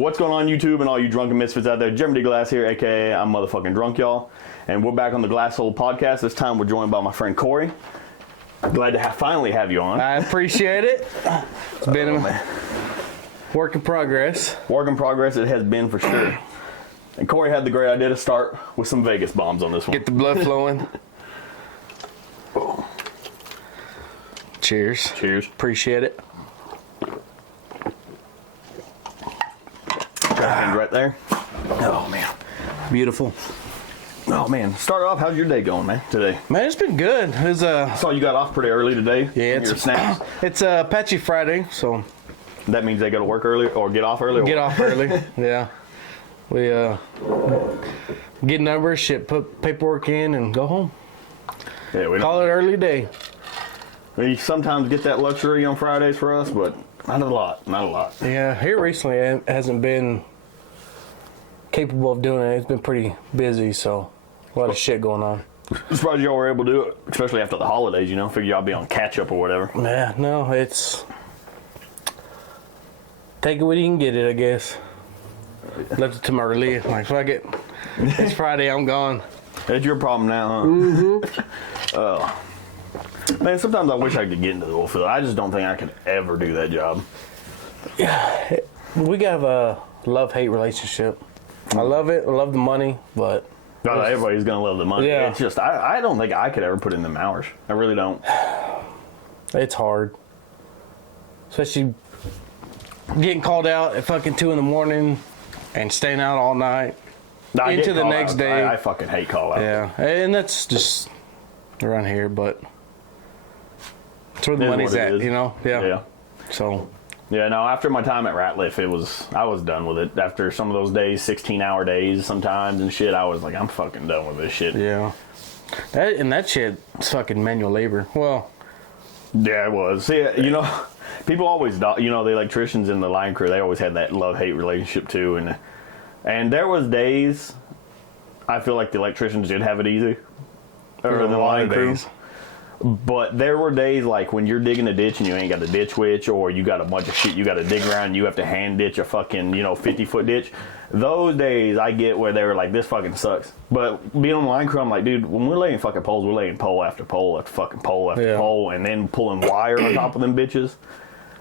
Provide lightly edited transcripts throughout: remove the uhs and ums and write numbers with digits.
What's going on, YouTube and all you drunken misfits out there? Jeremy D. Glass here, a.k.a. I'm motherfucking drunk, y'all. And we're back on the Glasshole Podcast. This time we're joined by my friend Cory. Glad to finally have you on. I appreciate it. It's been a work in progress. Work in progress it has been for sure. And Cory had the great idea to start with some Vegas bombs on this one. Get the blood flowing. Cheers. Cheers. Appreciate it. And right there. Oh, man. Beautiful. Oh, man. Start off, how's your day going, man, today? Man, it's been good. It's I saw you got off pretty early today. Yeah, your snaps. It's Patchy Friday, so That means they got to work early or get off early? get off early. Yeah. We get numbers, shit, put paperwork in, and go home. Yeah, we Call it early day. We sometimes get that luxury on Fridays for us, but not a lot. Not a lot. Yeah, here recently it hasn't been capable of doing it. It's been pretty busy, so a lot of shit going on. I'm surprised y'all were able to do it, especially after the holidays, you know? Figure y'all be on catch-up or whatever. Yeah, no, it's... Take it when you can get it, I guess. Left it to my relief. Like, fuck it. It's Friday, I'm gone. That's your problem now, huh? Mm-hmm. Man, sometimes I wish I could get into the oil field. I just don't think I could ever do that job. Yeah, we got a love-hate relationship. I love it. I love the money, but... Everybody's going to love the money. Yeah. It's just, I don't think I could ever put in them hours. I really don't. It's hard. Especially getting called out at fucking 2 in the morning and staying out all night into the next day. I fucking hate call out. Yeah, and that's just around here, but it's where the money's at, you know? Yeah. So... Yeah, no, after my time at Ratliff, I was done with it. After some of those days, 16-hour days sometimes and shit, I was like, I'm fucking done with this shit. Yeah. That shit's fucking manual labor. Well. Yeah, it was. See, you know, people always, you know, the electricians in the line crew, they always had that love-hate relationship too. And there was days, I feel like the electricians did have it easy. Or the line crew. But there were days like when you're digging a ditch and you ain't got the ditch witch, or you got a bunch of shit you got to dig around and you have to hand ditch a fucking, 50-foot ditch. Those days I get where they were like, this fucking sucks. But being on the line crew, I'm like, dude, when we're laying fucking poles, we're laying pole after pole after fucking pole after pole, and then pulling wire on top of them bitches.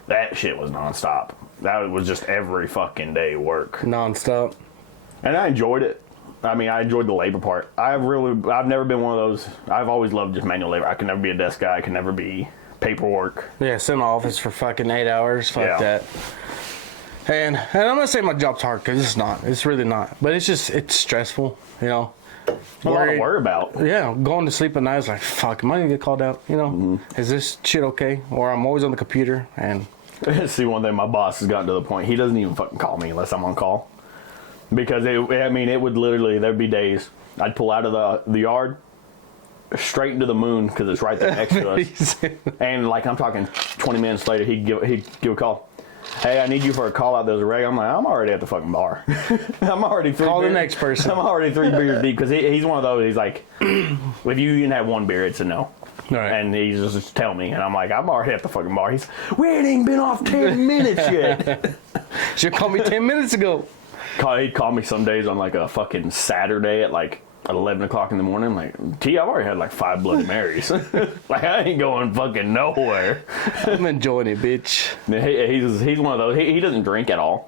That shit was nonstop. That was just every fucking day work. Nonstop. And I enjoyed it. I mean, I enjoyed the labor part. I've never been one of those. I've always loved just manual labor. I can never be a desk guy. I can never be paperwork. Yeah, sit in the office for fucking 8 hours. Fuck that. And I'm not saying my job's hard, because it's not. It's really not. But it's stressful, you know. A lot to worry about. Yeah, going to sleep at night is like, fuck, am I going to get called out? You know, Is this shit okay? Or I'm always on the computer and... See, one thing, my boss has gotten to the point, he doesn't even fucking call me unless I'm on call. Because it would literally, there'd be days I'd pull out of the yard straight into the moon because it's right there next to us. And like I'm talking 20 minutes later, he'd give a call. Hey, I need you for a call out. There's a reg. I'm like, I'm already at the fucking bar. I'm already call the next person. I'm already 3 beers deep because he's one of those. He's like, if you even have 1 beer, it's a no. Right. And he just tell me, and I'm like, I'm already at the fucking bar. We ain't even been off 10 minutes yet. Should call me 10 minutes ago. He'd call me some days on like a fucking Saturday at like 11 o'clock in the morning. I'm like, I've already had like 5 Bloody Marys. Like, I ain't going fucking nowhere. I'm enjoying it, bitch. He's one of those. He doesn't drink at all.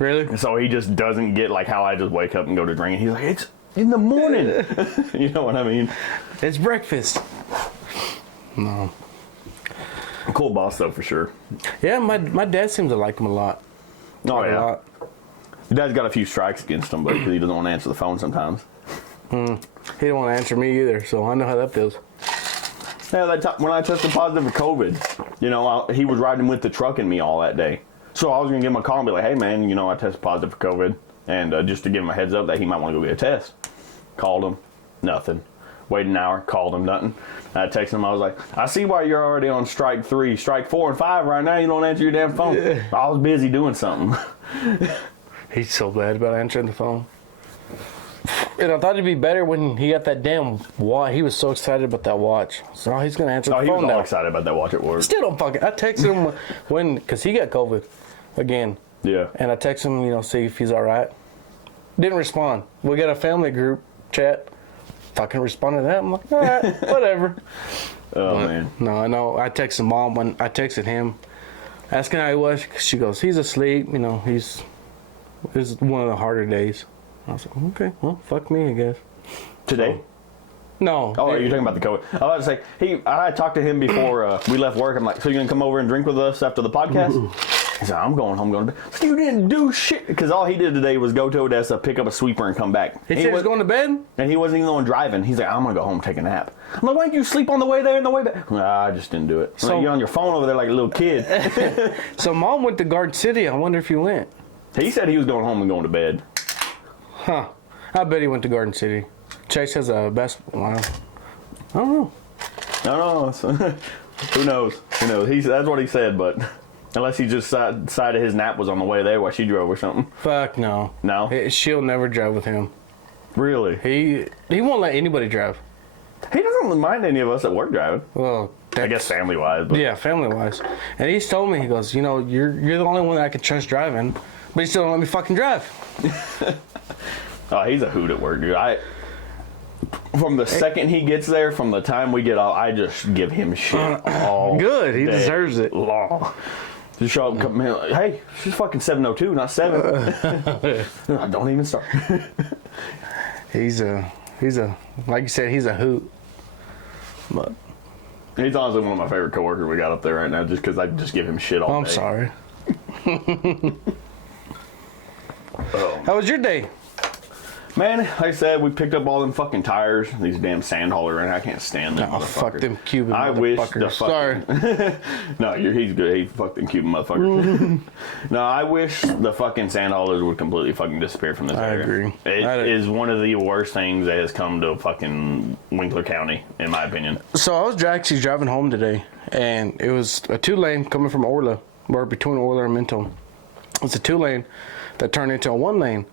Really? So he just doesn't get like how I just wake up and go to drinking. He's like, it's in the morning. You know what I mean? It's breakfast. No. Cool boss though, for sure. Yeah, my dad seems to like him a lot. Oh, yeah. A lot. Your dad's got a few strikes against him, but because he doesn't want to answer the phone sometimes. He don't want to answer me either, so I know how that feels. Yeah, when I tested positive for COVID, he was riding with the truck and me all that day. So I was going to give him a call and be like, hey, man, I tested positive for COVID. And just to give him a heads up that he might want to go get a test. Called him, nothing. Waited an hour, called him, nothing. I texted him, I was like, I see why you're already on strike 3, strike 4 and 5 right now. You don't answer your damn phone. Yeah. I was busy doing something. He's so bad about answering the phone. And I thought it'd be better when he got that damn watch. He was so excited about that watch. So he's going to answer the phone now. He was all excited about that watch at work. Still don't fucking... I texted him because he got COVID again. Yeah. And I text him, you know, see if he's all right. Didn't respond. We got a family group chat. Fucking responded to that. I'm like, all right, whatever. Man. No, I know. I texted Mom when I texted him, asking how he was. She goes, he's asleep. You know, this is one of the harder days. I was like, okay, well, fuck me, I guess. Today? So, no. Oh, you're talking about the COVID. I was like, I talked to him before we left work. I'm like, so you're going to come over and drink with us after the podcast? He said, I'm going home, going to bed. So you didn't do shit. Because all he did today was go to Odessa, pick up a sweeper, and come back. He said he was going to bed? And he wasn't even the one driving. He's like, I'm going to go home and take a nap. I'm like, why didn't you sleep on the way there and the way back? I just didn't do it. So like, you're on your phone over there like a little kid. So Mom went to Garden City. I wonder if you went. He said he was going home and going to bed. Huh. I bet he went to Garden City. Chase has a basketball. Wow. I don't know. Who knows? That's what he said, but unless he just decided his nap was on the way there while she drove or something. Fuck no. No? She'll never drive with him. Really? He won't let anybody drive. He doesn't mind any of us at work driving. Well, I guess family-wise. But. Yeah, family-wise. And he's told me, he goes, you know, you're the only one that I can trust driving, but he still don't let me fucking drive. Oh, he's a hoot at work, dude. From the second he gets there, from the time we get off, I just give him shit all Good, he day deserves it. long. Just show up and come in like, hey, she's fucking 7:02, not 7. Don't even start. He's a, like you said, he's a hoot. But he's honestly one of my favorite coworkers we got up there right now, just because I just give him shit all day. I'm sorry. Oh. How was your day? Man, like I said, we picked up all them fucking tires. These damn sand haulers, and I can't stand them. Oh, fuck them Cuban I motherfuckers. wish the fucking... Sorry. No, he's good. He fucked them Cuban motherfuckers. No, I wish the fucking sand haulers would completely fucking disappear from this area. I agree. It is one of the worst things that has come to fucking Winkler County, in my opinion. So I was actually driving home today, and it was a 2-lane coming from Orla, or between Orla and Mentone. It's a 2-lane that turned into a 1-lane.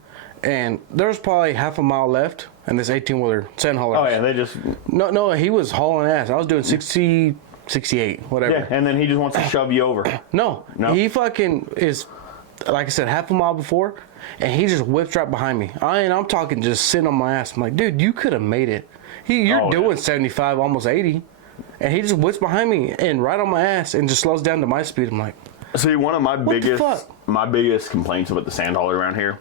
And there was probably half a mile left, and this 18-wheeler sand hauler. Oh, yeah, they just... No, he was hauling ass. I was doing 60, 68, whatever. Yeah, and then he just wants to shove you over. No, he fucking is, like I said, half a mile before, and he just whips right behind me. I'm talking just sitting on my ass. I'm like, dude, you could have made it. You're doing 75, almost 80, and he just whips behind me and right on my ass and just slows down to my speed. I'm like... See, one of my biggest complaints about the sand hauler around here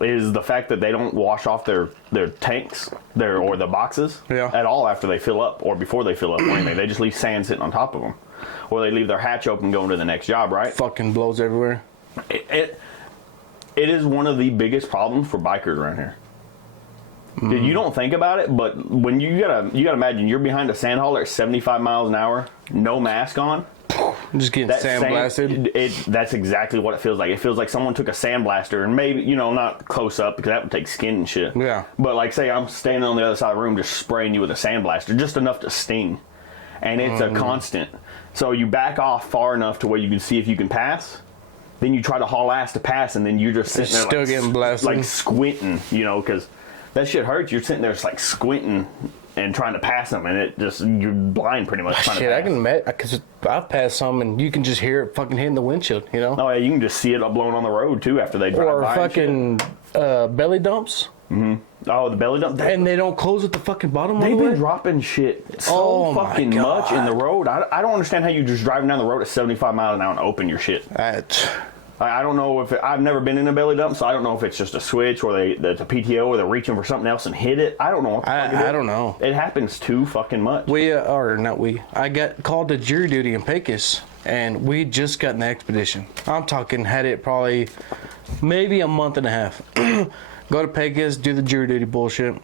is the fact that they don't wash off their tanks or the boxes at all after they fill up or before they fill up or anything. They just leave sand sitting on top of them, or they leave their hatch open going to the next job, right? Fucking blows everywhere. It is one of the biggest problems for bikers around here. You don't think about it, but when you gotta imagine you're behind a sand hauler at 75 miles an hour, no mask on. Just getting sandblasted. That's exactly what it feels like. It feels like someone took a sandblaster and maybe, not close up because that would take skin and shit. Yeah. But like, say I'm standing on the other side of the room just spraying you with a sandblaster, just enough to sting. And it's a constant. So you back off far enough to where you can see if you can pass. Then you try to haul ass to pass, and then you're just sitting there still getting blasted. Like squinting, because that shit hurts. You're sitting there just like squinting and trying to pass them, and you're blind pretty much. Shit, I can imagine, because I've passed some, and you can just hear it fucking hitting the windshield, Oh, yeah, you can just see it blowing on the road, too, after they drive by. Or fucking belly dumps. Mm-hmm. Oh, the belly dump. And they don't close at the fucking bottom of the way? They've been dropping shit so fucking much in the road. I don't understand how you just driving down the road at 75 miles an hour and open your shit. I don't know if I've never been in a belly dump, so I don't know if it's just a switch or it's a PTO or they're reaching for something else and hit it. I don't know. I don't know. It happens too fucking much. I got called to jury duty in Pecos, and we just got in the expedition. I'm talking, had it probably maybe a month and a half. Go to Pecos, do the jury duty bullshit,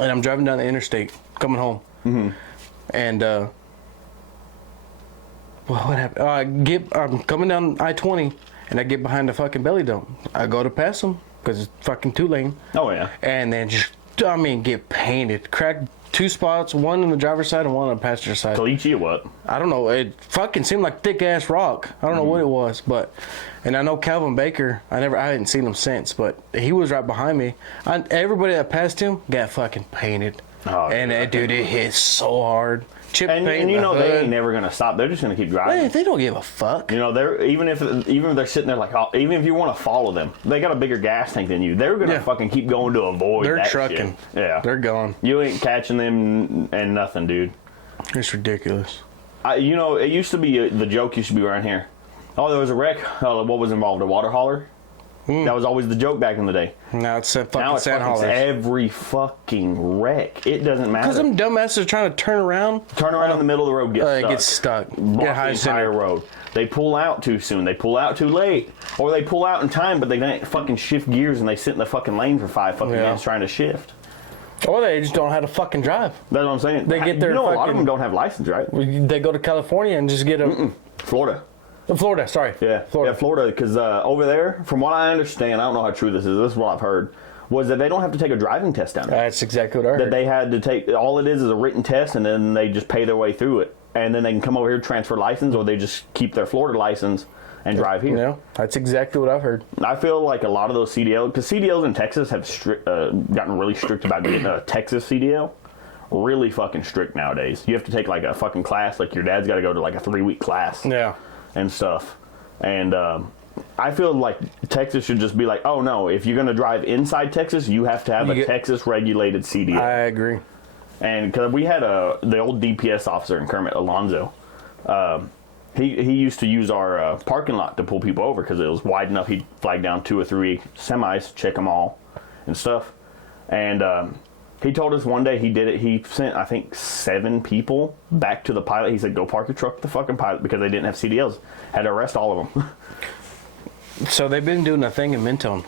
and I'm driving down the interstate, coming home. Mm-hmm. And what happened? I'm coming down I-20. And I get behind the fucking belly dump. I go to pass them because it's fucking 2-lane. Oh, yeah. And then get painted. Cracked 2 spots, one on the driver's side and one on the passenger side. Caliche or what? I don't know. It fucking seemed like thick ass rock. I don't know what it was, and I know Calvin Baker. I hadn't seen him since, but he was right behind me. Everybody that passed him got fucking painted. Oh, and dude, it hits so hard. Chip paint, and you know they ain't never gonna stop. They're just gonna keep driving. They don't give a fuck. You know, they're even if they're sitting there like, even if you want to follow them, they got a bigger gas tank than you. They're gonna fucking keep going to avoid. They're that trucking. Shit. Yeah, they're going. You ain't catching them and nothing, dude. It's ridiculous. You know, it used to be the joke used to be around here. Oh, there was a wreck. What was involved? A water hauler. That was always the joke back in the day. Now it's sand haulers. Every fucking wreck. It doesn't matter. Because them dumbasses are trying to turn around in the middle of the road, get stuck. Get high the center. entire road. They pull out too soon. They pull out too late. Or they pull out in time, but they don't fucking shift gears and they sit in the fucking lane for 5 fucking minutes trying to shift. Or they just don't know how to fucking drive. That's what I'm saying. They get their a lot of them don't have license, right? They go to California and just get a... Florida. Florida, sorry. Yeah, Florida, because over there, from what I understand, I don't know how true this is what I've heard, was that they don't have to take a driving test down there. That's exactly what I heard. That they had to take, all it is a written test, and then they just pay their way through it. And then they can come over here, transfer license, or they just keep their Florida license and drive here. Yeah, that's exactly what I've heard. I feel like a lot of those CDLs, because CDLs in Texas have gotten really strict about getting a Texas CDL. Really fucking strict nowadays. You have to take like a fucking class, like your dad's got to go to like a 3-week class. Yeah. And stuff. And I feel like Texas should just be like, oh no, if you're going to drive inside Texas, you have to have a Texas regulated CDL. I agree. And because we had the old DPS officer in Kermit, Alonzo, he used to use our parking lot to pull people over because it was wide enough. He'd flag down 2 or 3 semis, check them all and stuff. And he told us one day he did it. He sent, I think, 7 people back to the pilot. He said, go park your truck with the fucking pilot because they didn't have CDLs. Had to arrest all of them. So they've been doing a thing in Mentone.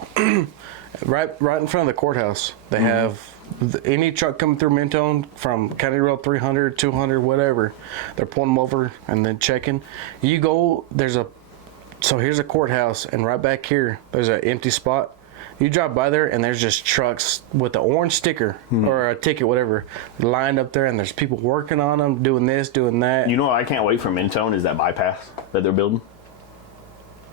right in front of the courthouse. They have any truck coming through Mentone from County Road 300, 200, whatever. They're pulling them over and then checking. You go, so here's a courthouse, and right back here, there's an empty spot. You drive by there, and there's just trucks with the orange sticker or a ticket, whatever, lined up there, and there's people working on them, doing this, doing that. You know what I can't wait for Mentone is that bypass that they're building.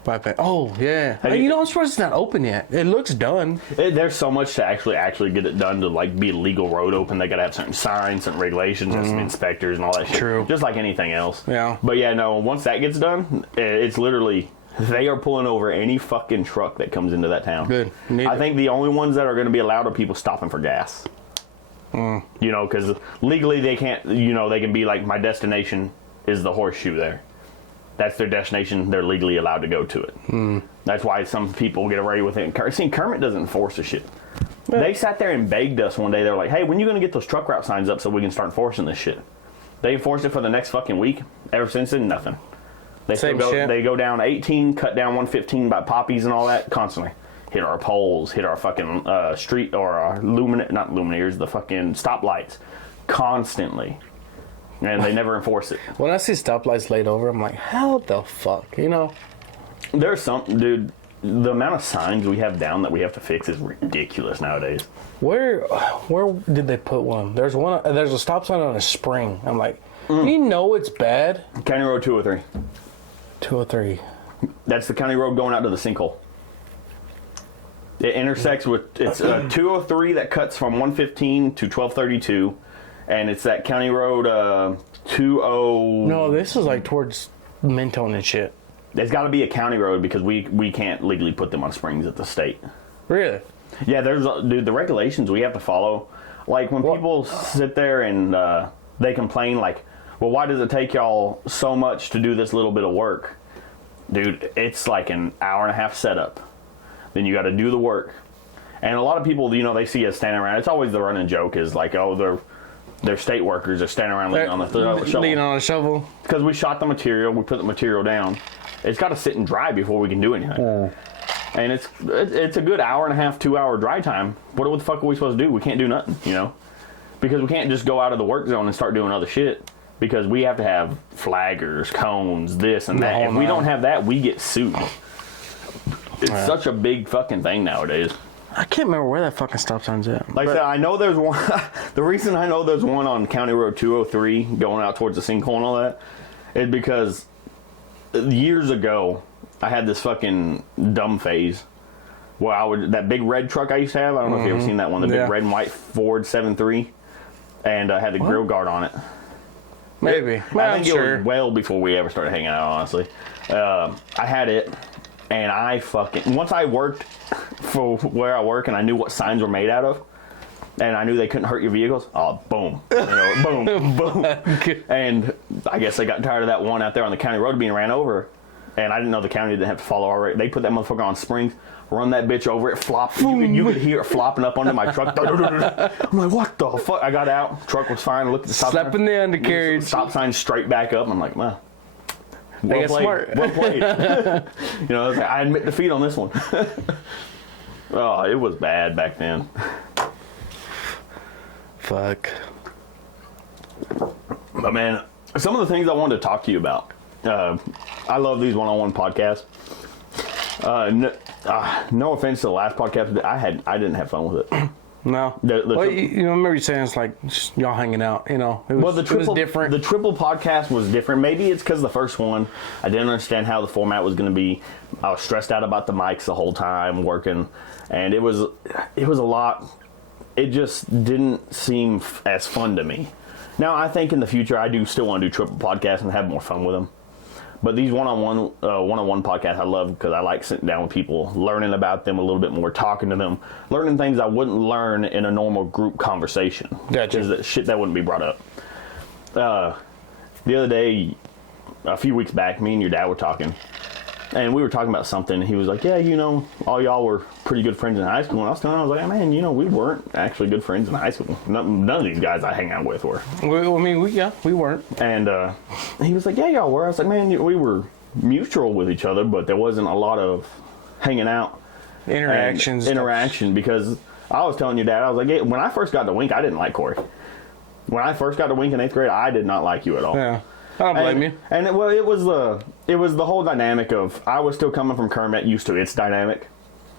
Bypass. Oh, yeah. You know, I'm surprised it's not open yet. It looks done. There's so much to actually get it done to like be a legal road open. They got to have certain signs, certain regulations, and some inspectors and all that shit. True. Just like anything else. Yeah. But yeah, no, once that gets done, it's literally... They are pulling over any fucking truck that comes into that town. Good. I think the only ones that are going to be allowed are people stopping for gas. You know, because legally they can't, you know, they can be like, my destination is the horseshoe there. That's their destination. They're legally allowed to go to it. That's why some people get away with it. See, Kermit doesn't enforce the shit. Yeah. They sat there and begged us one day. They were like, hey, when are you going to get those truck route signs up so we can start enforcing this shit? They enforced it for the next fucking week. Ever since then, nothing. They go down 18, cut down 115 by poppies and all that constantly. Hit our poles, hit our fucking street or our not luminaires, the fucking stoplights constantly. And they never enforce it. When I see stoplights laid over, I'm like, how the fuck? You know? There's something, dude. The amount of signs we have down that we have to fix is ridiculous nowadays. Where did they put one? There's a stop sign on a spring. I'm like, you know it's bad. County Road 203. 203. That's the county road going out to the sinkhole. It intersects with, it's 203 that cuts from 115 to 1232, and it's that county road 20. No, this is like towards Mentone and shit. There's got to be a county road because we can't legally put them on springs at the state. Really? Yeah, dude, the regulations we have to follow. Like when people sit there and they complain like, well, why does it take y'all so much to do this little bit of work? Dude, it's like an hour and a half setup. Then you got to do the work. And a lot of people, you know, they see us standing around. It's always the running joke is like, oh, they're state workers. They're standing around leaning on the shovel. Leaning on a shovel. Because we shot the material. We put the material down. It's got to sit and dry before we can do anything. And it's a good hour and a half, 2 hour dry time. What the fuck are we supposed to do? We can't do nothing, you know? Because we can't just go out of the work zone and start doing other shit. Because we have to have flaggers, cones, this and that. If we don't have that, we get sued. It's such a big fucking thing nowadays. I can't remember where that fucking stop sign's at. Like I said, I know there's one. The reason I know there's one on County Road 203 going out towards the sinkhole and all that is because years ago I had this fucking dumb phase where that big red truck I used to have. I don't know if you ever seen that one, the big red and white Ford 7.3. and had the grill guard on it. Maybe. I think it was well before we ever started hanging out, honestly. I had it, and once I worked for where I work and I knew what signs were made out of, and I knew they couldn't hurt your vehicles, boom. Boom, boom. And I guess they got tired of that one out there on the county road being ran over, and I didn't know the county didn't have to follow our rate. They put that motherfucker on springs, run that bitch over, it flopped. You could hear it flopping up under my truck. I'm like, what the fuck? I got out, truck was fine, I looked at the stop sign. Slapping the undercarriage. Stop sign straight back up. I'm like, well, they got smart. Well played. I admit defeat on this one. Oh, it was bad back then. Fuck. But man, some of the things I wanted to talk to you about. I love these one-on-one podcasts. No offense to the last podcast, but I didn't have fun with it. No. Well, you remember you saying it's like just y'all hanging out, It was different. The triple podcast was different. Maybe it's because the first one, I didn't understand how the format was going to be. I was stressed out about the mics the whole time working, and it was a lot. It just didn't seem as fun to me. Now, I think in the future, I do still want to do triple podcasts and have more fun with them. But these one-on-one podcasts I love because I like sitting down with people, learning about them a little bit more, talking to them, learning things I wouldn't learn in a normal group conversation. Gotcha. Because shit that wouldn't be brought up. The other day, a few weeks back, me and your dad were talking. And we were talking about something. He was like, yeah, all y'all were pretty good friends in high school. And I was like, man, we weren't actually good friends in high school. None of these guys I hang out with were. We weren't. And he was like, yeah, y'all were. I was like, man, we were mutual with each other, but there wasn't a lot of hanging out. Interaction, because I was telling your dad, I was like, when I first got to Wink, I didn't like Cory. When I first got to Wink in 8th grade, I did not like you at all. Yeah. I don't blame you. And it was the whole dynamic of, I was still coming from Kermit, used to its dynamic,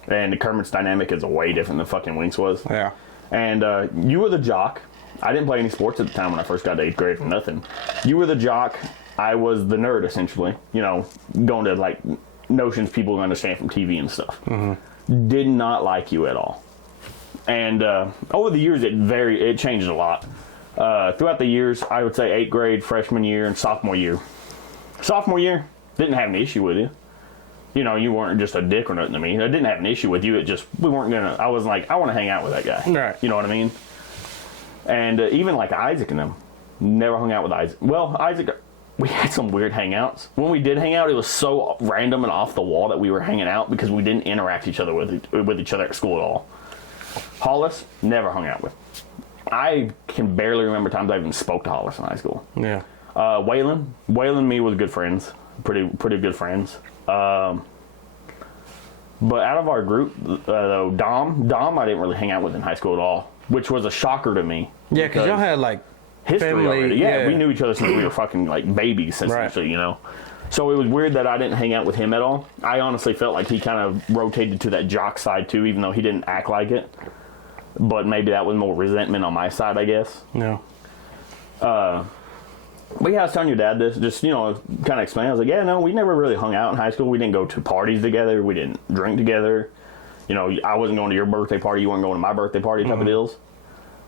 and Kermit's dynamic is way different than fucking Wink's was. Yeah. And you were the jock. I didn't play any sports at the time when I first got to 8th grade for nothing. You were the jock. I was the nerd, essentially. Going to like notions people understand from TV and stuff. Mm-hmm. Did not like you at all. And over the years, it changed a lot. Throughout the years, I would say 8th grade, freshman year, and sophomore year. Sophomore year, didn't have an issue with you. You weren't just a dick or nothing to me. I didn't have an issue with you. We weren't gonna. I was like, I want to hang out with that guy. Right. You know what I mean? And even like Isaac and them, never hung out with Isaac. Well, Isaac, we had some weird hangouts. When we did hang out, it was so random and off the wall that we were hanging out because we didn't interact with each other at school at all. Hollis, never hung out with. I can barely remember times I even spoke to Hollis in high school. Yeah. Waylon and me was good friends. Pretty good friends. But out of our group, Dom I didn't really hang out with in high school at all, which was a shocker to me. Yeah, because y'all had like history family, already. Yeah, we knew each other since we were fucking like babies, essentially, right. So it was weird that I didn't hang out with him at all. I honestly felt like he kind of rotated to that jock side too, even though he didn't act like it. But maybe that was more resentment on my side, I guess. No. But yeah, I was telling your dad this, just, kind of explain. I was like, yeah, no, we never really hung out in high school. We didn't go to parties together. We didn't drink together. I wasn't going to your birthday party. You weren't going to my birthday party type of deals.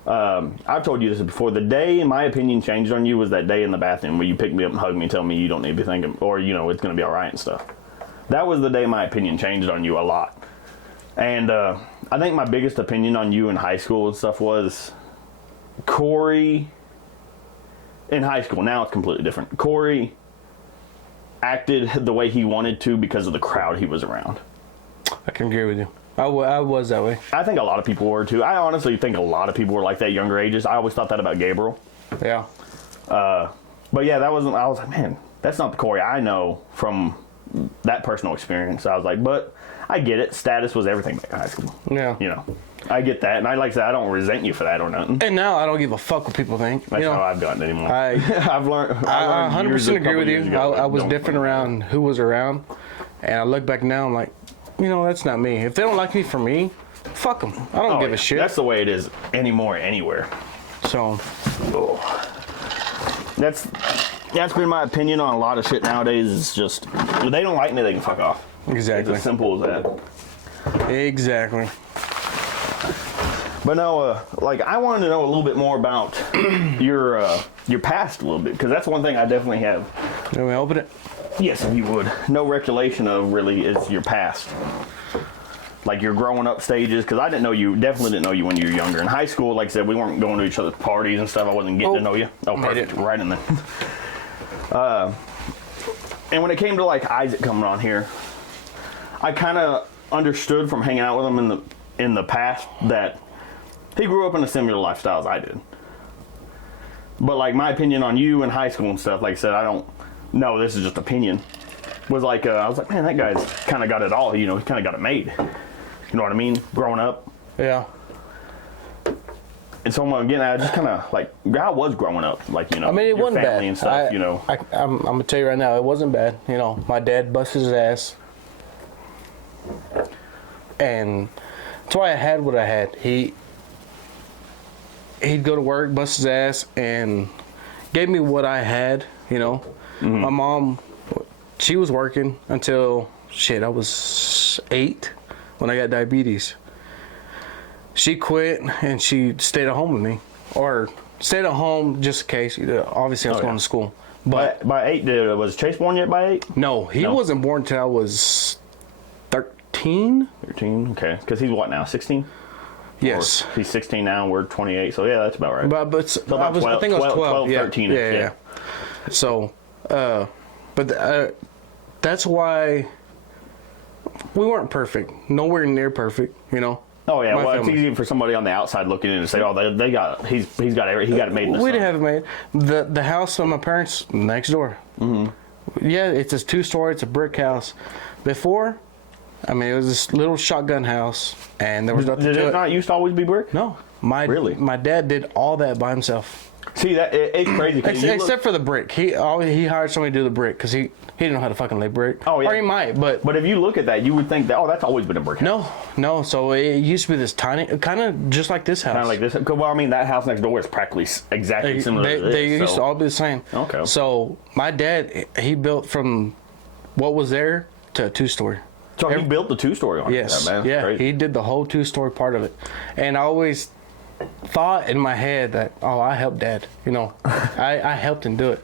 I've told you this before. The day my opinion changed on you was that day in the bathroom where you picked me up and hugged me and told me you don't need to be thinking, or, it's going to be all right and stuff. That was the day my opinion changed on you a lot. And I think my biggest opinion on you in high school and stuff was Cory in high school. Now it's completely different. Cory acted the way he wanted to because of the crowd he was around. I can agree with you. I was that way. I think a lot of people were too. I honestly think a lot of people were like that younger ages. I always thought that about Gabriel. Yeah. But yeah, I was like, man, that's not the Cory I know from that personal experience. I was like, but I get it. Status was everything back in high school. Yeah. I get that. And like I said, I don't resent you for that or nothing. And now I don't give a fuck what people think. That's how I've gotten anymore. I've learned 100% agree with you. I was different around who was around. And I look back now, I'm like, that's not me. If they don't like me for me, fuck them. I don't give a shit. That's the way it is anywhere. So. That's been my opinion on a lot of shit nowadays. It's just, if they don't like me, they can fuck off. Exactly. It's as simple as that. Exactly. But no, like I wanted to know a little bit more about your past a little bit, because that's one thing I definitely have. Let me open it. Yes, if you would. No recollection of really is your past. Like your growing up stages, because I definitely didn't know you when you were younger. In high school, like I said, we weren't going to each other's parties and stuff. I wasn't getting to know you. Oh, perfect. Right in there. And when it came to like Isaac coming on here, I kind of understood from hanging out with him in the past that he grew up in a similar lifestyle as I did. But like my opinion on you in high school and stuff, like I said, I don't know. This is just opinion. Was like I was like, man, that guy's kind of got it all. You know, he kind of got it made. You know what I mean? Growing up. Yeah. And so again, I just kind of like I was growing up, like you know, I mean, it your wasn't family bad. and stuff. You know, I'm gonna tell you right now, it wasn't bad. You know, my dad busted his ass, and that's why I had what I had. He'd go to work, bust his ass, and gave me what I had. You know, my mom, she was working until I was 8 when I got diabetes. She quit and she stayed at home with me, or stayed at home just in case. Obviously, I was going to school. But by 8, was Chase born yet? By 8? No, he wasn't born until I was 13. 13, okay. Because he's what now? 16? Yes, or he's 16 now. And we're 28, so yeah, that's about right. But so about I think I was 12. 13. Yeah. So, that's why we weren't perfect. Nowhere near perfect, you know. Oh yeah, well, it's easy for somebody on the outside looking in to say, "Oh, he got it made." We didn't have it made. The house of my parents next door. Mm-hmm. Yeah, it's a 2-story. It's a brick house. Before, I mean, it was this little shotgun house, and there was nothing to it. Did it not used to always be brick? No, my dad did all that by himself. See, it's crazy. Except for the brick, he hired somebody to do the brick because he didn't know how to fucking lay brick. Oh yeah, or he might, but if you look at that, you would think that that's always been a brick house. No. So it used to be this tiny, kind of just like this house. Kind of like this. Well, I mean, that house next door is practically exactly similar to this. They used to all be the same. Okay. So my dad, he built from what was there to a 2-story. So he built the 2-story on it. Yes. Man, yeah. crazy. He did the whole 2-story part of it, and I always thought in my head that I helped Dad. You know, I helped him do it.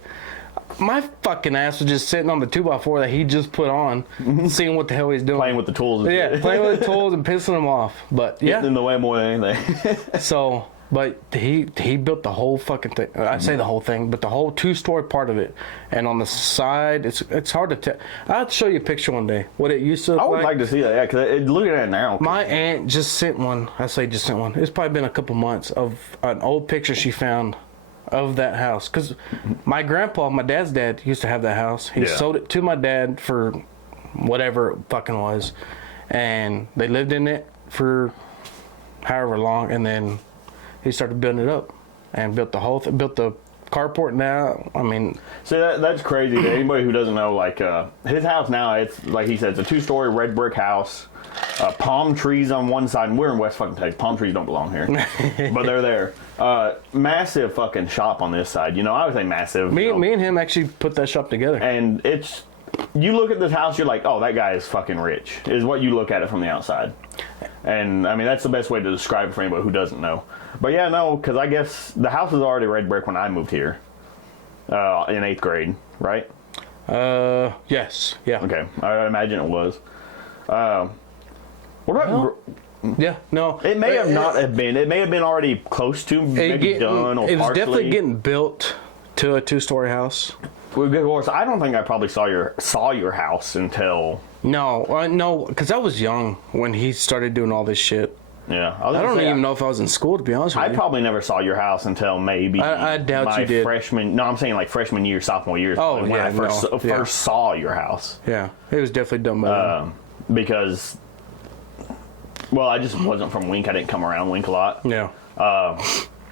My fucking ass was just sitting on the 2x4 that he just put on, seeing what the hell he's doing. Playing with the tools. Playing with the tools and pissing them off. But yeah, getting in the way more than anything. So, but he built the whole fucking thing. I say the whole thing, but the whole 2-story part of it. And on the side, it's hard to tell. I'll have to show you a picture one day. What it used to look like. I would like to see that. Yeah, because look at it now. My aunt just sent one. I say just sent one. It's probably been a couple months of an old picture she found of that house. Because my grandpa, my dad's dad, used to have that house. He sold it to my dad for whatever it fucking was. And they lived in it for however long. And then he started building it up and built the whole built the carport now. I mean, see, that's crazy to anybody who doesn't know. Like his house now, it's like he said, it's a 2-story red brick house, palm trees on one side, and we're in West fucking Texas. Palm trees don't belong here, but they're there. Massive fucking shop on this side. You know, I would say massive. Me and him actually put that shop together, and you look at this house, you're like, oh, that guy is fucking rich. Is what you look at it from the outside, and I mean that's the best way to describe it for anybody who doesn't know. But yeah, no, because I guess the house was already red brick when I moved here in 8th grade, right? Yes, yeah. Okay, I imagine it was. What about? Yeah, no. It may have not have been. It may have been already close to maybe done or it was partially. definitely getting built to a 2-story house. Well, of course, I don't think I probably saw your house until. No, because I was young when he started doing all this shit. Yeah, I don't even know if I was in school, to be honest with you. I probably never saw your house until maybe I doubt you did. freshman. No, I'm saying like freshman year, sophomore year. Oh, when yeah, I first saw your house. Yeah, it was definitely done by then. Because, well, I just wasn't from Wink. I didn't come around Wink a lot. Yeah.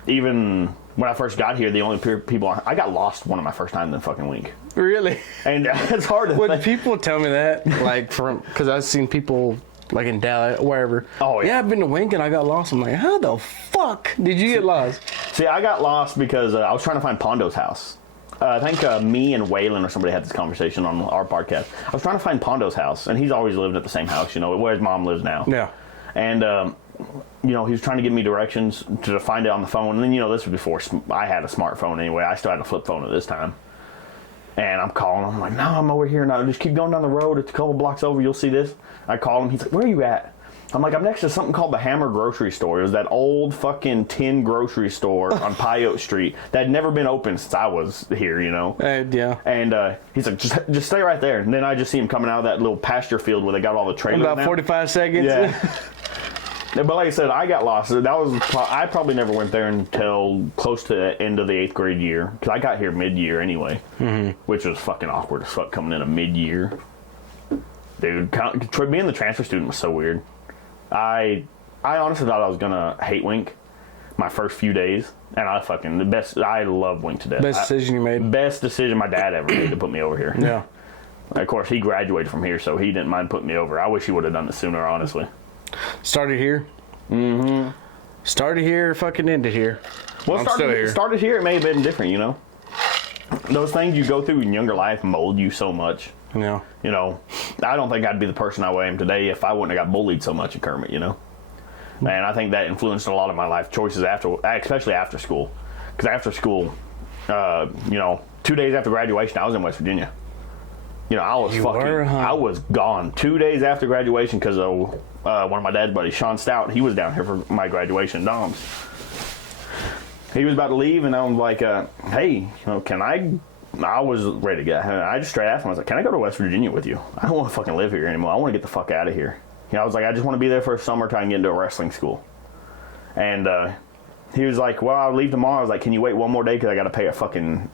Even when I first got here, the only people I got lost one of my first times in fucking Wink. Really? And it's hard to. When people tell me that, like because I've seen people. Like in Dallas, wherever. Oh, yeah. I've been to Wink and I got lost. I'm like, how the fuck did you get lost? See, I got lost because I was trying to find Pondo's house. I think me and Waylon or somebody had this conversation on our podcast. I was trying to find Pondo's house, and he's always lived at the same house, you know, where his mom lives now. Yeah. And, he was trying to give me directions to find it on the phone. And then, this was before I had a smartphone anyway. I still had a flip phone at this time. And I'm calling him. I'm like, no, I'm over here now. Just keep going down the road. It's a couple blocks over. You'll see this. I called him. He's like, where are you at? I'm like, I'm next to something called the Hammer Grocery Store. It was that old fucking tin grocery store on Pyote Street that had never been open since I was here, Yeah. And he's like, just stay right there. And then I just see him coming out of that little pasture field where they got all the trailers. About 45 seconds. Yeah. But like I said, I got lost. I probably never went there until close to the end of the 8th grade year. Because I got here mid-year anyway. Which was fucking awkward as fuck coming in a mid-year. Dude, being the transfer student was so weird. I honestly thought I was gonna hate Wink my first few days, and I love Wink to death. Best decision you made. Best decision my dad ever made to put me over here. Yeah. Of course, he graduated from here, so he didn't mind putting me over. I wish he would have done it sooner, honestly. Started here. Started here, fucking ended here. Well, started here. It may have been different, Those things you go through in younger life mold you so much. Yeah. I don't think I'd be the person I am today if I wouldn't have got bullied so much at Kermit, And I think that influenced a lot of my life choices especially after school. Because after school, 2 days after graduation, I was in West Virginia. I was gone 2 days after graduation because of one of my dad's buddies, Sean Stout. He was down here for my graduation, Dom's. He was about to leave, and I was like, hey, can I was ready to get. I just straight asked him. I was like, "Can I go to West Virginia with you? I don't want to fucking live here anymore. I want to get the fuck out of here." I was like, "I just want to be there for a summer, try and get into a wrestling school." And he was like, "Well, I'll leave tomorrow." I was like, "Can you wait one more day because I got to pay a fucking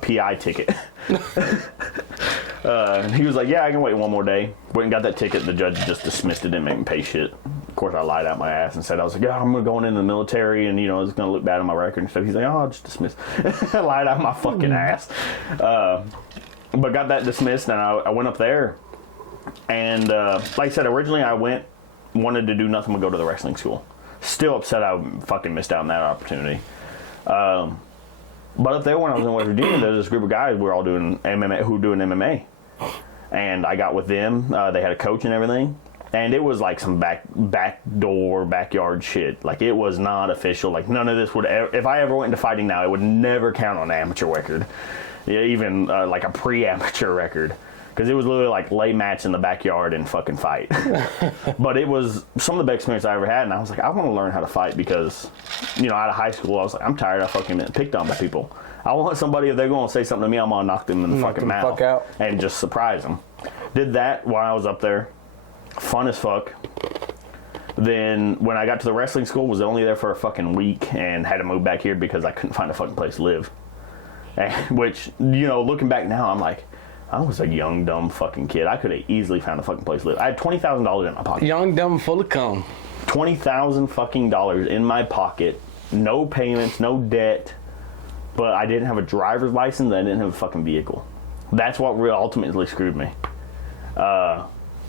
PI ticket?" He was like, "Yeah, I can wait one more day." Went and got that ticket. The judge just dismissed it, didn't make me pay shit. Of course, I lied out my ass and said I was like, "Yeah, I'm going into the military, and it's going to look bad on my record and stuff." He's like, "Oh, I'll just dismiss." I lied out my fucking ass. But got that dismissed, and I went up there. And like I said, originally I wanted to do nothing but go to the wrestling school. Still upset I fucking missed out on that opportunity. But up there when I was in West Virginia, there's this group of guys we're all doing MMA, who were doing MMA. And I got with them. They had a coach and everything. And it was like some backyard shit. Like, it was not official. Like, none of this would ever, if I ever went into fighting now, it would never count on an amateur record. Yeah, even like a pre-amateur record. Because it was literally like lay mats in the backyard and fucking fight. But it was some of the best experience I ever had. And I was like, I want to learn how to fight because, out of high school, I was like, I'm tired of fucking getting picked on by people. I want somebody, if they're going to say something to me, I'm going to knock them in the fucking mouth. And just surprise them. Did that while I was up there. Fun as fuck. Then when I got to the wrestling school, was only there for a fucking week and had to move back here because I couldn't find a fucking place to live. And, which, looking back now, I'm like, I was a young, dumb fucking kid. I could have easily found a fucking place to live. I had $20,000 in my pocket. Young, dumb, full of cum. $20,000 fucking dollars in my pocket. No payments, no debt. But I didn't have a driver's license. I didn't have a fucking vehicle. That's what ultimately screwed me.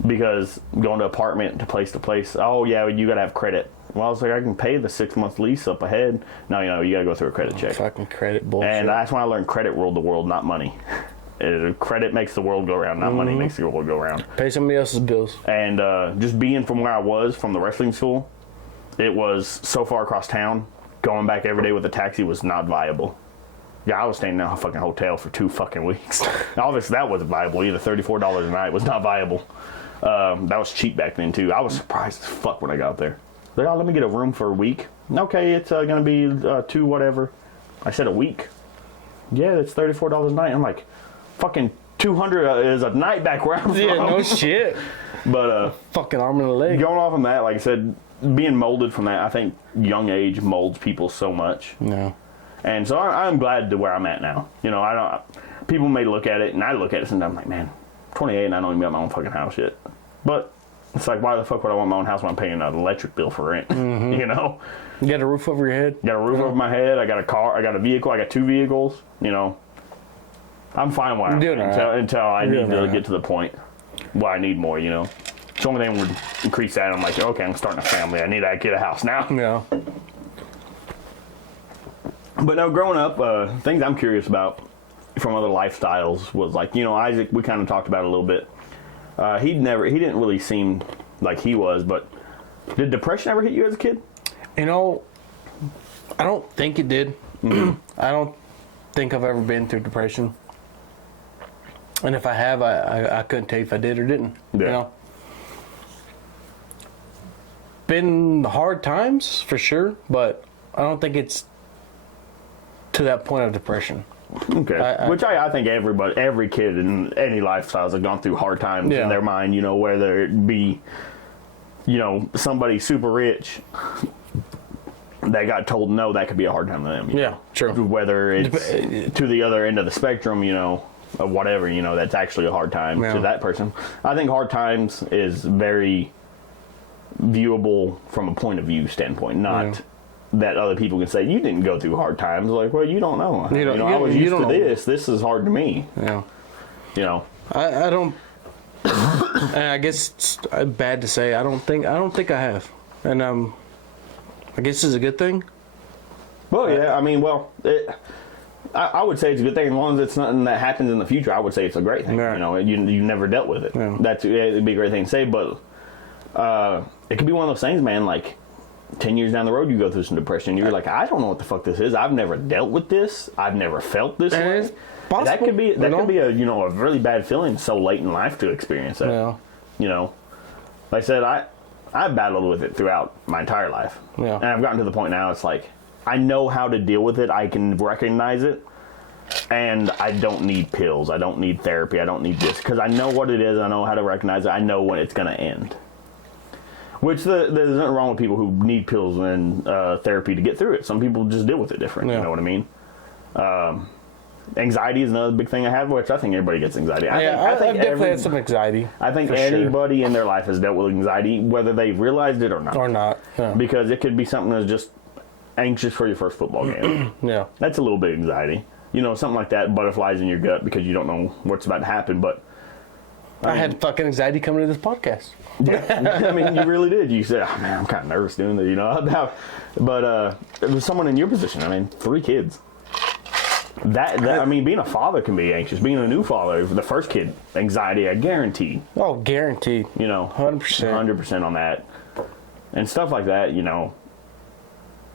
Because going to apartment to place, oh yeah, you gotta have credit. Well, I was like, I can pay the 6 month lease up ahead. No, you gotta go through a credit check. Fucking credit bullshit. And that's when I learned credit ruled the world, not money. Credit makes the world go around, not money makes the world go around. Pay somebody else's bills. And just being from where I was, from the wrestling school, it was so far across town. Going back every day with a taxi was not viable. Yeah, I was staying in a fucking hotel for 2 fucking weeks. Obviously, that wasn't viable either. $34 a night was not viable. That was cheap back then, too. I was surprised as fuck when I got there. Like, oh, let me get a room for a week. Okay, it's going to be $2 whatever. I said a week. Yeah, it's $34 a night. I'm like, fucking $200 is a night back where I'm from. Yeah, no shit. But fucking arm and a leg. Going off on that, like I said, being molded from that, I think young age molds people so much. No. And so I'm glad to where I'm at now. People may look at it, and I look at it sometimes, I'm like, man, 28 and I don't even got my own fucking house yet. But it's like, why the fuck would I want my own house when I'm paying an electric bill for rent? Mm-hmm. You got a roof over your head? Got a roof over my head. I got a car. I got a vehicle. I got 2 vehicles. I'm fine where I'm at until I need to get to the point where I need more, The only thing would increase that. I'm like, okay, I'm starting a family. I need to get a house now. Yeah. But no, growing up, things I'm curious about from other lifestyles was like, Isaac, we kind of talked about it a little bit. He didn't really seem like he was, but Did depression ever hit you as a kid? You know, I don't think it did. I don't think I've ever been through depression. And if I have, I couldn't tell you if I did or didn't. Yeah. You know? Been hard times, for sure, but I don't think it's to that point of depression. Okay. Which I think every kid in any lifestyles have gone through hard times in their mind, you know, whether it be, you know, somebody super rich that got told no, that could be a hard time to them. Yeah, true. Whether it's to the other end of the spectrum, you know, of whatever, you know, that's actually a hard time to that person. I think hard times is very viewable from a point of view standpoint, not that other people can say, you didn't go through hard times. Like, well, you don't know. I was used to this. This is hard to me. Yeah. You know. I don't... I guess it's bad to say. I don't think I have. And I guess it's a good thing. Well, yeah. I mean, I would say it's a good thing as long as it's nothing that happens in the future. I would say it's a great thing. Right. You know, you never dealt with it. Yeah. It'd be a great thing to say, but it could be one of those things, man. Like 10 years down the road, you go through some depression. You're like, I don't know what the fuck this is. I've never dealt with this. I've never felt this way. That could be a a really bad feeling so late in life to experience that. Yeah. You know, like I said, I've battled with it throughout my entire life. Yeah. And I've gotten to the point now. It's like I know how to deal with it. I can recognize it, and I don't need pills. I don't need therapy. I don't need this because I know what it is. I know how to recognize it. I know when it's going to end. Which there's nothing wrong with people who need pills and therapy to get through it. Some people just deal with it different. You know what I mean? Anxiety is another big thing I have, which I think everybody gets anxiety. I think I've definitely had some anxiety. I think anybody in their life has dealt with anxiety, whether they realized it or not. Yeah. Because it could be something that's just anxious for your first football game. Yeah. That's a little bit of anxiety. You know, something like that, butterflies in your gut because you don't know what's about to happen. But I had fucking anxiety coming to this podcast. Yeah, I mean, you really did. You said, oh, man, I'm kind of nervous doing this, you know. But it was someone in your position. I mean, 3 kids. I mean, being a father can be anxious. Being a new father, the first kid, anxiety, I guarantee. Oh, guaranteed. You know, 100%. 100% on that. And stuff like that, you know.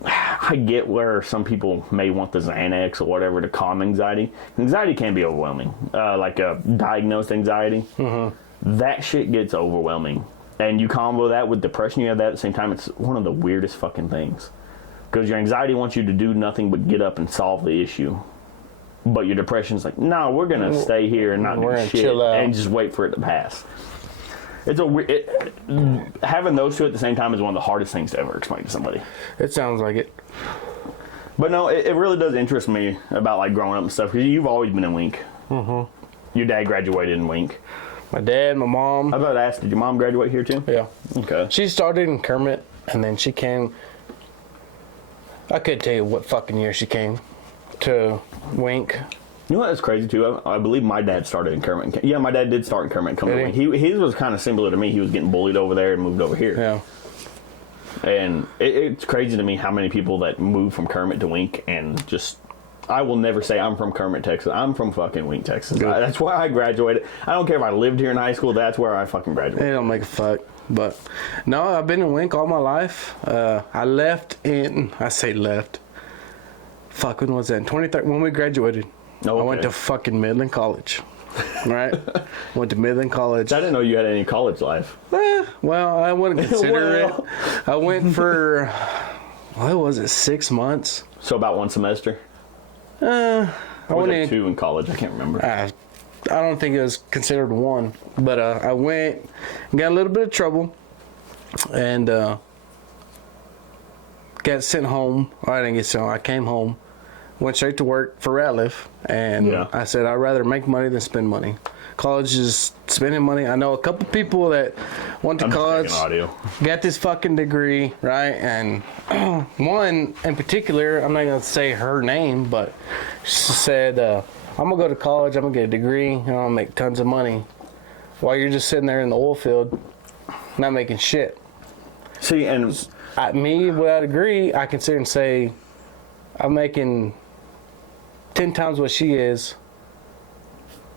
I get where some people may want the Xanax or whatever to calm anxiety. Anxiety can be overwhelming. Like a diagnosed anxiety. Mm-hmm. That shit gets overwhelming. And you combo that with depression, you have that at the same time. It's one of the weirdest fucking things. Because your anxiety wants you to do nothing but get up and solve the issue. But your depression's like, no, we're going to stay here and not do shit and just wait for it to pass. It's having those two at the same time is one of the hardest things to ever explain to somebody. It sounds like it. But no, it really does interest me about like growing up and stuff because you've always been in Wink. Mm-hmm. Your dad graduated in Wink. My dad, my mom. I was about to ask, did your mom graduate here too? Yeah. Okay. She started in Kermit and then she came. I couldn't tell you what fucking year she came to Wink. You know what? That's crazy too. I believe my dad started in Kermit. Yeah, my dad did start in Kermit. His was kind of similar to me. He was getting bullied over there and moved over here. Yeah. And it's crazy to me how many people that move from Kermit to Wink and just. I will never say I'm from Kermit, Texas. I'm from fucking Wink, Texas. That's where I graduated. I don't care if I lived here in high school. That's where I fucking graduated. It don't make a fuck. But no, I've been in Wink all my life. I left in. I say left. Fuck, when was that? In 2013 when we graduated. Okay. I went to fucking Midland College. Right? Went to Midland College. I didn't know you had any college life. Well, I wouldn't consider it. I went for, what was it, 6 months? So about one semester? I went 2 in college. I can't remember. I don't think it was considered 1. But I went and got a little bit of trouble. And got sent home. I didn't get sent home. I came home. Went straight to work for Ratliff, and I said I'd rather make money than spend money. College is spending money. I know a couple people that went to college, got this fucking degree, right? And one in particular, I'm not gonna say her name, but she said, "I'm gonna go to college. I'm gonna get a degree, and I'm gonna make tons of money, while you're just sitting there in the oil field, not making shit." See, and me without a degree, I can sit and say, I'm making 10 times what she is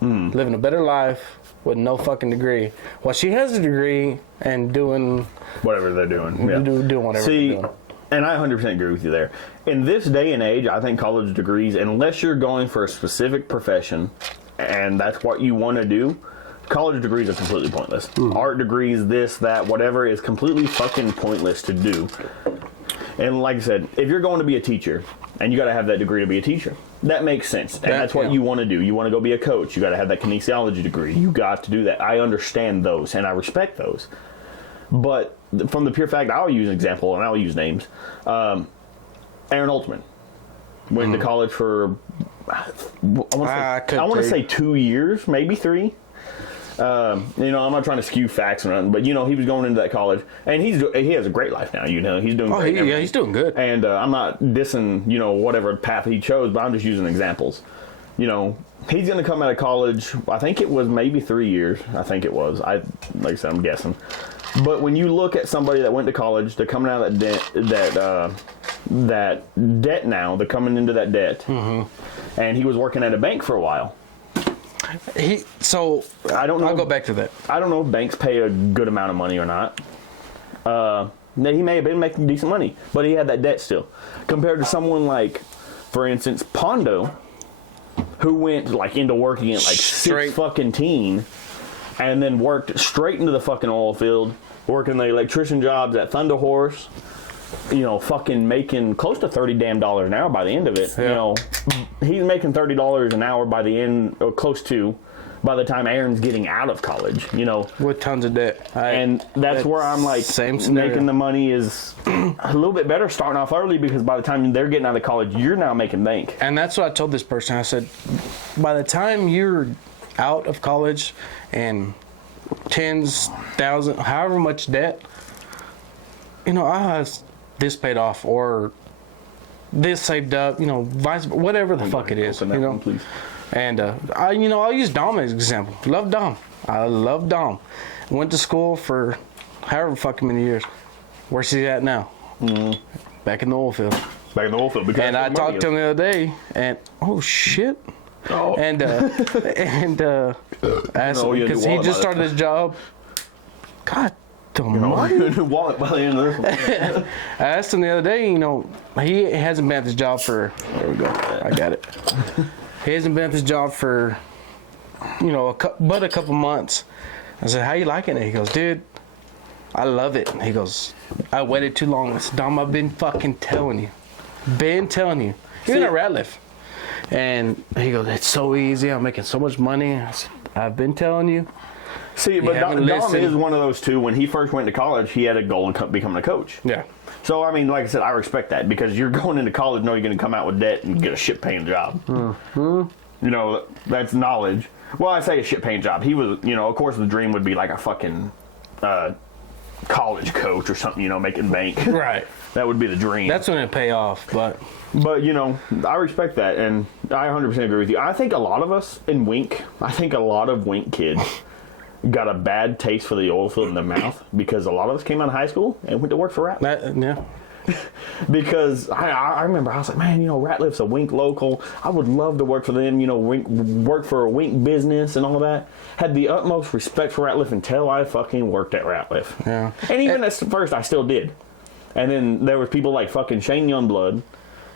living a better life with no fucking degree. Well, she has a degree and doing whatever they're doing. Yeah. Doing whatever See, they're doing. And I 100% agree with you there. In this day and age, I think college degrees, unless you're going for a specific profession and that's what you want to do, college degrees are completely pointless. Art degrees, this, that, whatever, is completely fucking pointless to do. And like I said, if you're going to be a teacher, and you got to have that degree to be a teacher, that makes sense. And that's what you want to do. You want to go be a coach. You got to have that kinesiology degree. You got to do that. I understand those, and I respect those. But from the pure fact, I'll use an example, and I'll use names. Aaron Altman went to college for, I want to say 2 years, maybe 3. I'm not trying to skew facts or nothing, but he was going into that college, and he has a great life now. He's doing great. He's doing good. And I'm not dissing whatever path he chose, but I'm just using examples. He's going to come out of college. I think it was maybe 3 years. I think it was. Like I said, I'm guessing. But when you look at somebody that went to college, they're coming out of that debt now. They're coming into that debt, and he was working at a bank for a while. I don't know. I'll go back to that. I don't know if banks pay a good amount of money or not. He may have been making decent money, but he had that debt still. Compared to someone like, for instance, Pondo, who went into working at Straight. 6 fucking teen, and then worked straight into the fucking oil field, working the electrician jobs at Thunder Horse. Fucking making close to $30 damn an hour by the end of it. Yeah. He's making $30 an hour by the end, or close to, by the time Aaron's getting out of college. With tons of debt. And that's where I'm like, same scenario. Making the money is a little bit better starting off early, because by the time they're getting out of college, you're now making bank. And that's what I told this person. I said, by the time you're out of college and tens, thousands, however much debt, I have this paid off or this saved up, whatever the fuck it is, please. And I'll use Dom as an example. Love Dom. I love Dom. Went to school for however fucking many years. Where's he at now? Back in the oil field. Back in the oil field. And I talked to him the other day, and oh shit. Oh. And asked him, because he just started his job. God. Wallet by the end of this one. I asked him the other day, he hasn't been at this job for, there we go, I got it. He hasn't been at this job for, but a couple months. I said, how you liking it? He goes, dude, I love it. He goes, I waited too long. I said, Dom, I've been fucking telling you. Even at Ratliff. And he goes, it's so easy. I'm making so much money. I said, I've been telling you. See, but Dom is one of those two. When he first went to college, he had a goal in becoming a coach. Yeah. So, I mean, like I said, I respect that, because you're going into college knowing you're going to come out with debt and get a shit-paying job. That's knowledge. Well, I say a shit-paying job. He was, of course the dream would be like a fucking college coach or something, making bank. Right. That would be the dream. That's when it pay off, But, I respect that, and I 100% agree with you. I think a lot of us in Wink, Wink kids got a bad taste for the oil field in their mouth, because a lot of us came out of high school and went to work for Ratliff. Yeah. Because I remember I was like, man, Ratliff's a Wink local. I would love to work for them, work for a Wink business and all that. Had the utmost respect for Ratliff until I fucking worked at Ratliff. Yeah. And even at first, I still did. And then there was people like fucking Shane Youngblood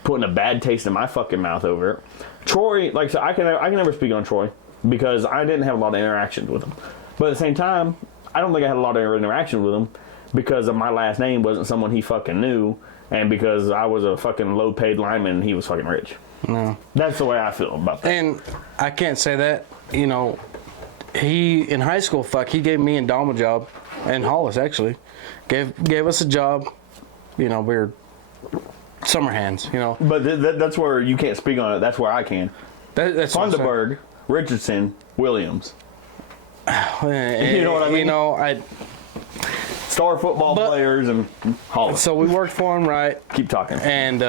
putting a bad taste in my fucking mouth over it. Troy, like I said, I can never speak on Troy, because I didn't have a lot of interactions with him. But at the same time, I don't think I had a lot of interaction with him, because of my last name wasn't someone he fucking knew, and because I was a fucking low-paid lineman and he was fucking rich. No. That's the way I feel about that. And I can't say that. He, in high school, he gave me and Dom a job, and Hollis, actually. Gave us a job. We were summer hands, But that's where you can't speak on it. That's where I can. That's Funderburg, Richardson, Williams. And, you know what I mean? Star football players and Hollis. So we worked for him, right? Keep talking. And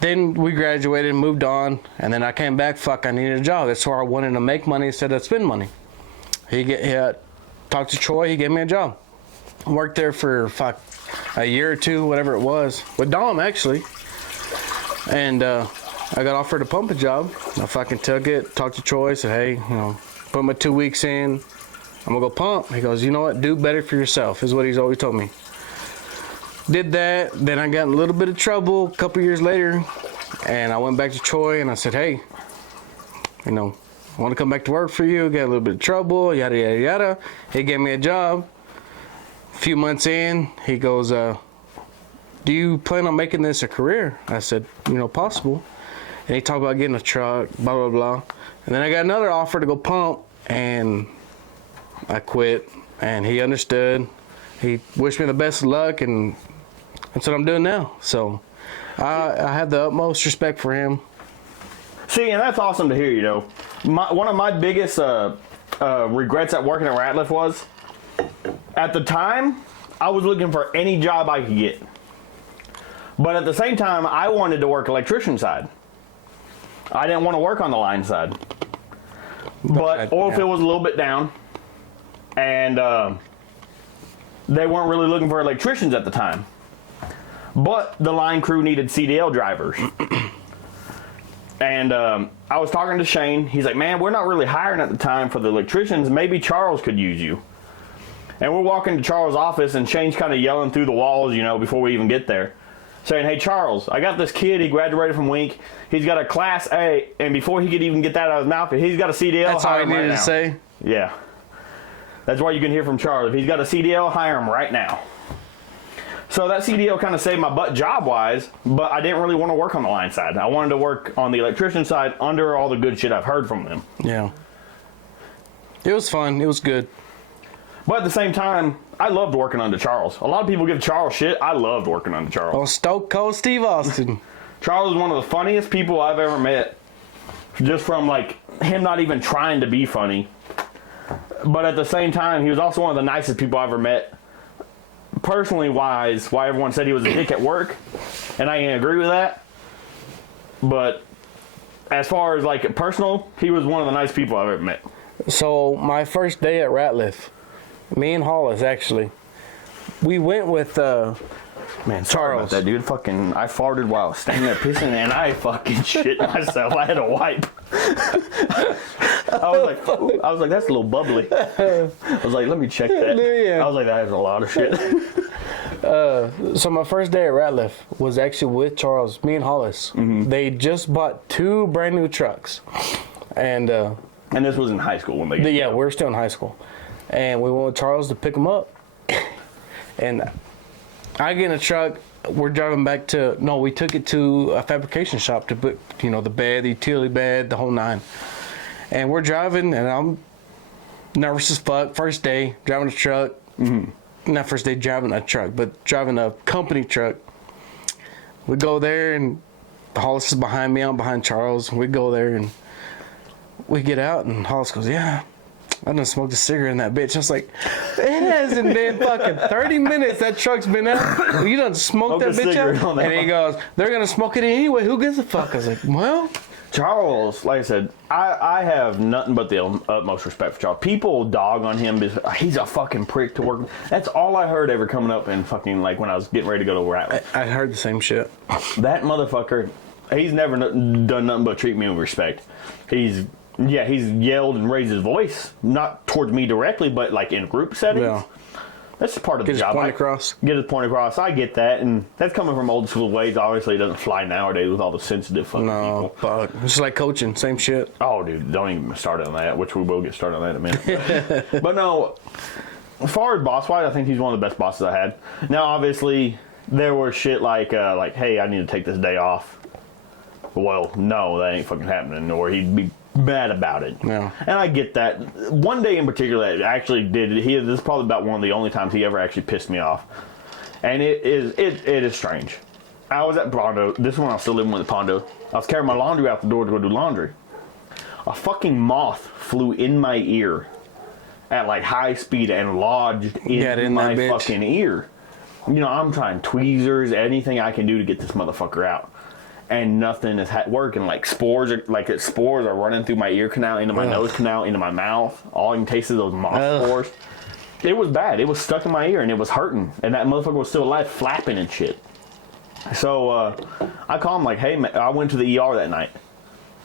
then we graduated and moved on. And then I came back. I needed a job. That's where I wanted to make money instead of spend money. He talked to Troy. He gave me a job. Worked there for a year or two, whatever it was, with Dom actually. And I got offered a pumping job. I fucking took it, talked to Troy, said, hey, put my 2 weeks in. I'm going to go pump. He goes, you know what? Do better for yourself, is what he's always told me. Did that. Then I got in a little bit of trouble a couple years later. And I went back to Troy and I said, hey, I want to come back to work for you. Got a little bit of trouble, yada, yada, yada. He gave me a job. A few months in, he goes, do you plan on making this a career? I said, possible. And he talked about getting a truck, blah, blah, blah. And then I got another offer to go pump, and I quit. And he understood. He wished me the best of luck, and that's what I'm doing now. So I have the utmost respect for him. See, and that's awesome to hear, one of my biggest regrets at working at Ratliff was, at the time, I was looking for any job I could get. But at the same time, I wanted to work electrician side. I didn't want to work on the line side. But oil field was a little bit down. And they weren't really looking for electricians at the time. But the line crew needed CDL drivers. And I was talking to Shane. He's like, man, we're not really hiring at the time for the electricians. Maybe Charles could use you. And we're walking to Charles' office, and Shane's kind of yelling through the walls, before we even get there. Saying, hey, Charles, I got this kid. He graduated from Wink. He's got a Class A. And before he could even get that out of his mouth, he's got a CDL. That's all he needed to say? Yeah. That's why you can hear from Charles. If he's got a CDL, hire him right now. So that CDL kind of saved my butt job-wise, but I didn't really want to work on the line side. I wanted to work on the electrician side under all the good shit I've heard from them. Yeah. It was fun. It was good. But at the same time, I loved working under Charles. A lot of people give Charles shit. I loved working under Charles. Oh, Stone Cold Steve Austin. Charles is one of the funniest people I've ever met. Just from, him not even trying to be funny. But at the same time, he was also one of the nicest people I ever met. Personally wise, why everyone said he was a dick at work. And I can agree with that. But as far as, personal, he was one of the nice people I've ever met. So, my first day at Ratliff, me and Hollis, actually, we went with Man, sorry about that, dude. I farted while I was standing there pissing, and I fucking shit myself. I had to wipe. I was like, that's a little bubbly. I was like, let me check that. Yeah. I was like, that is a lot of shit. So my first day at Ratliff was actually with Charles, me and Hollis. Mm-hmm. They just bought 2 brand new trucks, and this was in high school when they. Yeah, we were still in high school, and we went with Charles to pick them up, and I get in a truck. We're driving back to, we took it to a fabrication shop to put, the bed, the utility bed, the whole 9. And we're driving, and I'm nervous as fuck. First day, driving a truck. Mm-hmm. Not first day driving a truck, but driving a company truck. We go there, and Hollis is behind me. I'm behind Charles. We go there, and we get out, and Hollis goes, yeah, I done smoked a cigarette in that bitch. I was like, it hasn't been fucking 30 minutes that truck's been out. You done smoked that bitch out? And he goes, they're going to smoke it anyway. Who gives a fuck? I was like, well. Charles, like I said, I have nothing but the utmost respect for Charles. People dog on him because he's a fucking prick to work with. That's all I heard ever coming up in fucking, when I was getting ready to go to Ratliff. I heard the same shit. That motherfucker, he's never done nothing but treat me with respect. He's yelled and raised his voice, not towards me directly, but in group settings. Yeah. That's part of the job. Get his point across. I get that, and that's coming from old school ways. Obviously, it doesn't fly nowadays with all the sensitive fucking people. But it's like coaching, same shit. Oh, dude, don't even start on that, which we will get started on that in a minute. But no, as far as boss-wise, I think he's one of the best bosses I had. Now, obviously, there were shit like, hey, I need to take this day off. Well, no, that ain't fucking happening. Or he'd be mad about it. Yeah. And I get that. One day in particular that actually did it. This is probably about one of the only times he ever actually pissed me off. And it is strange. I was at Pondo. This is when I was still living with Pondo. I was carrying my laundry out the door to go do laundry. A fucking moth flew in my ear at high speed and lodged in my fucking ear. I'm trying tweezers, anything I can do to get this motherfucker out. And nothing is working. Spores are running through my ear canal, into my nose canal, into my mouth. All I can taste is those moth spores. It was bad. It was stuck in my ear and it was hurting. And that motherfucker was still alive, flapping and shit. So I call him like, hey, man, I went to the ER that night.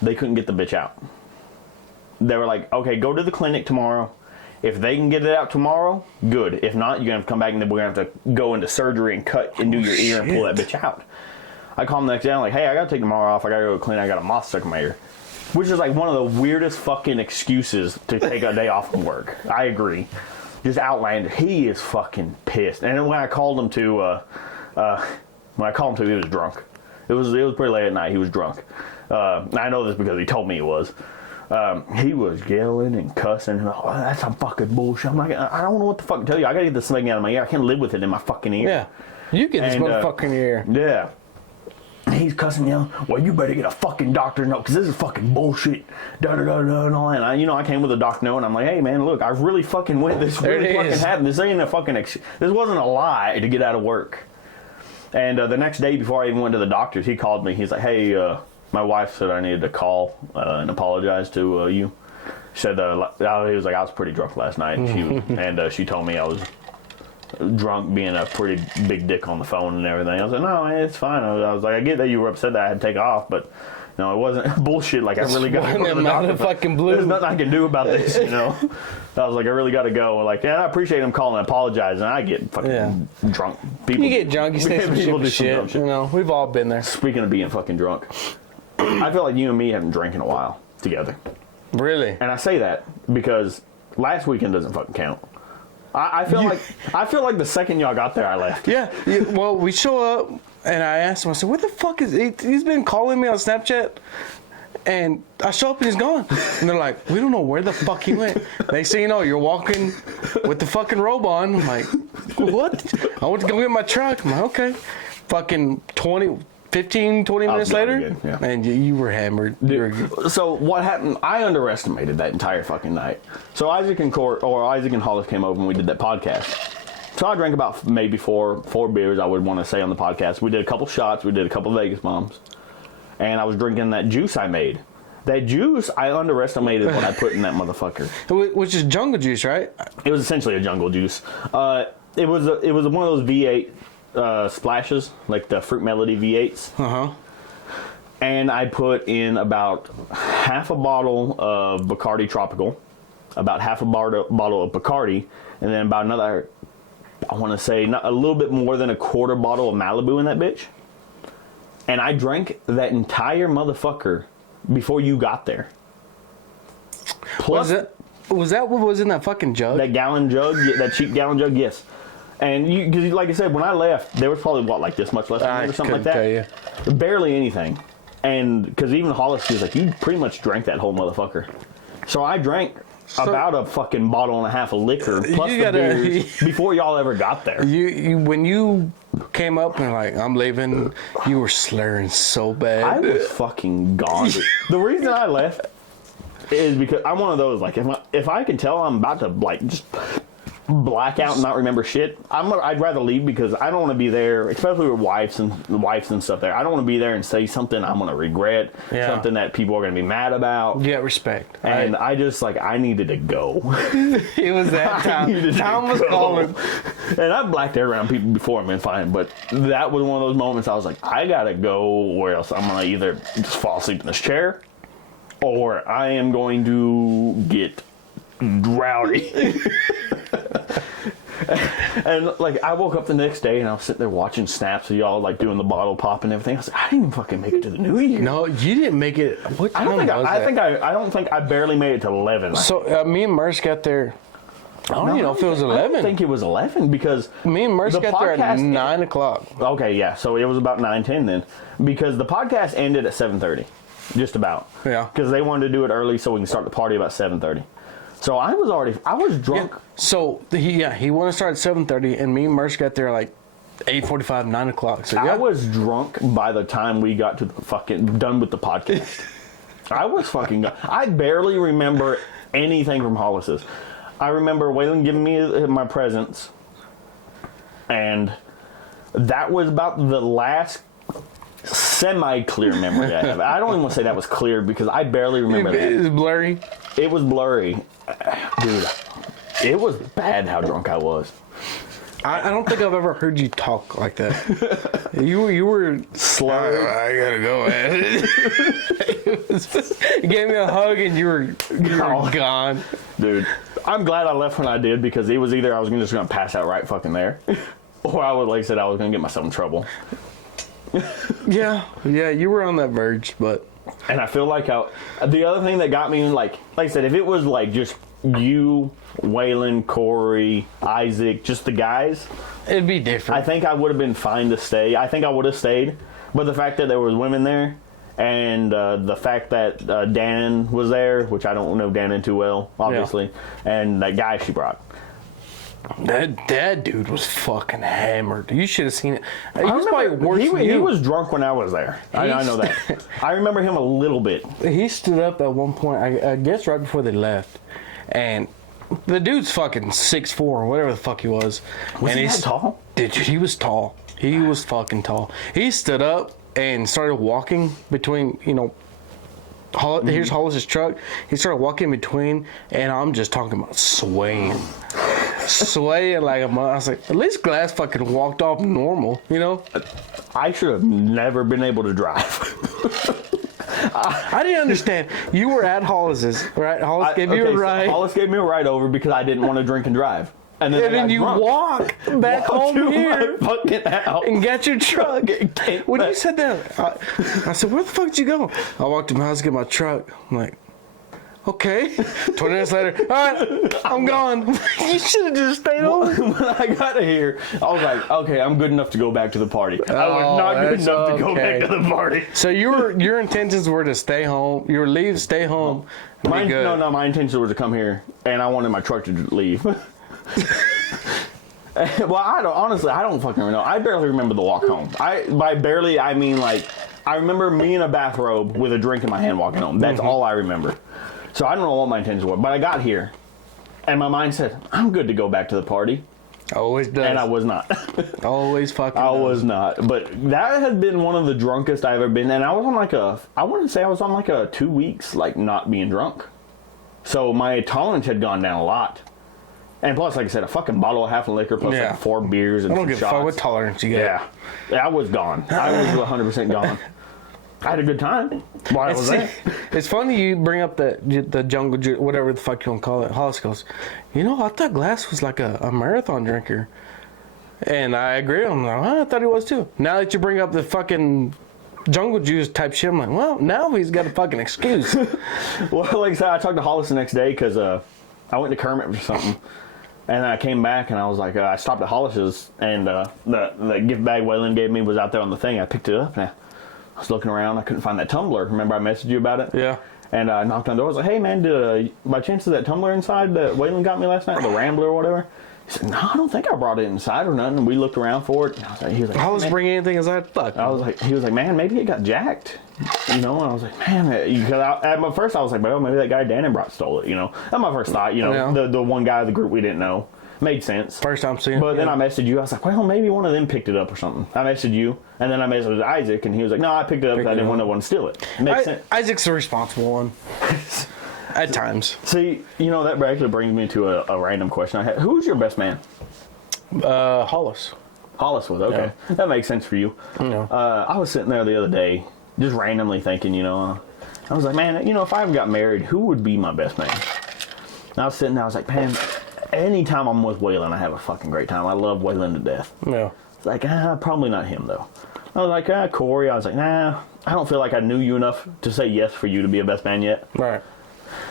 They couldn't get the bitch out. They were like, okay, go to the clinic tomorrow. If they can get it out tomorrow, good. If not, you're going to have to come back and then we're going to have to go into surgery and cut and do your ear and pull that bitch out. I call them the next day. I'm like, hey, I got to take tomorrow off. I got to go to the clinic. I got a moth stuck in my ear. Which is like one of the weirdest fucking excuses to take a day off from work. I agree. Just outlandish. He is fucking pissed. And then when I called him to, he was drunk. It was pretty late at night. He was drunk. I know this because he told me he was. He was yelling and cussing. Oh, that's some fucking bullshit. I'm like, I don't know what the fuck to tell you. I gotta get this thing out of my ear. I can't live with it in my fucking ear. Yeah. You get this motherfucking ear. Yeah. He's cussing me out. Well, you better get a fucking doctor note because this is fucking bullshit. Da da da da and all that. And I came with a doctor note and I'm like, hey man, look, I really fucking went. This really fucking happened. This ain't a fucking. This wasn't a lie to get out of work. And the next day before I even went to the doctor's, he called me. He's like, hey, my wife said I needed to call and apologize to you. She said he was like, I was pretty drunk last night. And she told me I was drunk, being a pretty big dick on the phone and everything. I was like, no, it's fine. I was like, I get that you were upset that I had to take off, but it wasn't bullshit. Like I really got to go to the doctor. Fucking blue. There's nothing I can do about this, I was like, I really got to go. Like, yeah, I appreciate him calling and apologizing. I get fucking drunk. People, you get drunk, you say some shit. We've all been there. Speaking of being fucking drunk, I feel like you and me haven't drank in a while together. Really? And I say that because last weekend doesn't fucking count. I feel like the second y'all got there, I left. Yeah. Well, we show up, and I asked him. I said, "What the fuck is he? He's been calling me on Snapchat." And I show up and he's gone. And they're like, "We don't know where the fuck he went." They say, you're walking with the fucking robe on. I'm like, what? I went to go get my truck. I'm like, okay. Fucking 15, 20 minutes later, and you were hammered. So what happened, I underestimated that entire fucking night. So Isaac and Hollis came over and we did that podcast. So I drank about maybe four beers, I would want to say, on the podcast. We did a couple shots, we did a couple of Vegas bombs. And I was drinking that juice I made. That juice, I underestimated what I put in that motherfucker. Which is jungle juice, right? It was essentially a jungle juice. It was one of those V8 splashes, like the Fruit Melody V8s. And I put in about half a bottle of Bacardi Tropical, about half a bottle of Bacardi, and then about another, I want to say, a little bit more than a quarter bottle of Malibu in that bitch. And I drank that entire motherfucker before you got there. Plus, was that what was in that fucking jug? That gallon jug, that cheap gallon jug, yes. And because like I said, when I left, there was probably what, like this much left or something like that. Tell you. Barely anything. And because even Hollis was like, you pretty much drank that whole motherfucker. So I drank about a fucking bottle and a half of liquor plus the beers before y'all ever got there. When you came up and like, I'm leaving, you were slurring so bad. I was fucking gone. The reason I left is because I'm one of those, like, if I can tell I'm about to like just black out and not remember shit, I'd rather leave because I don't want to be there, especially with wives and stuff there. I don't want to be there and say something I'm going to regret, something that people are going to be mad about. Yeah, respect. And I just, like, I needed to go. It was that time. Tom was calling. And I've blacked out around people before and been fine, but that was one of those moments I was like, I got to go, or else I'm going to either just fall asleep in this chair, or I am going to get rowdy. And like I woke up the next day and I was sitting there watching snaps of y'all like doing the bottle pop and everything. I was like, I didn't even fucking make it to the New Year. No, you didn't make it. What time I don't think I barely made it to 11. So me and Merce got there. I don't even know if it was 11. I don't think it was 11 because me and Merce got there at 9 o'clock. Okay, yeah. So it was about 9:10 then, because the podcast ended at 7:30, just about. Yeah. Because they wanted to do it early so we can start the party about 7:30. So I was drunk. Yeah. So he wanted to start at 7:30, and me and Merce got there like 8:45, 9 o'clock. So I was drunk by the time we got to the fucking done with the podcast. I was fucking. I barely remember anything from Hollis's. I remember Waylon giving me my presents, and that was about the last semi-clear memory I have. I don't even want to say that was clear because I barely remember that. It was blurry. It was blurry. Dude, it was bad how drunk I was. I don't think I've ever heard you talk like that. You were Slow. I gotta go, man. You gave me a hug and you were gone. Dude, I'm glad I left when I did because it was either I was just going to pass out right fucking there or I would, like I said, I was going to get myself in trouble. Yeah, you were on that verge, but... And I feel like the other thing that got me, like I said, if it was like just you, Waylon, Cory, Isaac, just the guys, it'd be different. I think I would have been fine to stay. I think I would have stayed. But the fact that there was women there and the fact that Dan was there, which I don't know Dan too well, obviously, and that guy she brought. That dude was fucking hammered. You should have seen it. He was probably worse than you. He was drunk when I was there. I know that. I remember him a little bit. He stood up at one point, I guess right before they left, and the dude's fucking 6'4", or whatever the fuck he was. Was he that tall? Dude, he was tall. He was fucking tall. He stood up and started walking between, here's Hollis's truck. He started walking between, and I'm just talking about swaying like a mother. I was like, at least Glass fucking walked off normal, I should have never been able to drive. I didn't understand. You were at Hollis's, right? Hollis gave you a ride. So Hollis gave me a ride over because I didn't want to drink and drive. And then you walk back home here and get your truck. When you said that, I said, where the fuck did you go? I walked to my house to get my truck. I'm like, okay. 20 minutes later, all right, I'm gone. You should have just stayed home. When I got here, I was like, okay, I'm good enough to go back to the party. I was not good enough to go back to the party. So your intentions were to stay home. You were leave, stay home. My intentions were to come here, and I wanted my truck to leave. Well, I don't fucking know. I barely remember the walk home. By barely, I mean like, I remember me in a bathrobe with a drink in my hand walking home. That's all I remember. So I don't know what my intentions were, but I got here, and my mind said, I'm good to go back to the party. Always does. And I was not. Always fucking I was not. But that had been one of the drunkest I've ever been, and I was on I wouldn't say I was on like a 2 weeks, like not being drunk. So my tolerance had gone down a lot. And plus, like I said, a fucking bottle of half a liquor plus like 4 beers and I don't give a fuck what tolerance you get. Yeah, I was gone. I was 100% gone. I had a good time while I was there. It's funny you bring up the jungle, whatever the fuck you want to call it. Hollis goes, I thought Glass was like a marathon drinker. And I agree. I'm like, I thought he was too. Now that you bring up the fucking jungle juice type shit, I'm like, well, now he's got a fucking excuse. Well, like I said, I talked to Hollis the next day because I went to Kermit for something. And I came back and I was like, I stopped at Hollis's and the gift bag Waylon gave me was out there on the thing. I picked it up and I was looking around. I couldn't find that tumbler. Remember I messaged you about it? Yeah. And I knocked on the door. I was like, hey man, by chance is that tumbler inside that Waylon got me last night, the Rambler or whatever? He said, no, I don't think I brought it inside or nothing. And we looked around for it. And he was like, Hollis bring anything inside? Fuck. He was like, man, maybe it got jacked. And I was like, man, because at my first I was like, well, maybe that guy Dan brought stole it. That's my first thought. The one guy of the group we didn't know. Made sense. First time seeing it. But then I messaged you. I was like, well, maybe one of them picked it up or something. I messaged you, and then I messaged Isaac, and he was like, no, I picked it up because I didn't want no one to steal it. Makes sense. Isaac's the responsible one. At times. See, that actually brings me to a random question I had. Who's your best man? Hollis. Hollis was, okay. Yeah. That makes sense for you. Yeah. I was sitting there the other day, just randomly thinking, I was like, man, if I ever got married, who would be my best man? And I was sitting there, I was like, man, anytime I'm with Waylon, I have a fucking great time. I love Waylon to death. Yeah. It's like, probably not him, though. I was like, Cory. I was like, nah, I don't feel like I knew you enough to say yes for you to be a best man yet. Right.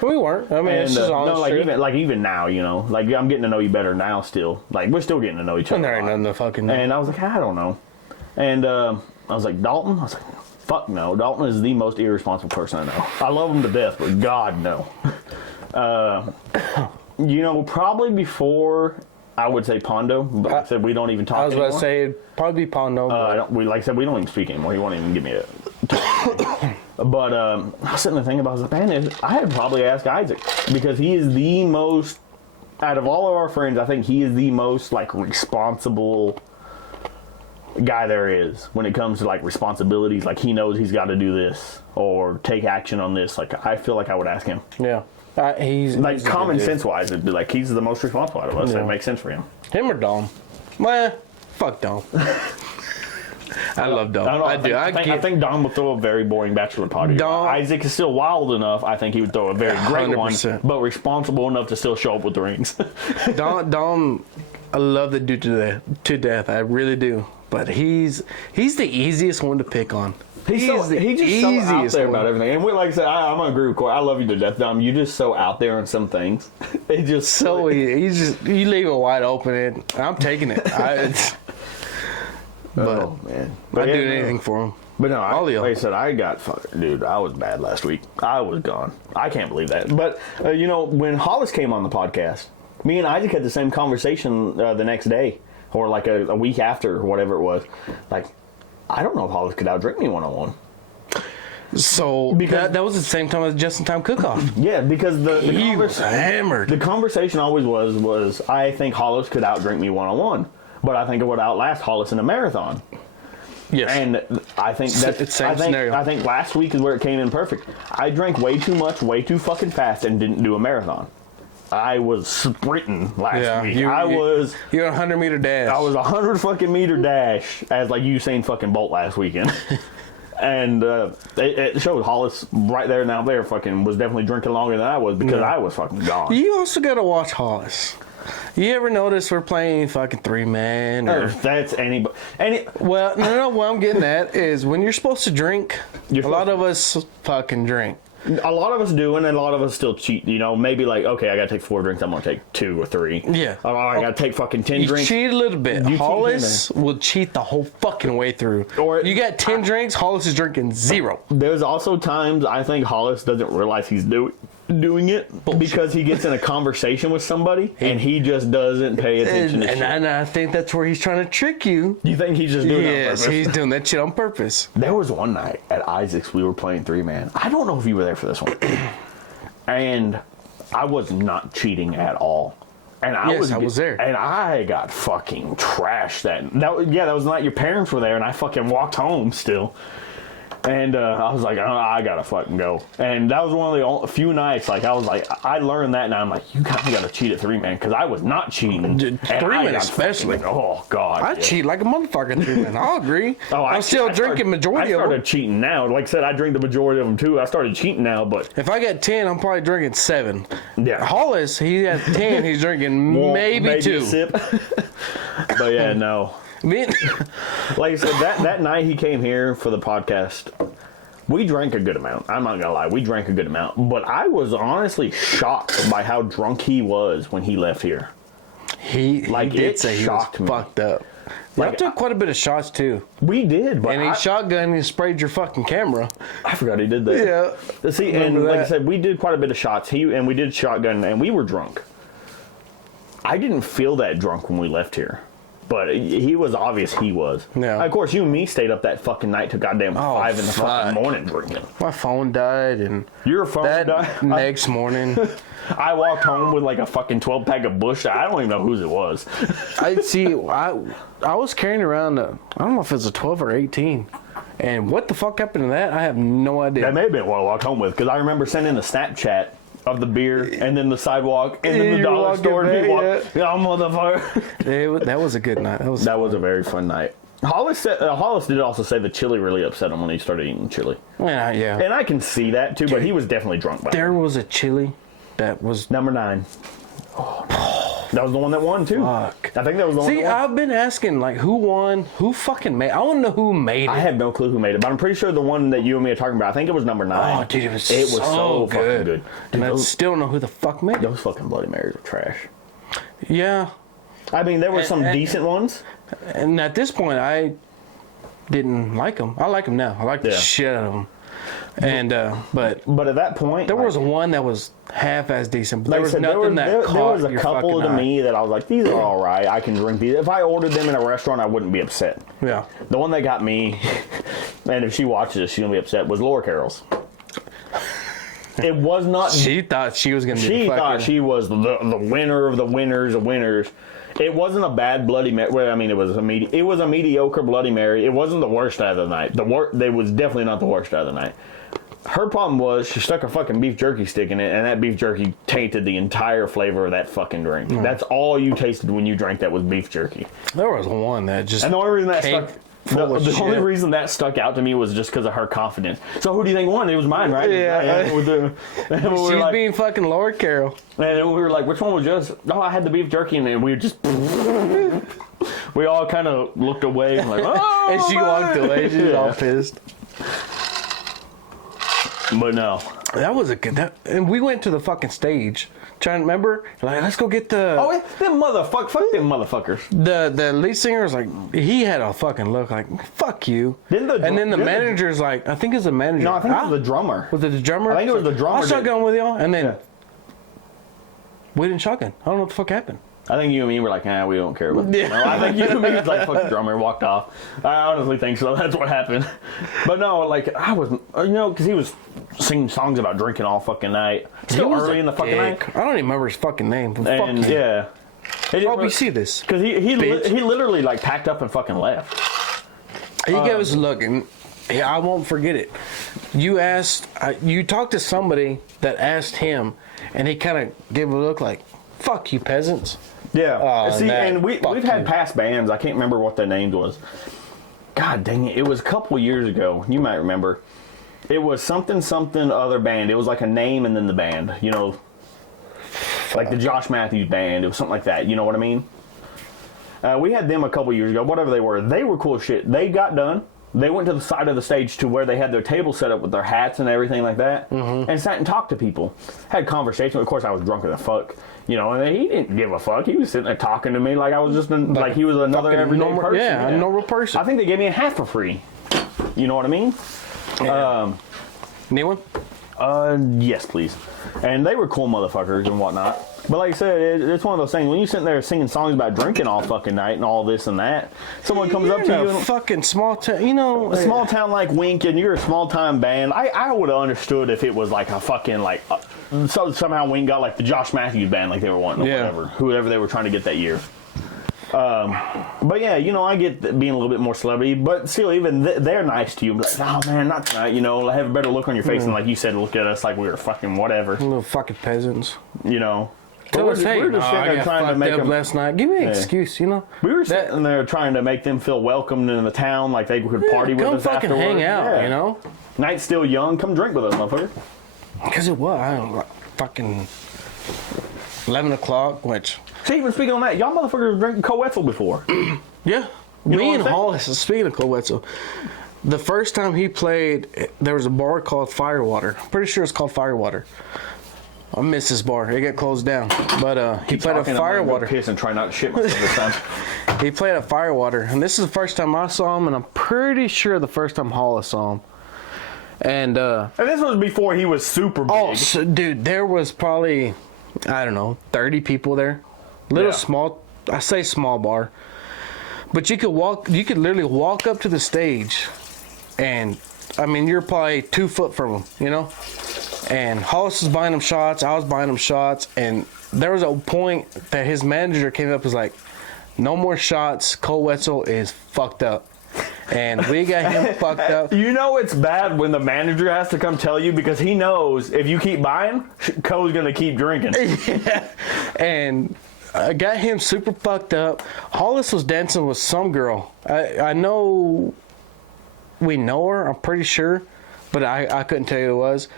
We weren't. I mean, it's just honest. Even now, like I'm getting to know you better now still. Like, we're still getting to know each other. And there ain't nothing to fucking know. And I was like, I don't know. And I was like, Dalton? I was like, fuck no. Dalton is the most irresponsible person I know. I love him to death, but God, no. Probably before I would say Pondo, but like I said we don't even talk anymore. I was about to say it'd probably be Pondo. Like I said, we don't even speak anymore. He won't even give me a talk. But I was sitting there thinking about it. I was like, man, I had probably ask Isaac because he is the most, out of all of our friends, I think he is the most like responsible guy there is when it comes to like responsibilities. Like he knows he's got to do this or take action on this. Like I feel like I would ask him. Yeah. He's common sense wise, it'd be like he's the most responsible out of us. Yeah. It makes sense for him. Him or Dom? Well, fuck Dom. I love Dom. I do. I think Dom would throw a very boring bachelor party. Isaac is still wild enough. I think he would throw a very great 100%. One, but responsible enough to still show up with the rings. Dom, I love the dude to death. I really do. But he's the easiest one to pick on. He's just so out there about everything. And like I said, I'm gonna agree with Cory. I love you to death, Dom. You're just so out there on some things. It just so easy. You leave it wide open, and I'm taking it. Oh man! I'd do anything for him. But no, like I said, I was bad last week. I was gone. I can't believe that. But when Hollis came on the podcast, me and Isaac had the same conversation the next day, or like a week after, or whatever it was. Like, I don't know if Hollis could outdrink me 1-on-1. So that was the same time as Just in Time Cook-Off. Yeah, because he was hammered. The conversation always was I think Hollis could outdrink me 1-on-1, but I think it would outlast Hollis in a marathon. Yes. And I think that's it's same scenario. I think last week is where it came in perfect. I drank way too much, way too fucking fast, and didn't do a marathon. I was sprinting last week. You're a 100-meter dash. I was a 100 fucking meter dash as like Usain fucking Bolt last weekend. And it showed Hollis right there now there fucking was definitely drinking longer than I was because I was fucking gone. You also got to watch Hollis. You ever notice we're playing fucking 3-man? Or if that's anybody. Well, no. What I'm getting at is when you're supposed to drink, a lot of us fucking drink. A lot of us do, and a lot of us still cheat. Maybe like, okay, I gotta take 4 drinks. I'm gonna take 2 or 3. Yeah. Oh, I gotta take fucking 10 drinks. You cheat a little bit. Hollis will cheat the whole fucking way through. Or you got 10 drinks, Hollis is drinking 0. There's also times I think Hollis doesn't realize he's doing it because he gets in a conversation with somebody and he just doesn't pay attention to shit. And I think that's where he's trying to trick you. You think he's just doing it on purpose? Yes, he's doing that shit on purpose. There was one night at Isaac's we were playing 3-man. I don't know if you were there for this one. And I was not cheating at all. And I was there. And I got fucking trashed that was the night your parents were there and I fucking walked home still. And I was like, I gotta fucking go. And that was one of the few nights, like, I was like, I learned that now. I'm like, you gotta cheat at 3-man, because I was not cheating. 3-man especially. Oh, God. I cheat like a motherfucker at 3-man. I'll agree. I'm still drinking majority of them. I started cheating now. Like I said, I drink the majority of them, too. I started cheating now, but... If I get 10, I'm probably drinking 7. Yeah. Hollis, he has 10, he's drinking maybe 2. A sip. But, yeah, no. Like I said, that night he came here for the podcast, we drank a good amount. I'm not gonna lie, we drank a good amount. But I was honestly shocked by how drunk he was when he left here. He did say he was fucked up. I took quite a bit of shots too. We did, but and he shotgunned and sprayed your fucking camera. I forgot he did that. Yeah. See, and like I said, we did quite a bit of shots. And we did shotgun, and we were drunk. I didn't feel that drunk when we left here. But he was obvious he was. Yeah. Of course, you and me stayed up that fucking night till goddamn 5 in the fucking morning drinking. My phone died, and your phone died next morning. I walked home with like a fucking 12-pack of Busch. I don't even know whose it was. I was carrying around I don't know if it was a 12 or 18. And what the fuck happened to that? I have no idea. That may have been what I walked home with, because I remember sending a Snapchat of the beer, and then the sidewalk, and then the dollar store. Motherfucker. That was a good night. That was a very fun night. Hollis did also say the chili really upset him when he started eating chili. Yeah. And I can see that too, but he was definitely drunk by There was a chili that was... Number 9. That was the one that won too. Fuck. I think that was the one that won. I've been asking, like, who won? Who fucking made it? I want to know who made it. I have no clue who made it, but I'm pretty sure the one that you and me are talking about, I think it was number 9. Oh, dude, it was so fucking good. And I still don't know who the fuck made it. Those fucking Bloody Marys were trash. Yeah. I mean, there were some decent ones. And at this point, I didn't like them. I like them now. I like the shit out of them. And but at that point, there was one that was half as decent. But there was nothing there was a couple to me that I was like, these are all right. I can drink these. If I ordered them in a restaurant, I wouldn't be upset. Yeah. The one that got me, and if she watches it, she's gonna be upset. Was Laura Carroll's. It was not. She thought she was gonna. She thought she was the winner of the winners of winners. It wasn't a bad Bloody Mary. Well, I mean, it was a mediocre Bloody Mary. It wasn't the worst out of the night. It was definitely not the worst out of the night. her problem was she stuck a fucking beef jerky stick in it, and that beef jerky tainted the entire flavor of that fucking drink. That's all you tasted when you drank that was beef jerky. There was one that just. And the only reason that cake stuck. full of The only shit. reason that stuck out to me was just because of her confidence. So who do you think won? It was mine, right? Yeah. And we were She's like, being fucking Lord Carol. and we were like, which one was yours? No, I had the beef jerky, and then we were just. We all kind of looked away and like, oh, And she walked away. She was all pissed. But no. That was a good. And we went to the fucking stage. Trying to remember, like, let's go get the. Oh, them fuck them motherfuckers. The lead singer was like, he had a fucking look like, fuck you. And then the manager's like, I think it's the manager. No, I think it was the drummer. Was it the drummer? I think it was the drummer I'll shotgun with y'all. And then Yeah. we didn't shotgun. I don't know what the fuck happened. I think you and me were like, nah, we don't care about this. Yeah. No, I think you and me was like, fuck the drummer, and walked off. I honestly think so. That's what happened. But no, like, I wasn't, because he was singing songs about drinking all fucking night. Still early in the fucking night. I don't even remember his fucking name. But And fuck you. yeah. Hope you see this. Because he literally, like, packed up and fucking left. He gave us a look, and I won't forget it. You talked to somebody that asked him, and he kind of gave a look like, fuck you peasants. Yeah. See, and we've fuck had you. past bands. I can't remember what their names was. God dang it. It was a couple years ago. You might remember. It was something other band. It was like a name and then the band. You know, like the Josh Matthews band. It was something like that. You know what I mean? We had them a couple years ago. Whatever they were cool as shit. They got done. They went to the side of the stage to where they had their table set up with their hats and everything like that, and sat and talked to people. Had conversation. Of course, I was drunk as a fuck. You know, and he didn't give a fuck. He was sitting there talking to me like I was just like he was another everyday normal, person. Yeah, a normal person. I think they gave me a half for free. You know what I mean? Yeah. Need one? Yes, please. And they were cool motherfuckers and whatnot. But like I said, it's one of those things. When you sitting there singing songs about drinking all fucking night and all this and that, someone comes up to you. A fucking small town, you know. A small town like Wink, and you're a small time band. I would have understood if it was like a fucking like. So somehow Wink got like the Josh Matthews band, like they were wanting, or whoever they were trying to get that year. But yeah, you know, I get being a little bit more celebrity, but still, even they're nice to you. Like, oh man, not tonight. You know, have a better look on your face, and like you said, look at us like we were fucking whatever. Little fucking peasants. You know. Tell us, hey, we're just sitting I there got trying to fucked make up them. last night. Give me an excuse, you know. We were sitting there trying to make them feel welcomed in the town, like they could party with come us fucking afterwards. hang out, you know. Night's still young. Come drink with us, motherfucker. Because it was, I don't know, fucking 11 o'clock, which. See, even speaking on that, y'all motherfuckers were drinking Coetzel before. Yeah. You know Me what and I'm saying? Hollis, speaking of Coetzel, the first time he played, there was a bar called Firewater. I'm pretty sure it's called Firewater. I miss this bar. It got closed down. But he played at Firewater. Piss and try not to shit myself this time. He played at Firewater. And this is the first time I saw him, and I'm pretty sure the first time Hollis saw him. And this was before he was super big. oh, so, dude, there was probably, I don't know, 30 people there. Little small, I say small bar. But you could literally walk up to the stage, and I mean, you're probably 2 foot from him, you know? And Hollis was buying him shots, I was buying him shots, and there was a point that his manager came up and was like, no more shots, Cole Wetzel is fucked up. And we got him fucked up. You know it's bad when the manager has to come tell you because he knows if you keep buying, Cole's going to keep drinking. Yeah. And I got him super fucked up. Hollis was dancing with some girl. I know we know her, I'm pretty sure, but I couldn't tell you who it was.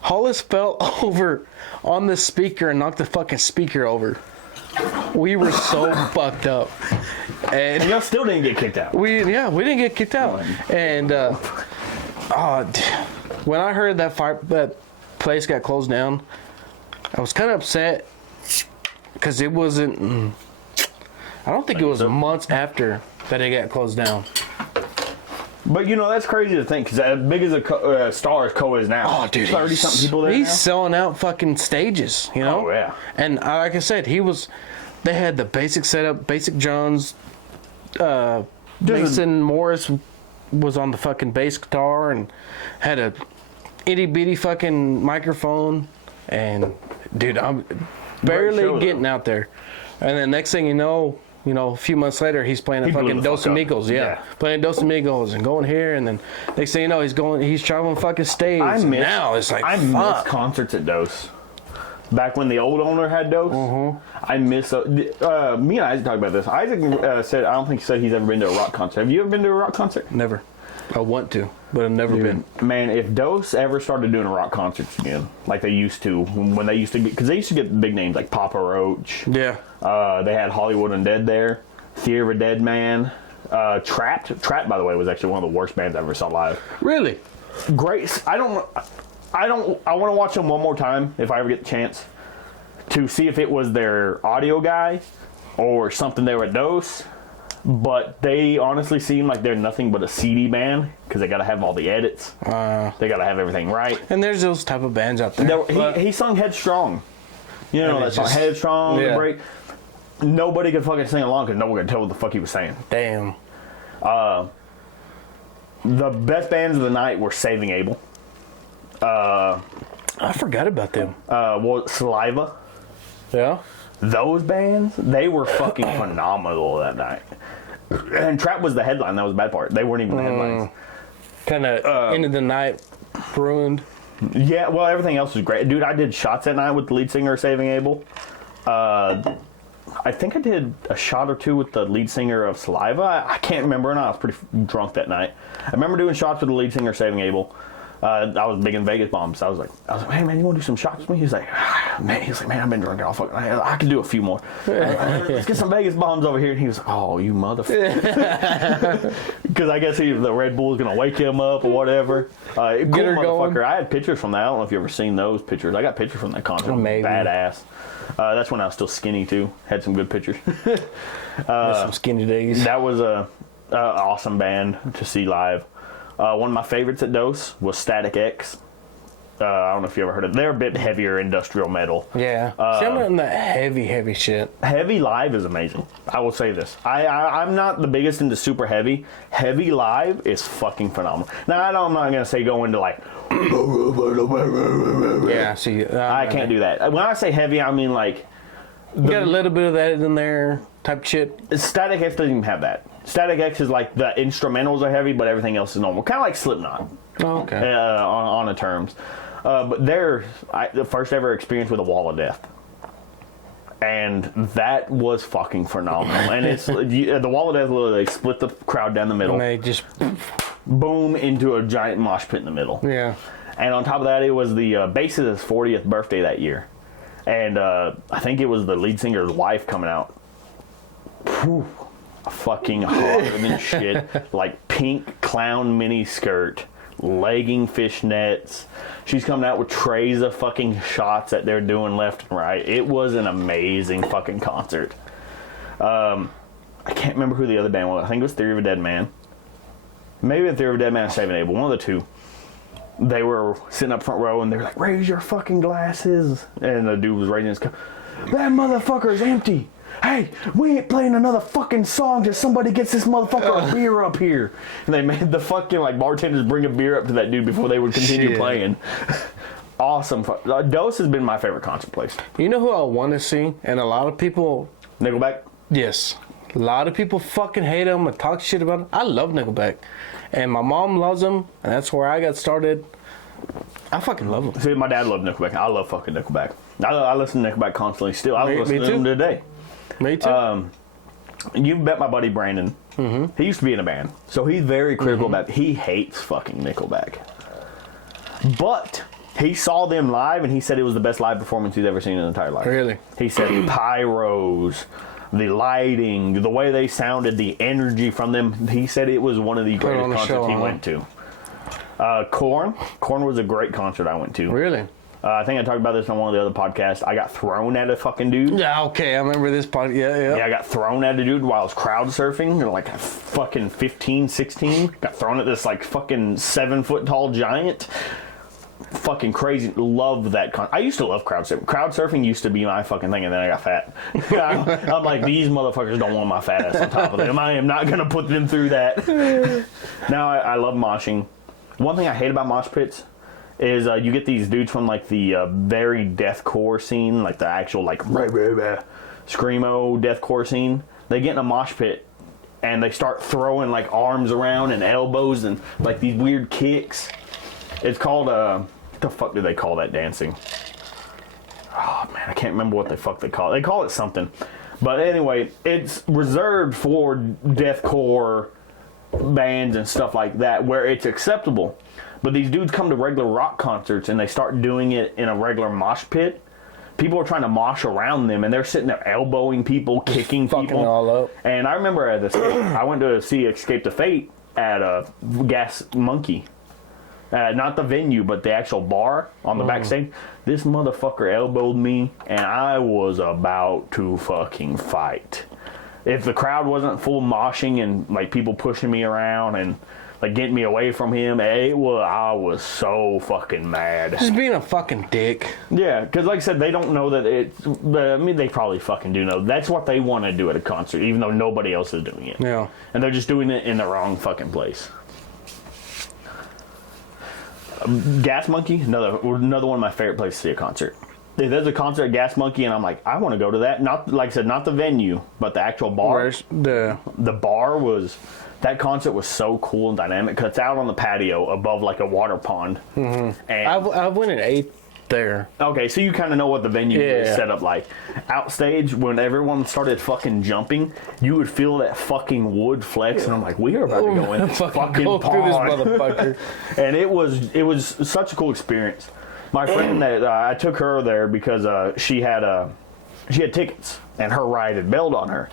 Hollis fell over on the speaker and knocked the fucking speaker over. We were so fucked up. And y'all still didn't get kicked out. we didn't get kicked out. And when I heard that place got closed down, I was kind of upset because it wasn't. I don't think it was months after that it got closed down. But you know that's crazy to think because as big as a star as Cole is now, Oh, dude, 30-something people there he's now. selling out fucking stages, you know. Oh yeah. And like I said, they had the basic setup, basic drums. Mason Morris was on the fucking bass guitar and had a itty bitty fucking microphone. And dude, I'm barely show, getting out there. And then next thing you know, you know, a few months later, he's playing at fucking Dos Amigos. Yeah. Playing Dos Amigos and going here. And then next thing you know, he's traveling fucking stage. Now it's like, I miss concerts at Dos. Back when the old owner had Dos, I miss. Me and Isaac talked about this. Isaac said, I don't think he said he's ever been to a rock concert. Have you ever been to a rock concert? Never. I want to, but I've never been. Man, if Dos ever started doing rock concerts again, like they used to, when they used to get, because they used to get big names like Papa Roach. Yeah. They had Hollywood Undead there, Fear of a Dead Man, Trapped. Trapped, by the way, was actually one of the worst bands I ever saw live. Really? Great. I want to watch them one more time if I ever get the chance to see if it was their audio guy or something they were at Dos. But they honestly seem like they're nothing but a CD band because they got to have all the edits. They got to have everything right. And there's those type of bands out there. He sung Headstrong. You know that song, Headstrong, The Break. Nobody could fucking sing along because no one could tell what the fuck he was saying. Damn. The best bands of the night were Saving Abel. I forgot about them. Saliva. Yeah. Those bands, they were fucking phenomenal that night. And Trap was the headline. That was the bad part. They weren't even the headlines. Kind of ended the night ruined. Yeah, well, everything else was great. Dude, I did shots that night with the lead singer of Saving Abel. I think I did a shot or two with the lead singer of Saliva. I can't remember. And I was pretty drunk that night. I remember doing shots with the lead singer of Saving Abel. I was big in Vegas bombs. I was like, hey man, you want to do some shots with me? He's like, man, I've been drinking all fucking. I can do a few more. Let's get some Vegas bombs over here. And he was like, oh, you motherfucker. Because I guess the Red Bull is gonna wake him up or whatever. Cool motherfucker. Going. I had pictures from that. I don't know if you ever seen those pictures. I got pictures from that concert. Maybe. Badass. That's when I was still skinny too. Had some good pictures. Some skinny days. That was a awesome band to see live. One of my favorites at Dos was Static X. I don't know if you ever heard of it. They're a bit heavier industrial metal. Yeah. See, I'm not in that heavy shit. Heavy live is amazing. I will say this. I'm not the biggest into super heavy. Heavy live is fucking phenomenal. Now, I'm not going to say go into like... Yeah, see... I can't do that. When I say heavy, I mean like... You got a little bit of that in there type shit. Static X doesn't even have that. Static X is like the instrumentals are heavy, but everything else is normal. Kind of like Slipknot. Oh, okay. On the terms. But they're the first ever experience with a Wall of Death. And that was fucking phenomenal. And it's the Wall of Death, literally, they split the crowd down the middle. And they just... boom into a giant mosh pit in the middle. Yeah. And on top of that, it was the bassist's 40th birthday that year. And I think it was the lead singer's wife coming out. Whew. Fucking hotter than shit. Like pink clown mini skirt, legging fishnets. She's coming out with trays of fucking shots that they're doing left and right. It was an amazing fucking concert. I can't remember who the other band was. I think it was Theory of a Dead Man. Maybe the Theory of a Dead Man or Saving Abel. One of the two. They were sitting up front row and they're like, raise your fucking glasses. And the dude was raising his cup. That motherfucker's empty. Hey, we ain't playing another fucking song till somebody gets this motherfucker a beer up here. And they made the fucking like bartenders bring a beer up to that dude before they would continue playing. Awesome. Dos has been my favorite concert place. You know who I want to see? And a lot of people... Nickelback? Yes. A lot of people fucking hate them and talk shit about them. I love Nickelback. And my mom loves them. And that's where I got started. I fucking love them. See, my dad loved Nickelback. I love fucking Nickelback. I listen to Nickelback constantly still. I listen to them today. Me too. You bet my buddy Brandon. Mm-hmm. He used to be in a band. So he's very critical about... He hates fucking Nickelback. But... he saw them live, and he said it was the best live performance he's ever seen in his entire life. Really? He said the pyros, the lighting, the way they sounded, the energy from them. He said it was one of the greatest concerts he went to. Korn. Korn was a great concert I went to. Really? I think I talked about this on one of the other podcasts. I got thrown at a fucking dude. Yeah, okay. I remember this part. Yeah. Yeah, I got thrown at a dude while I was crowd surfing. Like fucking 15, 16. Got thrown at this like fucking 7-foot tall giant. Fucking crazy. Love that. I used to love crowd surfing. Crowd surfing used to be my fucking thing, and then I got fat. I'm like, these motherfuckers don't want my fat ass on top of them. I am not going to put them through that. Now, I love moshing. One thing I hate about mosh pits is you get these dudes from like the very deathcore scene, like the actual like screamo deathcore scene. they get in a mosh pit and they start throwing like arms around and elbows and like these weird kicks. It's called what the fuck do they call that dancing? Oh man, I can't remember what the fuck they call it. They call it something. But anyway, it's reserved for deathcore bands and stuff like that where it's acceptable. But these dudes come to regular rock concerts and they start doing it in a regular mosh pit. People are trying to mosh around them and they're sitting there elbowing people, kicking fucking people. all up. And I remember I went to see Escape to Fate at a Gas Monkey. Not the venue, but the actual bar on the backstage. This motherfucker elbowed me, and I was about to fucking fight. If the crowd wasn't full moshing and like people pushing me around and like getting me away from him, I was so fucking mad. Just being a fucking dick. Yeah, because like I said, they don't know that it's. I mean, they probably fucking do know. That's what they want to do at a concert, even though nobody else is doing it. Yeah. And they're just doing it in the wrong fucking place. Gas Monkey, another one of my favorite places to see a concert. If there's a concert at Gas Monkey and I'm like, I want to go to that. Not like I said, not the venue, but the actual bar. The bar was. That concert was so cool and dynamic because it's out on the patio above like a water pond. Mm-hmm. And I went and ate there. Okay, so you kind of know what the venue is set up like. Outstage, when everyone started fucking jumping, you would feel that fucking wood flex, and I'm like, we are about to go in this fucking go pond. through this motherfucker. And it was such a cool experience. My friend that I took her there because she had tickets and her ride had bailed on her.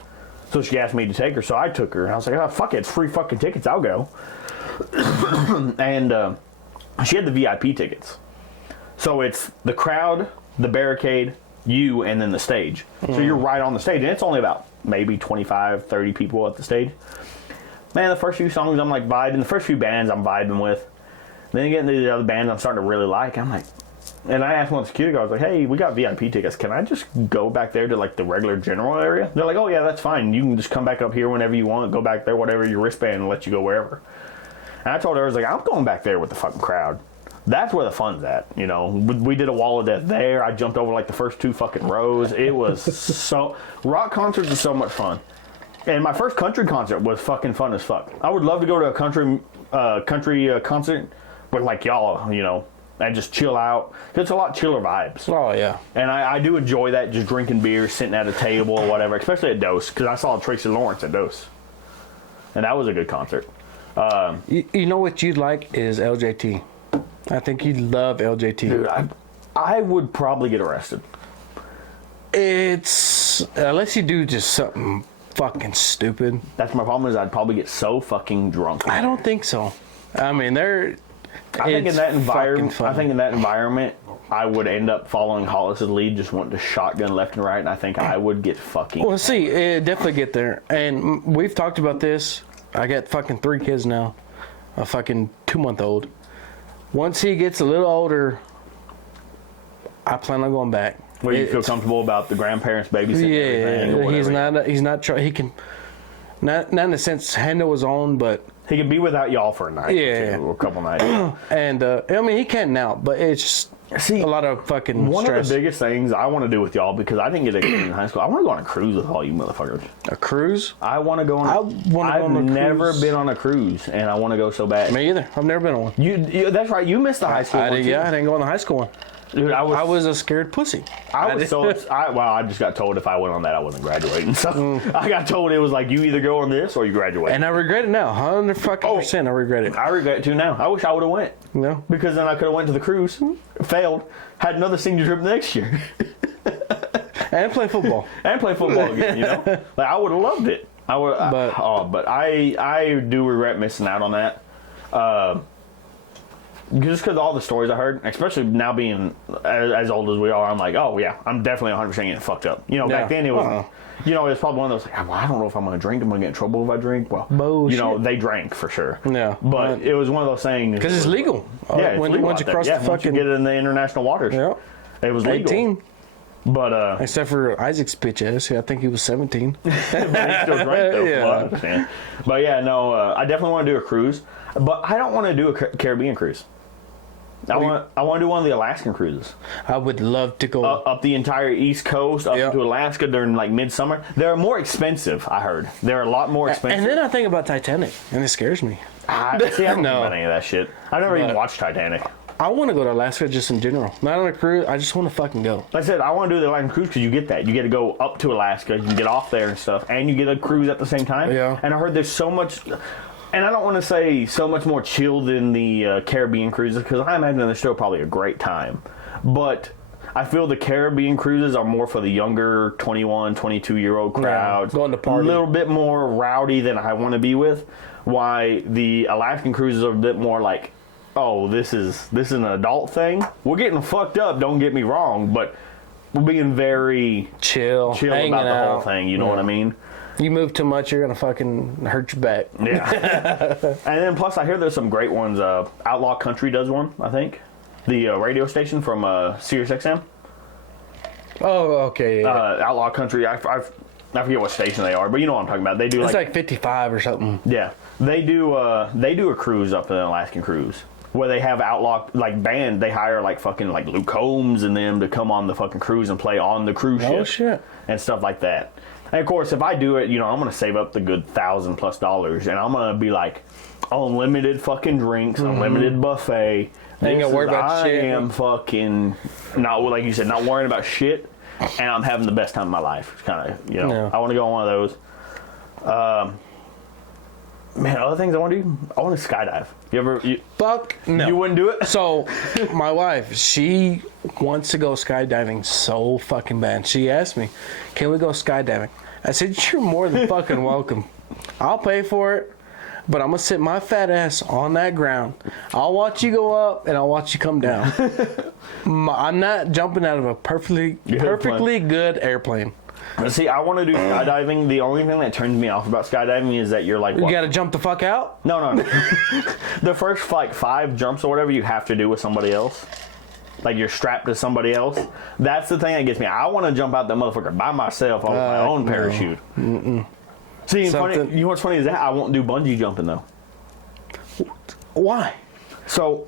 So she asked me to take her, so I took her. And I was like, oh, fuck it, it's free fucking tickets, I'll go. And she had the VIP tickets. So it's the crowd, the barricade, you, and then the stage. So you're right on the stage, and it's only about maybe 25, 30 people at the stage. Man, the first few songs I'm like vibing, the first few bands I'm vibing with. Then you get into the other bands I'm starting to really like. I'm like, and I asked one of the security guards, I was like, hey, we got VIP tickets. Can I just go back there to like the regular general area? They're like, oh yeah, that's fine. You can just come back up here whenever you want, go back there, whatever, your wristband, and let you go wherever. And I told her, I was like, I'm going back there with the fucking crowd. That's where the fun's at, you know. We did a wall of death there. I jumped over like the first 2 fucking rows. It was so... Rock concerts are so much fun. And my first country concert was fucking fun as fuck. I would love to go to a country concert with like y'all, you know, and just chill out. It's a lot chiller vibes. Oh, yeah. And I do enjoy that, just drinking beer, sitting at a table or whatever, especially at Dose, because I saw Tracy Lawrence at Dose. And that was a good concert. You know what you'd like is LJT. I think you'd love LJT. Dude, I would probably get arrested. It's... Unless you do just something fucking stupid. That's my problem, is I'd probably get so fucking drunk. I don't think so. I mean, I think in that environment, I would end up following Hollis's lead, just wanting to shotgun left and right, and I think I would get fucking... Well, see, definitely get there. And we've talked about this. I got fucking 3 kids now. A fucking 2-month-old. Once he gets a little older, I plan on going back. Where you feel comfortable about the grandparents babysitting everything? Yeah, he's not trying. He can, not in a sense, handle his own, but he can be without y'all for a night, or a couple nights. And I mean, he can now, but it's just a lot of fucking one stress. of the biggest things I want to do with y'all, because I didn't get to in high school, I want to go on a cruise with all you motherfuckers. A cruise? I want to go on. I've never been on a cruise, and I want to go so bad. Me either. I've never been on one. You that's right. You missed the high school one. Yeah, I didn't go on the high school one. Dude, I was a scared pussy. I just got told if I went on that, I wasn't graduating. So I got told it was like, you either go on this or you graduate. And I regret it now. 100%. I regret it. I regret it too now. I wish I would have went. No. Because then I could have went to the cruise, failed, had another senior trip next year. And play football. Again, you know? Like, I would have loved it. But I do regret missing out on that. Just because all the stories I heard, especially now being as old as we are, I'm like, oh yeah, I'm definitely 100% getting fucked up. You know, back then it was, it was probably one of those, like, well, I don't know if I'm going to drink. I'm going to get in trouble if I drink. Well, bullshit. You know, they drank for sure. Yeah. But it was one of those things. Because it's legal. Yeah, it's legal once you cross the fucking... once you get it in the international waters. Yeah. It was legal. 18. But, except for Isaac's bitch ass. I think he was 17. But he still drank though. Yeah. But yeah, no, I definitely want to do a cruise. But I don't want to do a Caribbean cruise. I want to do one of the Alaskan cruises. I would love to go Up the entire East Coast, up to Alaska during like midsummer. They're more expensive, I heard. They're a lot more expensive. And then I think about Titanic, and it scares me. I don't think about any of that shit. I never even watched Titanic. I want to go to Alaska just in general. Not on a cruise. I just want to fucking go. Like I said, I want to do the Alaskan cruise because you get that. You get to go up to Alaska, you can get off there and stuff, and you get a cruise at the same time. Yeah. And I heard there's so much, and I don't want to say so much more chill than the Caribbean cruises because I imagine they're still probably a great time. But I feel the Caribbean cruises are more for the younger 21, 22-year-old crowd. Going to party. A little bit more rowdy than I want to be with. Why the Alaskan cruises are a bit more like, oh, this is an adult thing. We're getting fucked up, don't get me wrong, but we're being very chill about the whole thing, you know what I mean? You move too much, you're gonna fucking hurt your back. Yeah. And then plus I hear there's some great ones. Outlaw Country does one, I think. The radio station from Sirius XM. Oh, okay, yeah. Outlaw Country, I forget what station they are, but you know what I'm talking about. They do it's like 55 or something. Yeah. They do a cruise up an Alaskan cruise where they have outlaw like band. They hire like fucking like Luke Combs and them to come on the fucking cruise and play on the cruise ship. Oh shit. And stuff like that. And of course, if I do it, you know, I'm gonna save up the good $1,000+, and I'm gonna be like unlimited fucking drinks, unlimited buffet. Ain't gonna worry about shit. I am fucking not, like you said, not worrying about shit, and I'm having the best time of my life. It's kind of, you know, Yeah. I want to go on one of those. Man, other things I want to do, I want to skydive. Fuck no. You wouldn't do it? So, my wife, she wants to go skydiving so fucking bad. She asked me, can we go skydiving? I said, you're more than fucking welcome. I'll pay for it, but I'm going to sit my fat ass on that ground. I'll watch you go up, and I'll watch you come down. I'm not jumping out of a perfectly good airplane. See, I want to do skydiving. The only thing that turns me off about skydiving is that you're like, You got to jump the fuck out? No. The first like 5 jumps or whatever you have to do with somebody else. Like you're strapped to somebody else. That's the thing that gets me. I want to jump out that motherfucker by myself on my own parachute. No. See, funny, you know what's funny is that I won't do bungee jumping though. Why? So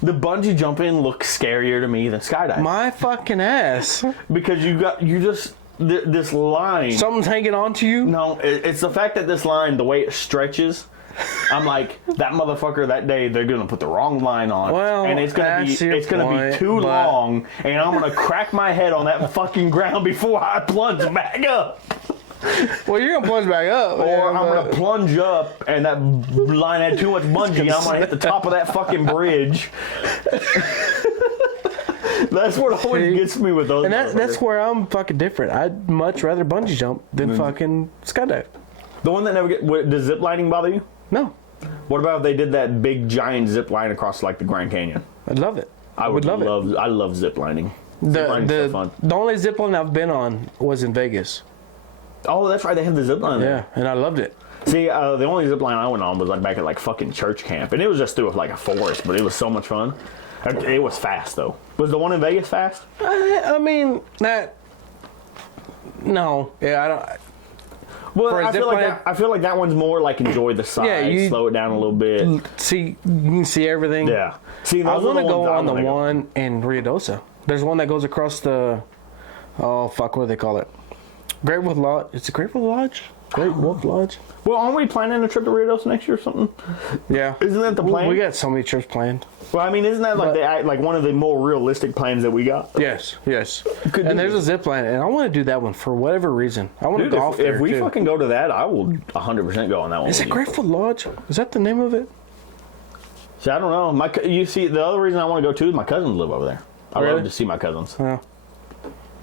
the bungee jumping looks scarier to me than skydiving. My fucking ass. Because this line. Something's hanging on to you? No, it's the fact that this line, the way it stretches. I'm like, that motherfucker that day, they're gonna put the wrong line on, well, and it's gonna be too long, and I'm gonna crack my head on that fucking ground before I plunge back up. Well, you're gonna plunge back up, or I'm gonna plunge up, and that line had too much bungee, and I'm gonna hit the top of that fucking bridge. That's what always gets me with those. And that's where I'm fucking different. I'd much rather bungee jump than fucking skydive. The one that never does zip lining bother you? No. What about if they did that big giant zip line across like the Grand Canyon? I'd love it. I would love it. I love zip lining. Zip lining's so fun. The only zip line I've been on was in Vegas. Oh, that's right. They have the zip line there. Yeah, and I loved it. See, the only zip line I went on was like back at like fucking church camp, and it was just through like a forest, but it was so much fun. It was fast though. Was the one in Vegas fast? I mean that. No, yeah, I don't. Well, I feel like that one's more like enjoy the side, slow it down a little bit. See, you can see everything. Yeah. See, I want to go on the one in Ruidoso. There's one that goes across the. Oh fuck! What do they call it? Great Wolf Lodge. It's a Great Wolf Lodge. Great Wolf Lodge. Well, aren't we planning a trip to Ruidoso next year or something? Yeah. Isn't that the plan? We got so many trips planned. Well, I mean, isn't that like one of the more realistic plans that we got? Yes. And there's a zip line, and I want to do that one for whatever reason. I want to golf there. If we fucking go to that, I will 100% go on that one. Is it Grateful Lodge? Is that the name of it? See, I don't know. You see, the other reason I want to go too is my cousins live over there. I love to see my cousins. Yeah.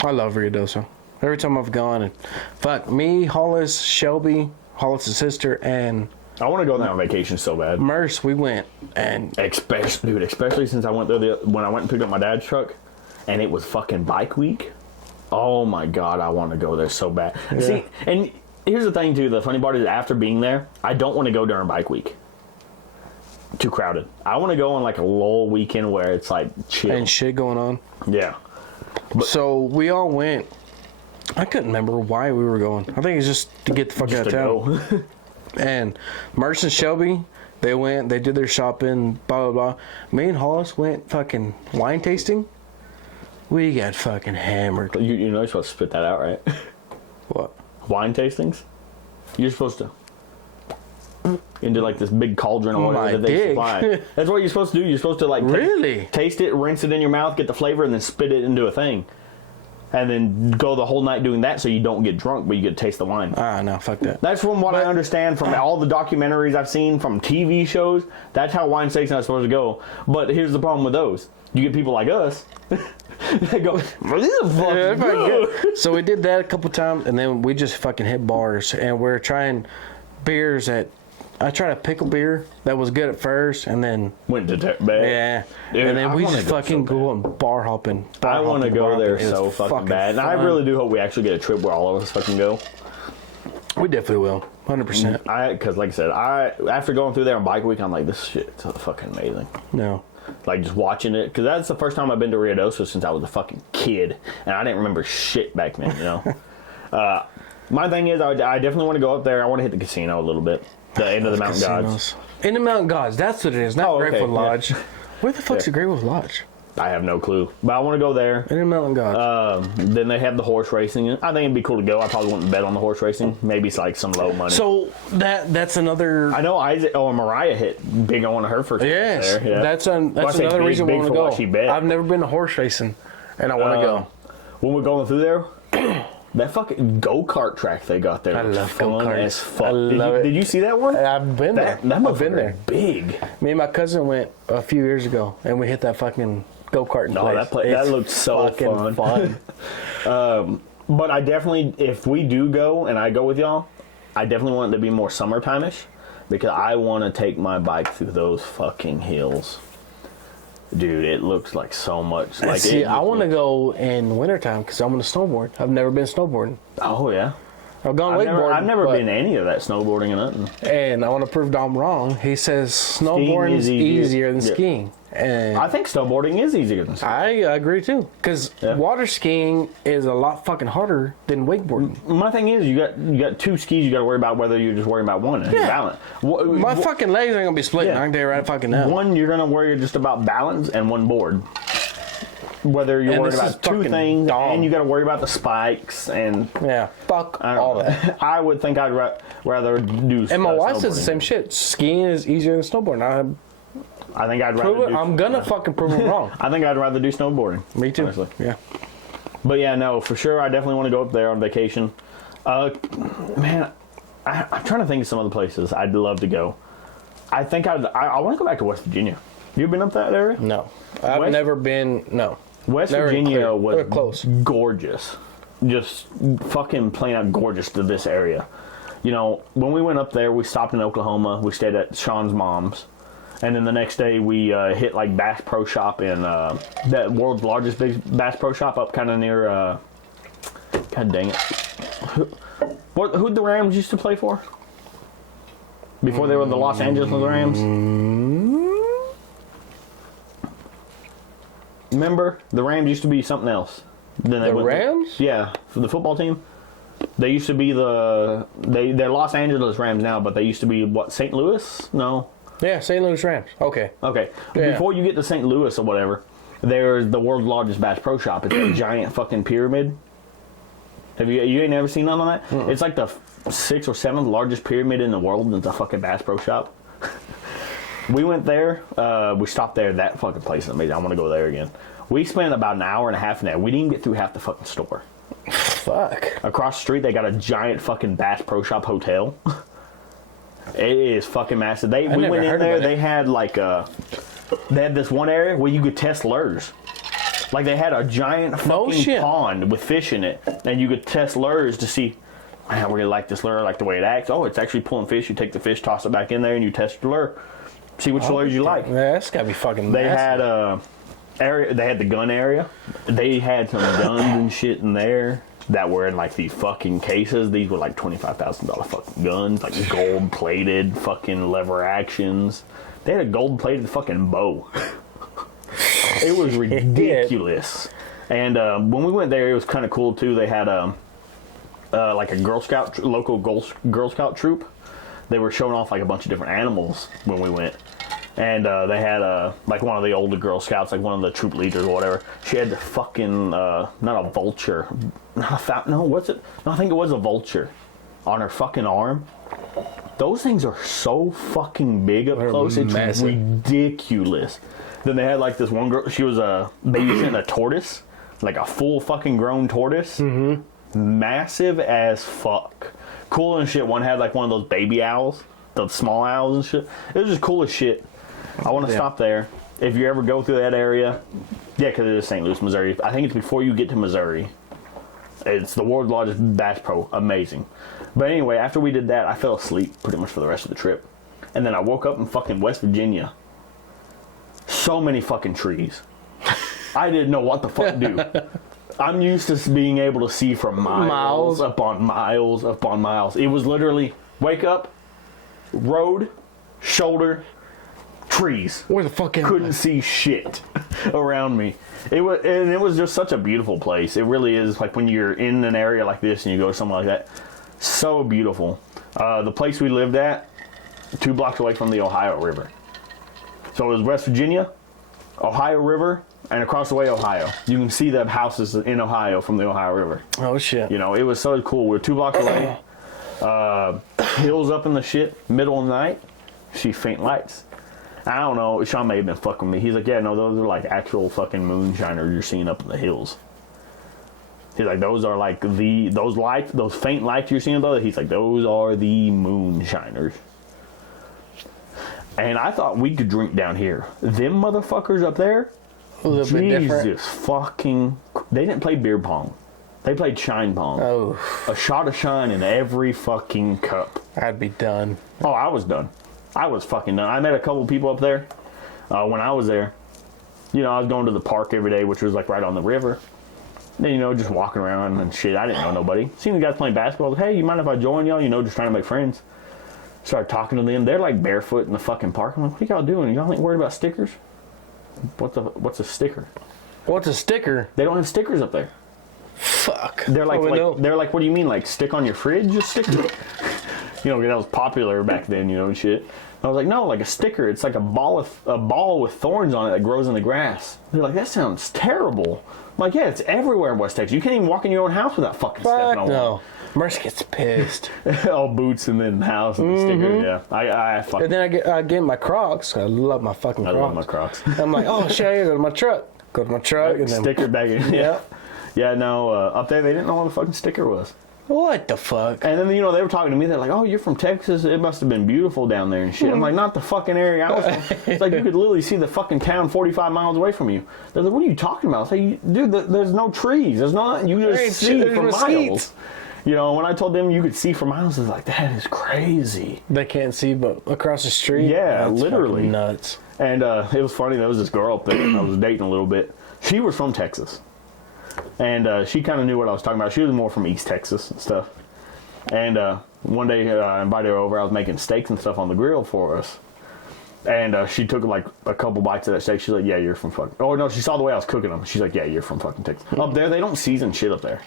I love Ruidoso. Every time I've gone, and fuck me, Hollis, Shelby, Hollis' sister, and I want to go there on vacation so bad. Merce, we went, and especially since I went there when I went and picked up my dad's truck, and it was fucking bike week. Oh my god, I want to go there so bad. Yeah. See, and here's the thing too. The funny part is, after being there, I don't want to go during bike week. Too crowded. I want to go on like a lull weekend where it's like chill and shit going on. Yeah. So we all went. I couldn't remember why we were going. I think it's just to get the fuck out of town. And Merce and Shelby, They went, they did their shopping, blah, blah, blah. Me and Hollis went fucking wine tasting. We got fucking hammered. You know you're supposed to spit that out, right? What? Wine tastings? You're supposed to into like this big cauldron of oil that they supply. That's what you're supposed to do. You're supposed to like taste it, rinse it in your mouth, get the flavor, and then spit it into a thing. And then go the whole night doing that so you don't get drunk, but you get to taste the wine. Ah, no, fuck that. That's from what I understand from all the documentaries I've seen, from TV shows. That's how wine tasting is supposed to go. But here's the problem with those. You get people like us. They go, well, this is fucking good. So we did that a couple times, and then we just fucking hit bars. And we're trying beers that... I tried a pickle beer that was good at first, and then... Went to bad. Yeah. Dude, and then we just fucking go and bar hopping. I want to go there so fucking bad. And I really do hope we actually get a trip where all of us fucking go. We definitely will. 100%. Because like I said, after going through there on bike week, I'm like, this shit's fucking amazing. No. Like, just watching it. Because that's the first time I've been to Rio Doso since I was a fucking kid. And I didn't remember shit back then, you know? My thing is, I definitely want to go up there. I want to hit the casino a little bit. The end of the Mountain Gods. In the Mountain Gods, that's what it is. Not Grateful Lodge. Where the fuck's the Grateful Lodge? I have no clue. But I want to go there. In the Mountain Gods. Then they have the horse racing. I think it'd be cool to go. I probably wouldn't bet on the horse racing. Maybe it's like some low money. So that's another... I know Isaac... Oh, Mariah hit big on one of her first Yes. there. Yeah. That's another reason we want to go. I've never been to horse racing, and I want to go. When we're going through there... That fucking go-kart track they got there. I love fun go-karts. as fuck. I love it. Did you see that one? I've been there. I've been there. Big. Me and my cousin went a few years ago, and we hit that fucking go-kart place. That looked so fun. But I definitely, if we do go, and I go with y'all, I definitely want it to be more summertime-ish, because I want to take my bike through those fucking hills. Dude, it looks like so much. Like, see, I want to go in wintertime because I want to snowboard. I've never been snowboarding. Oh, yeah. I've gone wakeboarding. I've never been any of that snowboarding or nothing. And I want to prove Dom wrong. He says snowboarding is easier than skiing. And I think snowboarding is easier than skiing. I agree too, because water skiing is a lot fucking harder than wakeboarding. My thing is, you got two skis. You got to worry about whether you're just worrying about one and balance. My fucking legs ain't gonna be splitting. I can tell you right fucking now. One, you're gonna worry just about balance, and one board. Whether you're worried about two things, and you got to worry about the spikes, and fuck all that. I would think I'd rather do. And my wife says the same shit. Skiing is easier than snowboarding. I think I'd rather. I'm gonna fucking prove them wrong. I think I'd rather do snowboarding. Me too. Honestly. Yeah. But yeah, no, for sure. I definitely want to go up there on vacation. Man, I'm trying to think of some other places I'd love to go. I think I want to go back to West Virginia. You been up that area? No, I've never been. No. West Virginia was close. Gorgeous. Just fucking plain out gorgeous to this area. You know, when we went up there, we stopped in Oklahoma. We stayed at Sean's mom's. And then the next day, we hit like Bass Pro Shop in that world's largest big Bass Pro Shop up kind of near. God dang it! Who'd the Rams used to play for? Before they were the Los Angeles Rams. Remember, the Rams used to be something else. Then they Rams? Yeah, for the football team. They used to be they're Los Angeles Rams now, but they used to be what? St. Louis? No. Yeah, St. Louis Rams. Okay. Yeah. Before you get to St. Louis or whatever, there's the world's largest Bass Pro Shop. It's a giant fucking pyramid. Have you ain't never seen none of that? Mm-mm. It's like the 6th or 7th largest pyramid in the world, and it's a fucking Bass Pro Shop. We went there. We stopped there. That fucking place is amazing. I want to go there again. We spent about an hour and a half in there. We didn't even get through half the fucking store. Fuck. Across the street, they got a giant fucking Bass Pro Shop hotel. It is fucking massive. We went in there. They had they had this one area where you could test lures. Like they had a giant fucking pond with fish in it, and you could test lures to see. Man, I really like this lure. I like the way it acts. Oh, it's actually pulling fish. You take the fish, toss it back in there, and you test the lure. See which lures you like. Yeah, that's gotta be fucking. They had area. They had the gun area. They had some guns and shit in there that were in like these fucking cases. These were like $25,000 fucking guns, like gold plated fucking lever actions. They had a gold plated fucking bow. It was ridiculous. And when we went there, it was kind of cool too. They had like a Girl Scout local Girl Scout troop they were showing off like a bunch of different animals when we went. And they had like one of the older Girl Scouts, like one of the troop leaders or whatever. She had the fucking not a vulture, what's it? No, I think it was a vulture on her fucking arm. Those things are so fucking big up close. It's ridiculous. Then they had like this one girl. She was babysitting a tortoise, like a full fucking grown tortoise, massive as fuck. Cool and shit. One had like one of those baby owls, those small owls and shit. It was just cool as shit. I want to stop there. If you ever go through that area, because it is St. Louis, Missouri. I think it's before you get to Missouri. It's the world's largest Bass Pro. Amazing. But anyway, after we did that, I fell asleep pretty much for the rest of the trip. And then I woke up in fucking West Virginia. So many fucking trees. I didn't know what the fuck to do. I'm used to being able to see for miles upon miles upon miles. It was literally wake up, road, shoulder, trees. Where the fuck am I? Couldn't see shit around me. It was just such a beautiful place. It really is. Like when you're in an area like this and you go to somewhere like that, so beautiful. The place we lived at, 2 blocks away from the Ohio River. So it was West Virginia, Ohio River, and across the way Ohio. You can see the houses in Ohio from the Ohio River. Oh shit! You know, it was so cool. We were 2 blocks away. Hills up in the shit, middle of the night. See faint lights. I don't know. Sean may have been fucking with me. He's like, yeah, no, those are like actual fucking moonshiners you're seeing up in the hills. He's like, those are like those lights, those faint lights you're seeing though. He's like, those are the moonshiners. And I thought we could drink down here. Them motherfuckers up there, a little bit different. Jesus fucking, they didn't play beer pong. They played shine pong. Oh. A shot of shine in every fucking cup. I'd be done. Oh, I was done. I was fucking done. I met a couple people up there when I was there. You know, I was going to the park every day, which was like right on the river. Then, you know, just walking around and shit. I didn't know nobody. Seen the guys playing basketball. I was like, hey, you mind if I join y'all? You know, just trying to make friends. Started talking to them. They're like barefoot in the fucking park. I'm like, what are y'all doing? Y'all ain't worried about stickers? What's a sticker? What's a sticker? They don't have stickers up there. Fuck. They're like what do you mean? Like stick on your fridge? A sticker? You know, that was popular back then, you know, and shit. I was like, no, like a sticker. It's like a ball with thorns on it that grows in the grass. They're like, that sounds terrible. I'm like, yeah, it's everywhere in West Texas. You can't even walk in your own house without fucking stepping on one. No. Mercy gets pissed. All boots and then the house and the sticker. Yeah, I fucking. And then I get my Crocs. I love my fucking Crocs. I love my Crocs. I'm like, oh shit, I gotta go to my truck. Go to my truck and then sticker back in. Yeah. Yeah, no, up there they didn't know what a fucking sticker was. What the fuck? And then, you know, they were talking to me. They're like, oh, you're from Texas. It must have been beautiful down there and shit. I'm like, not the fucking area I was from. It's like you could literally see the fucking town 45 miles away from you. They're like, what are you talking about? I was like, dude, there's no trees. There's nothing. You just see for miles. You know, when I told them you could see for miles, I was like, that is crazy. They can't see but across the street? Yeah, that's literally. Nuts. And it was funny. There was this girl up there I was dating a little bit. She was from Texas. And she kind of knew what I was talking about. She was more from East Texas and stuff. And one day I invited her over. I was making steaks and stuff on the grill for us. And she took like a couple bites of that steak. She's like, yeah, you're from fucking... Oh, no, she saw the way I was cooking them. She's like, yeah, you're from fucking Texas. Up there, they don't season shit up there.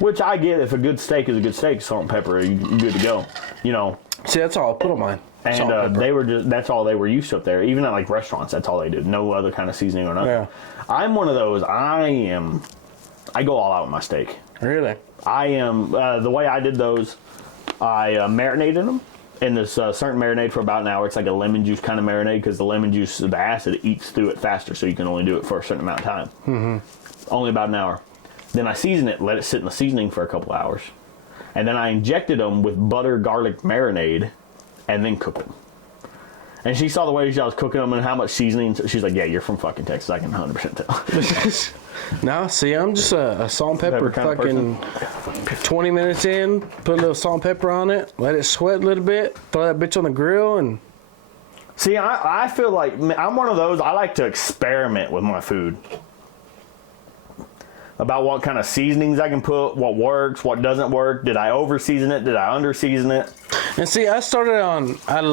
Which I get. If a good steak is a good steak, salt and pepper, you're good to go. You know. See, that's all I put on mine. And they were that's all they were used to up there. Even at like restaurants, that's all they did. No other kind of seasoning or nothing. Yeah. I'm one of those. I go all out with my steak. Really? I am. The way I did those, I marinated them in this certain marinade for about an hour. It's like a lemon juice kind of marinade because the lemon juice, the acid eats through it faster, so you can only do it for a certain amount of time. Mm-hmm. Only about an hour. Then I season it, let it sit in the seasoning for a couple hours. And then I injected them with butter garlic marinade and then cooked them. And she saw the way I was cooking them and how much seasoning. So she's like, yeah, you're from fucking Texas. I can 100% tell. No, see, I'm just a salt and pepper fucking 20 minutes in, put a little salt and pepper on it, let it sweat a little bit, throw that bitch on the grill and... See, I feel like I'm one of those, I like to experiment with my food. About what kind of seasonings I can put, what works, what doesn't work. Did I over-season it? Did I under-season it? And see, I started on, I don't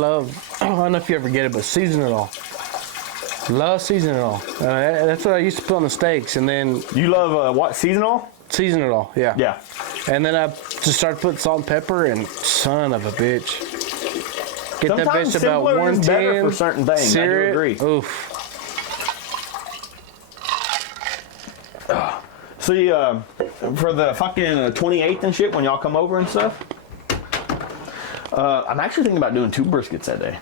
know if you ever get it, but season it all. Love season it all. That's what I used to put on the steaks, and then... You love what, seasonal? Season it all, yeah. Yeah. And then just start putting salt and pepper, and son of a bitch. Get Sometimes that bitch about simpler is 110. better for certain things. Sear I do agree. Oof. See, for the fucking 28th and shit, when y'all come over and stuff, I'm actually thinking about doing 2 briskets that day.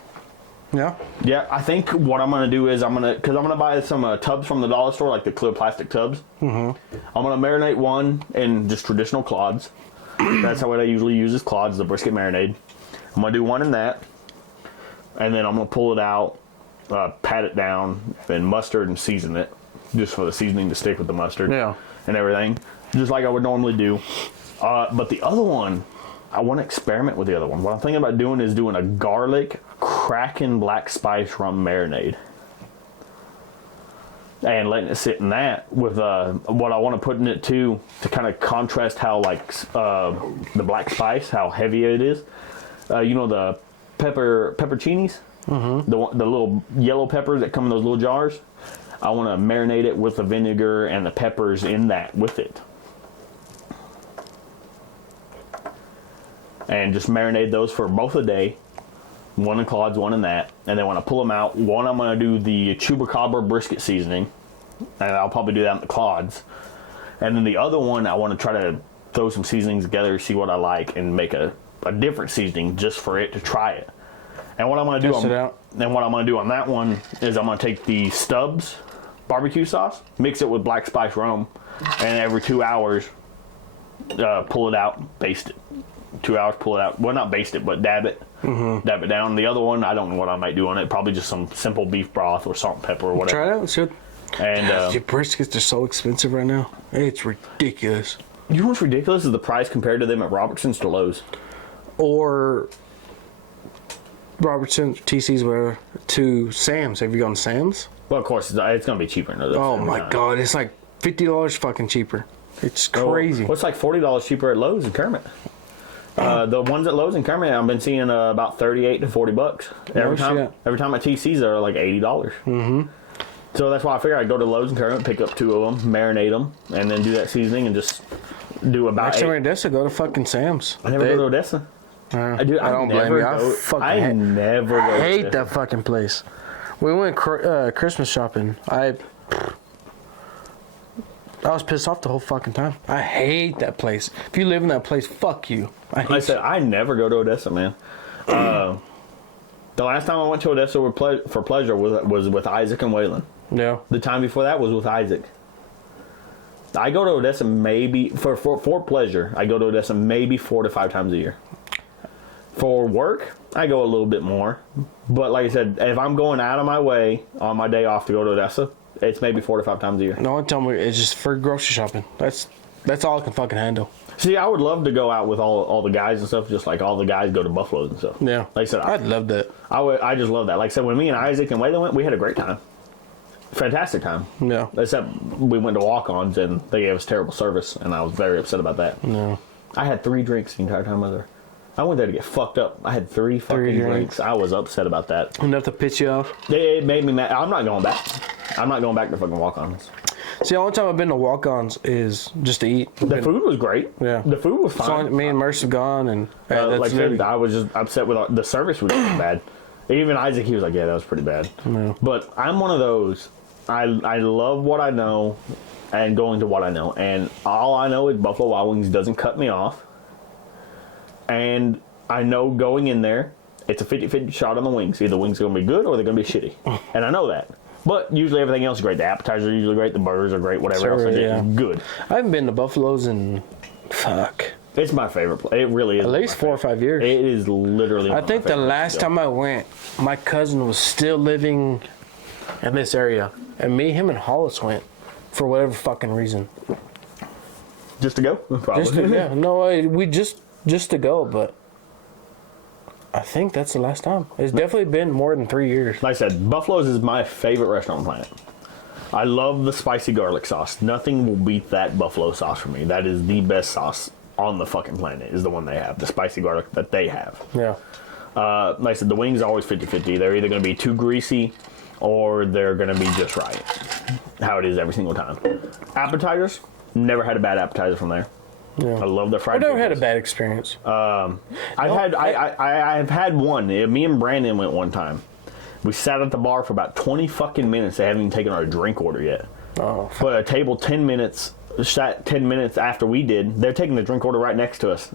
Yeah. Yeah, I think what I'm gonna do is I'm gonna buy some tubs from the dollar store, like the clear plastic tubs. Mm-hmm. I'm gonna marinate one in just traditional clods. That's what I usually use is clods, the brisket marinade. I'm gonna do one in that, and then I'm gonna pull it out, pat it down, and mustard and season it, just for the seasoning to stick with the mustard. Yeah. And everything, just like I would normally do. But the other one, I want to experiment with the other one. What I'm thinking about doing is doing a garlic Kraken black spice rum marinade. And letting it sit in that with what I want to put in it too, to kind of contrast how the black spice, how heavy it is. You know the pepperoncinis? Mm-hmm. The little yellow peppers that come in those little jars? I want to marinate it with the vinegar and the peppers in that with it. And just marinate those for both a day. One in clods, one in that. And then when I pull them out, one I'm going to do the chupacabra brisket seasoning. And I'll probably do that in the clods. And then the other one, I want to try to throw some seasonings together, see what I like, and make a different seasoning just for it to try it. And what I'm going to do on that one is I'm going to take the Stubbs barbecue sauce, mix it with black spice rum, and every 2 hours, pull it out, baste it. 2 hours, pull it out. Well, not baste it, but dab it. Mm-hmm. Dab it down. The other one, I don't know what I might do on it. Probably just some simple beef broth or salt and pepper or whatever. Try it out. It's good. And your briskets are so expensive right now. It's ridiculous. You know what's ridiculous is the price compared to them at Robertson's to Lowe's. Or Robertson, TC's, whatever, to Sam's. Have you gone to Sam's? Well, of course, it's going to be cheaper. Oh my God, it's like $50 fucking cheaper. It's crazy. Well, it's like $40 cheaper at Lowe's in Kermit. The ones at Lowe's in Kermit, I've been seeing about $38 to $40 every time. Every time at TC's, they're like $80. Mm-hmm. So that's why I figured I'd go to Lowe's in Kermit, pick up 2 of them, marinate them, and then do that seasoning and just do about. Next time in Odessa, go to fucking Sam's. I never go to Odessa. I don't blame you. I never hate that fucking place. We went Christmas shopping. I was pissed off the whole fucking time. I hate that place. If you live in that place, fuck you. I said I never go to Odessa, man. The last time I went to Odessa for pleasure was with Isaac and Waylon. Yeah. The time before that was with Isaac. I go to Odessa maybe for pleasure. I go to Odessa maybe 4 to 5 times a year. For work, I go a little bit more. But like I said, if I'm going out of my way on my day off to go to Odessa, it's maybe 4 to 5 times a year. No one tell me it's just for grocery shopping. That's all I can fucking handle. See, I would love to go out with all the guys and stuff, just like all the guys go to Buffalo's and stuff. Yeah. Like I said, I'd love that. I just love that. Like I said, when me and Isaac and Waylon went, we had a great time. Fantastic time. Yeah. Except we went to walk-ons and they gave us terrible service, and I was very upset about that. No. I had 3 drinks the entire time I was there. I went there to get fucked up. I had 3 fucking drinks. I was upset about that. Enough to piss you off? It made me mad. I'm not going back. I'm not going back to fucking walk-ons. See, the only time I've been to walk-ons is just to eat. The food was great. Yeah. The food was fine. So me and Merce have gone, and like I said, I was just upset with the service was bad. Even Isaac, he was like, yeah, that was pretty bad. No. But I'm one of those. I love what I know and going to what I know. And all I know is Buffalo Wild Wings doesn't cut me off. And I know going in there, it's a 50-50 shot on the wings. Either the wings are going to be good or they're going to be shitty. And I know that. But usually everything else is great. The appetizers are usually great. The burgers are great. Whatever else is good. I haven't been to Buffalo's in, fuck. It's my favorite place. It really is. At least 4 or 5 years. It is literally I think the last time I went, my cousin was still living in this area. And me, him, and Hollis went for whatever fucking reason. Just to go? Probably. Yeah. No, we just to go, but I think that's the last time. It's definitely been more than 3 years. Like I said, Buffalo's is my favorite restaurant on the planet. I love the spicy garlic sauce. Nothing will beat that buffalo sauce for me. That is the best sauce on the fucking planet, is the one they have. The spicy garlic that they have. Yeah. Like I said, the wings are always 50-50. They're either going to be too greasy or they're going to be just right. How it is every single time. Appetizers, never had a bad appetizer from there. Yeah. I love the fried I've never had a pickles. bad experience. I've had one. Me and Brandon went one time. We sat at the bar for about 20 fucking minutes. They haven't even taken our drink order yet. Oh. But a table 10 minutes, sat 10 minutes after we did, they're taking the drink order right next to us.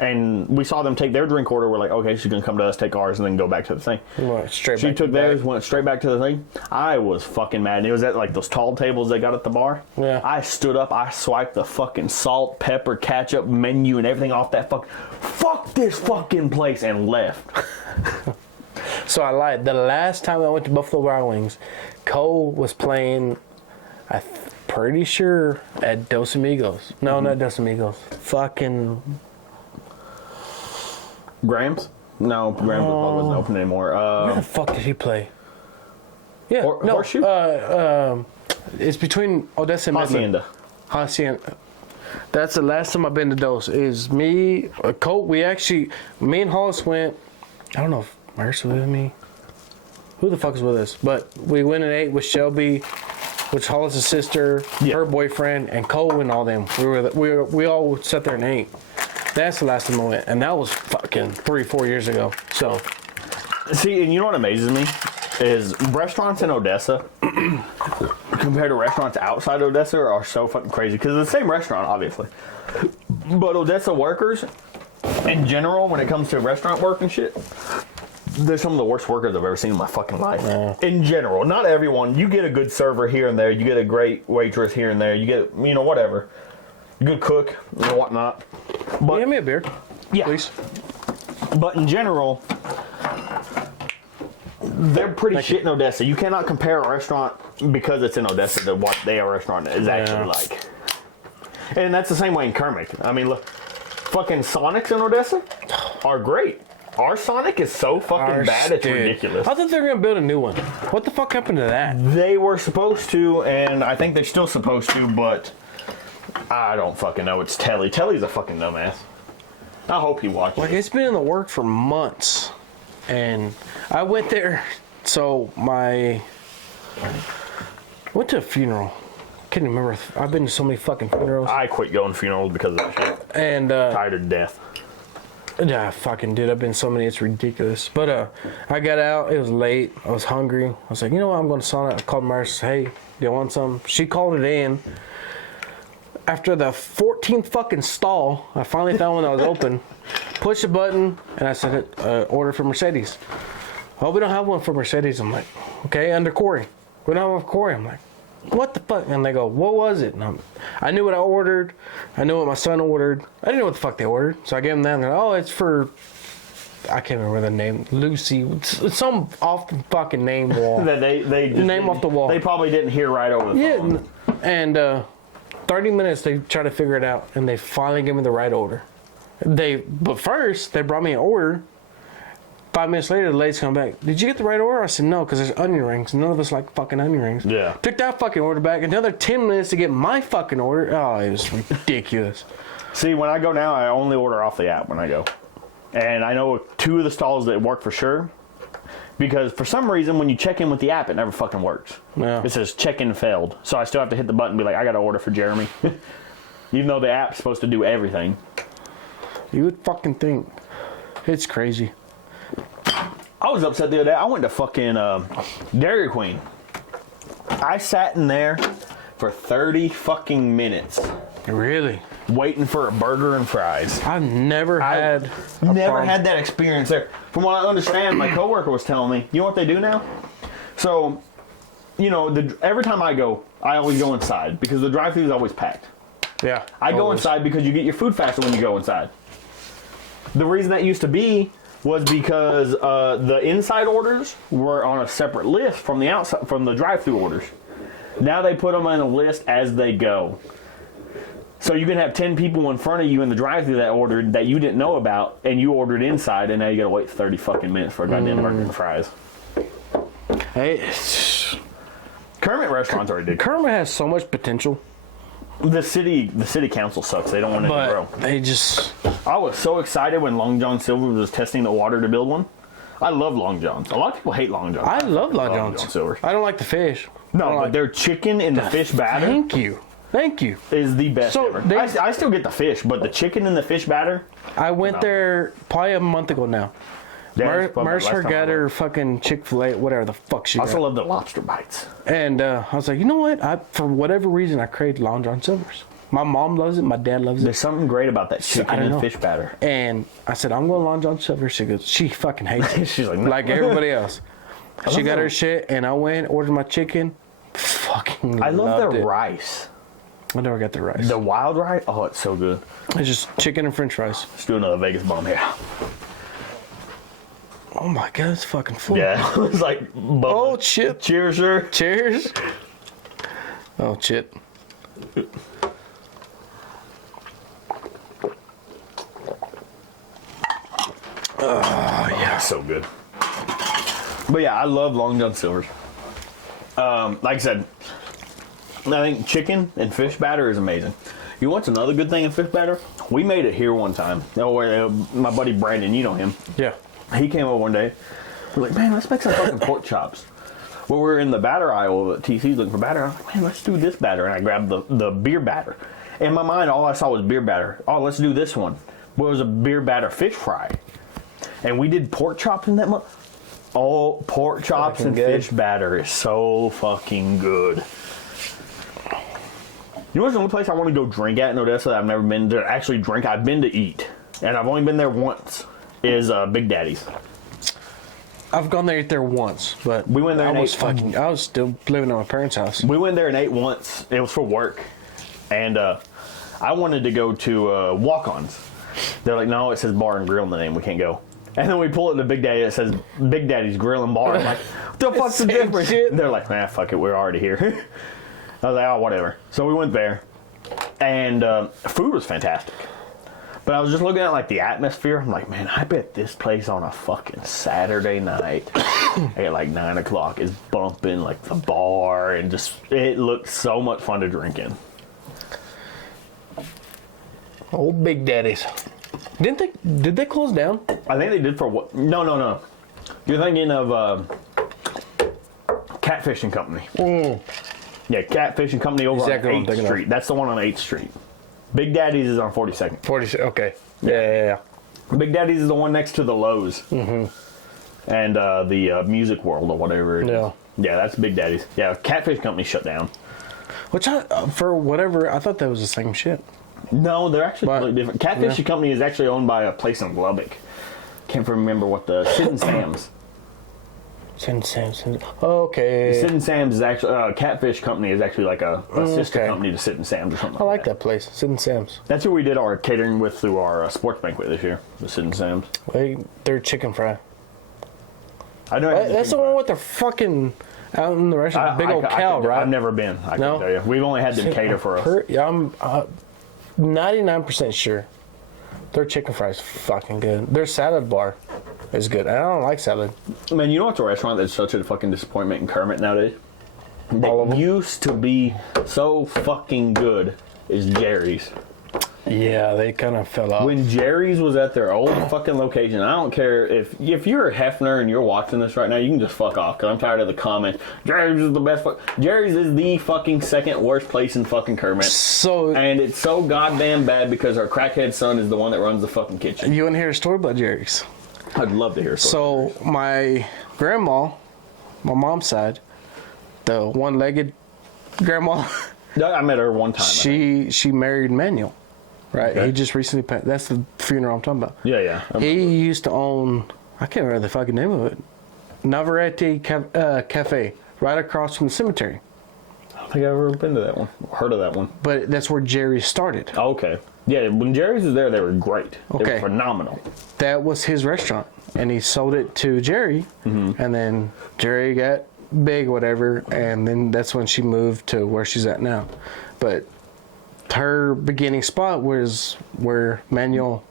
And we saw them take their drink order. We're like, okay, she's going to come to us, take ours, and then go back to the thing. She took theirs, went straight back to the thing. I was fucking mad. And it was at like those tall tables they got at the bar. Yeah. I stood up. I swiped the fucking salt, pepper, ketchup menu and everything off that fuck this fucking place and left. So I lied. The last time I went to Buffalo Wild Wings, Cole was playing, I'm pretty sure, at Dos Amigos. No, not Dos Amigos. Fucking... Grams? No, Grams wasn't open anymore. Where the fuck did he play? Yeah, Horseshoe? It's between Odessa and Midland. Hacienda. That's the last time I've been to Dos. Is me, Colt. Me and Hollis went. I don't know if Mercer was with me. Who the fuck is with us? But we went and ate with Shelby, which Hollis' sister, her boyfriend, and Cole and all them. We all sat there and ate. That's the last time I went, and that was fucking 3-4 years ago. So, see, and you know what amazes me is restaurants in Odessa compared to restaurants outside Odessa are so fucking crazy because it's the same restaurant, obviously. But Odessa workers, in general, when it comes to restaurant work and shit, they're some of the worst workers I've ever seen in my fucking life. Yeah. In general, not everyone. You get a good server here and there. You get a great waitress here and there. You get, whatever. Good cook and whatnot. But, give me a beer, please. But in general, they're pretty shit in Odessa. You cannot compare a restaurant because it's in Odessa to what their restaurant is actually like. And that's the same way in Kermit. I mean, look, fucking Sonics in Odessa are great. Our Sonic is so fucking bad, it's ridiculous. I thought they were going to build a new one. What the fuck happened to that? They were supposed to, and I think they're still supposed to, but I don't fucking know. It's Telly. Telly's a fucking dumbass. I hope he watches it. It's been in the work for months. And I went there, so I went to a funeral. Can't remember. I've been to so many fucking funerals. I quit going to funerals because of that shit. And tired of death. Yeah, fucking dude, I've been so many, it's ridiculous. But I got out, it was late, I was hungry. I was like, you know what, I'm going to Sonic. I called Marcia, hey, do you want some? She called it in. After the 14th fucking stall, I finally found one that was open. Pushed a button, and I said, order for Mercedes. Oh, we don't have one for Mercedes. I'm like, okay, under Cory. We don't have one for Cory. I'm like, what the fuck? And they go, what was it? And I knew what I ordered. I knew what my son ordered. I didn't know what the fuck they ordered. So I gave them that, and they're like, oh, it's for, I can't remember the name, Lucy. It's some off the fucking name wall. That they just name off the wall. They probably didn't hear right over the phone. Yeah, and 30 minutes they tried to figure it out, and they finally gave me the right order. But first, they brought me an order. 5 minutes later, the lady's come back. Did you get the right order? I said, no, because there's onion rings. None of us like fucking onion rings. Yeah. Took that fucking order back. Another 10 minutes to get my fucking order. Oh, it was ridiculous. See, when I go now, I only order off the app when I go. And I know 2 of the stalls that work for sure. Because for some reason, when you check in with the app, it never fucking works. Yeah. It says check-in failed. So I still have to hit the button and be like, I got to order for Jeremy. Even though the app's supposed to do everything. You would fucking think. It's crazy. I was upset the other day. I went to fucking Dairy Queen. I sat in there for 30 fucking minutes. Really? Waiting for a burger and fries. I've never had that experience there. From what I understand, my coworker was telling me, you know what they do now? So, every time I go, I always go inside because the drive-thru is always packed. Yeah. I go inside because you get your food faster when you go inside. The reason that used to be was because the inside orders were on a separate list from the outside, from the drive-thru orders. Now they put them on a list as they go. So you can have 10 people in front of you in the drive-thru that ordered that you didn't know about, and you ordered inside, and now you gotta wait 30 fucking minutes for a goddamn burger and fries. Hey, Kermit restaurants are ridiculous. Kermit has so much potential. The city council sucks. They don't want it to grow. They just... I was so excited when Long John Silver was testing the water to build one. I love Long John's. A lot of people hate Long John's. I love Long John's. Silver. I don't like the fish. No, but their chicken and the fish batter. Thank you. Thank you. is the best So ever. I still get the fish, but the chicken and the fish batter. I went there probably a month ago now. Yeah, that's probably the last Mercer time I got went. her fucking Chick-fil-A, whatever the fuck she I also got. love the lobster bites. And I was like, you know what? For whatever reason, I craved Long John Silver's. My mom loves it. My dad loves it. There's something great about that chicken and fish batter. And I said, I'm going Long John Silver's. She goes, she fucking hates it. She's like, no. Like everybody else. She got her them. shit, and I went, ordered my chicken. Fucking I love loved their it. rice. I never got the rice. The wild rice. Oh, it's so good. It's just chicken and french fries. Let's do another Vegas bomb here. Oh my god, it's fucking full. Yeah, it's like. Oh shit. Cheers, sir. Cheers. Oh shit. Oh yeah, so good. But yeah, I love Long John Silver's. Like I said, I think chicken and fish batter is amazing. You want another good thing in fish batter? We made it here one time. My buddy Brandon, you know him. yeah. He came over one day. We're like, man, let's make some fucking pork chops. Well, we're in the batter aisle at TC's looking for batter. I'm like, man, let's do this batter. And I grabbed the beer batter. In my mind, all I saw was beer batter. Oh, let's do this one. Well, it was a beer batter fish fry. And we did pork chops in that month. Oh, pork chops Fucking and good. fish batter is so fucking good. You know what's the only place I want to go drink at in Odessa that I've never been to actually drink? I've been to eat. And I've only been there once. Is Big Daddy's. I've gone there once, but We went there and ate. I was still living at my parents' house. We went there and ate once. It was for work. And I wanted to go to Walk-Ons. They're like, no, it says bar and grill in the name. We can't go. And then we pull it to Big Daddy. It says Big Daddy's Grill and Bar. I'm like, what the fuck's the Same difference? shit. They're like, man, fuck it. We're already here. I was like, oh, whatever. So we went there. And food was fantastic. But I was just looking at like the atmosphere. I'm like, man, I bet this place on a fucking Saturday night at like 9 o'clock is bumping like the bar, and just it looked so much fun to drink in. Old Big Daddy's. Did they close down? I think they did for what? No. You're thinking of Catfishing Company. Yeah, Catfishing Company over Exactly what I'm on 8th thinking of. Street. That's the one on 8th Street. Big Daddy's is on 42nd. 40. Okay. Yeah. Big Daddy's is the one next to the Lowe's. Mm-hmm. And the Music World or whatever it is. Yeah. Yeah, that's Big Daddy's. Yeah, Catfish Company shut down. Which for whatever, I thought that was the same shit. No, they're actually But- completely different. Catfish Company is actually owned by a place in Lubbock. Can't remember what the Sid and Sam's. Okay. Sid and Sam's is actually Catfish Company is actually like a sister okay. company to Sid and Sam's or something. I like that place, Sid and Sam's. That's who we did our catering with through our sports banquet this year. The Sid and Sam's. Their chicken fry. I know. That's the one with the fucking out in the restaurant, big old cow, right? I've never been. I No? can tell you. We've only had them cater for us. Yeah, I'm 99% sure. Their chicken fry is fucking good. Their salad bar is good. I don't like salad. Man, you know what's a restaurant that's such a fucking disappointment in Kermit nowadays? All of That them? used to be so fucking good is Jerry's. Yeah, they kind of fell off. When Jerry's was at their old fucking location, I don't care if you're a Hefner and you're watching this right now, you can just fuck off because I'm tired of the comments. Jerry's is the best. Jerry's is the fucking second worst place in fucking Kermit. So, And it's so goddamn bad because our crackhead son is the one that runs the fucking kitchen. you want to hear a story about Jerry's? I'd love to hear a story. So, my grandma, my mom's side, the one-legged grandma, I met her one time. she married Manuel, right? Okay. He just recently passed. That's the funeral I'm talking about. Yeah. He used to own, I can't remember the fucking name of it, Navarrete Cafe, right across from the cemetery. I don't think I've ever been to that one. Heard of that one. But that's where Jerry started. Oh, okay. Yeah, when Jerry's was there, they were great. They Okay. were phenomenal. That was his restaurant, and he sold it to Jerry, and then Jerry got big, whatever, and then that's when she moved to where she's at now. But her beginning spot was where Manuel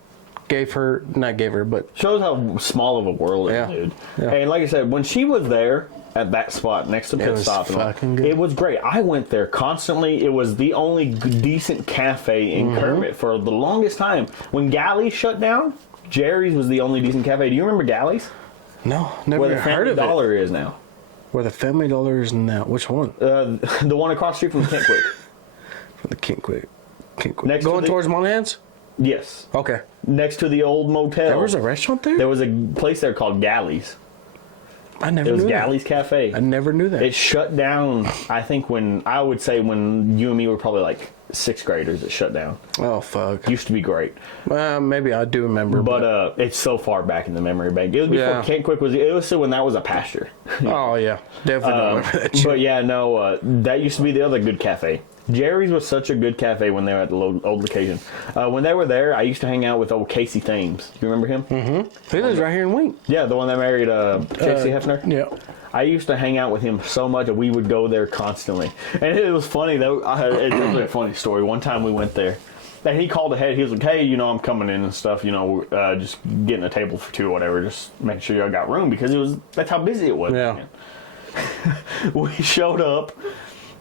not gave her, but Shows how small of a world it is, Yeah. dude. Yeah. And like I said, when she was there at that spot next to Pit was Stop, and all, fucking good. it was great. I went there constantly. It was the only decent cafe in Kermit for the longest time. When Galley's shut down, Jerry's was the only decent cafe. Do you remember Galley's? no, never Where the heard Family of it. Dollar is now. Where the Family Dollar is now. Which one? The one across the street from Kent Quick. The Kennewick. Next Going to towards Monahans? Yes. Okay. Next to the old motel. There was a restaurant there? There was a place there called Galleys. I never It was knew Galleys Cafe. I never knew that. It shut down, I think, when you and me were probably like 6th graders, it shut down. Oh, fuck. Used to be great. Maybe I do remember. But it's so far back in the memory bank. It was before Kennewick was, it was still when that was a pasture. Oh, yeah. Definitely don't remember that shit. But yeah, no, that used to be the other good cafe. Jerry's was such a good cafe when they were at the old location. When they were there, I used to hang out with old Casey Thames. Do you remember him? Mm-hmm. He lives right here in Wink. Yeah, the one that married J.C. Hefner? Yeah. I used to hang out with him so much that we would go there constantly. And it was funny, though. It's really a funny story. One time we went there, and he called ahead. He was like, hey, I'm coming in and stuff, just getting a table for 2 or whatever. Just make sure y'all got room, because that's how busy it was. Yeah. We showed up.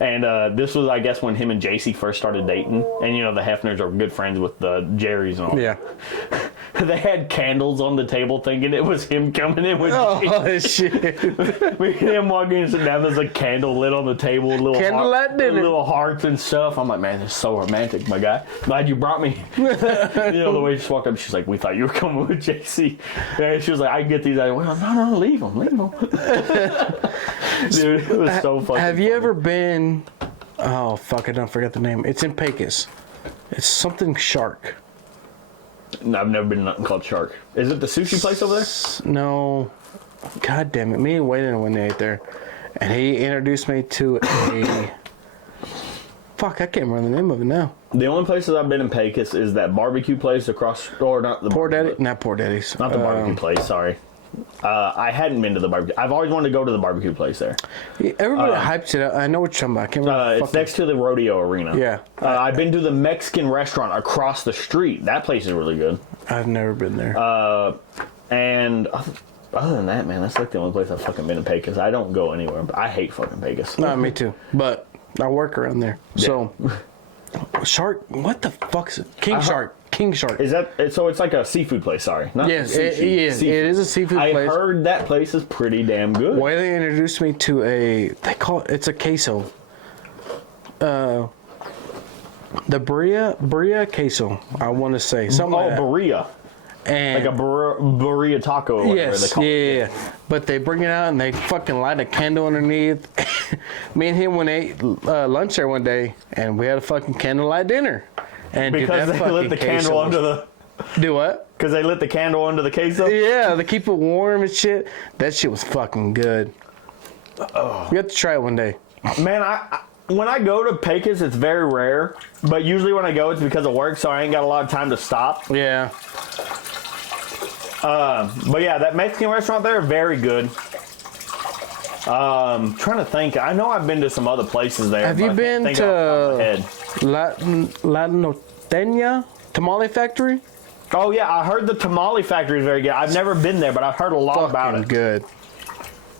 And this was, I guess, when him and JC first started dating. And, the Hefners are good friends with the Jerrys and all. Yeah. They had candles on the table thinking it was him coming in with shit. Me and him walking in and sitting down, there's a candle lit on the table, Candlelight dinner. little hearts and stuff. I'm like, man, this is so romantic, my guy. Glad you brought me. The way she just walked up, she's like, we thought you were coming with JC. And she was like, I get these. I went, no, leave them. Dude, it was so fucking Have you funny. ever been... Oh, fuck, I don't forget the name. It's in Pecos. It's something Shark. No, I've never been to nothing called Shark. Is it the sushi place over there? No. God damn it. Me and Waylon went ate there. And he introduced me to a... Fuck, I can't remember the name of it now. The only places I've been in Pecos is that barbecue place across... Or not the... Poor Daddy? Not Poor Daddy's. Not the barbecue place, sorry. I hadn't been to the barbecue. I've always wanted to go to the barbecue place there. Everybody hypes it up. I know what you're talking about. I can't remember. It's next to the rodeo arena. Yeah. I've been to the Mexican restaurant across the street. That place is really good. I've never been there. And other than that, man, that's like the only place I've fucking been in Pecos. I don't go anywhere. I hate fucking Pecos. No, me too. But I work around there. Yeah. So, Shark, what the fuck's it? King Shark. Is that so? It's like a seafood place. Sorry, not yes, sushi. It is a seafood place. I heard that place is pretty damn good. Why they introduced me to it's a queso. The birria queso. I want to say something. Oh, like birria. And like a burrito taco or whatever they call it. Yeah. But they bring it out and they fucking light a candle underneath. Me and him went ate lunch there one day, and we had a fucking candlelight dinner. And because they lit the candle under the... Do what? Because they lit the candle under the queso? Yeah, they keep it warm and shit. That shit was fucking good. Oh. You have to try it one day. Man, when I go to Pecos, it's very rare. But usually when I go, it's because of work, so I ain't got a lot of time to stop. Yeah. But yeah, that Mexican restaurant there, very good. Trying to think. I know I've been to some other places there. Have you been to La Norteña Tamale Factory? Oh yeah, I heard the tamale factory is very good. I've never been there, but I've heard a lot about it. Good.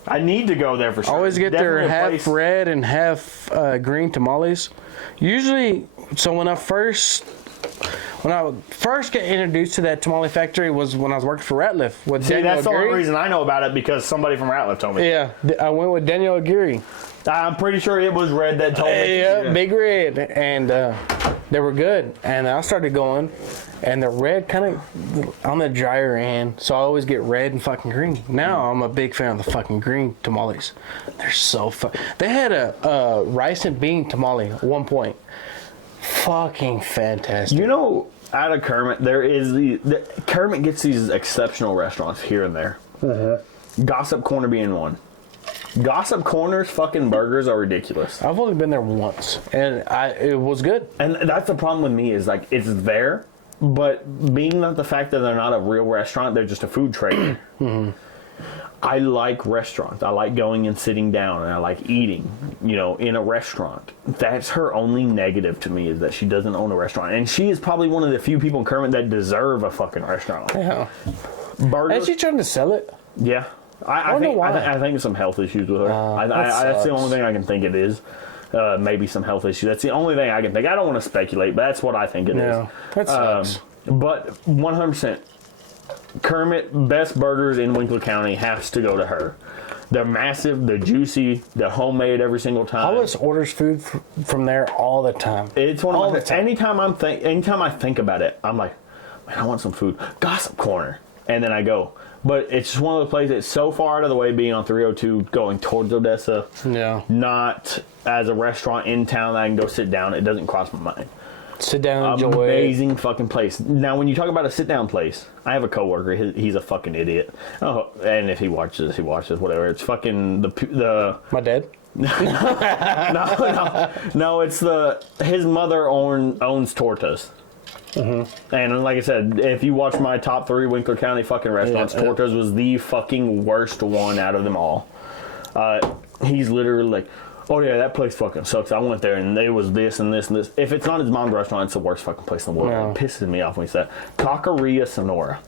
I need to go there for sure. Always get their half red and half green tamales. Usually, so when I first got introduced to that tamale factory was when I was working for Ratliff with Daniel that's Aguirre. The only reason I know about it because somebody from Ratliff told me. Yeah, I went with Daniel Aguirre. I'm pretty sure it was Red that told me. Yeah, Big Red, and they were good. And I started going, and the red kind of on the drier end, so I always get red and fucking green. Now I'm a big fan of the fucking green tamales. They're so fun. They had a rice and bean tamale at one point. Fucking fantastic. You know, out of Kermit, there is Kermit gets these exceptional restaurants here and there. Mm-hmm. Gossip Corner being one. Gossip Corner's fucking burgers are ridiculous. I've only been there once, and it was good. And that's the problem with me is like it's there, but being not the fact that they're not a real restaurant, they're just a food trade. Mm-hmm. I like restaurants. I like going and sitting down, and I like eating, in a restaurant. That's her only negative to me is that she doesn't own a restaurant. And she is probably one of the few people in Kermit that deserve a fucking restaurant. Yeah. Burgers. Is she trying to sell it? Yeah. I think some health issues with her. That's the only thing I can think it is. Maybe some health issues. That's the only thing I can think. I don't want to speculate, but that's what I think it is. That sucks. But 100%. Kermit, best burgers in Winkler County has to go to her. They're massive, they're juicy, they're homemade every single time. Hollis orders food from there all the time. It's one of my anytime I think about it, I'm like, man, I want some food. Gossip Corner. And then I go. But it's just one of those places that's so far out of the way, being on 302 going towards Odessa. Yeah. Not as a restaurant in town that I can go sit down. It doesn't cross my mind. Sit down and enjoy. Amazing fucking place. Now, when you talk about a sit-down place, I have a coworker. He's a fucking idiot. Oh, and if he watches, whatever. It's fucking the My dad? no. It's his mother owns Tortas. Mm-hmm. And like I said, if you watch my top 3 Winkler County fucking restaurants, Tortas was the fucking worst one out of them all. He's literally like, oh yeah, that place fucking sucks. I went there and it was this and this and this. If it's not his mom's restaurant, it's the worst fucking place in the world. Yeah. It pisses me off when he said Taqueria Sonora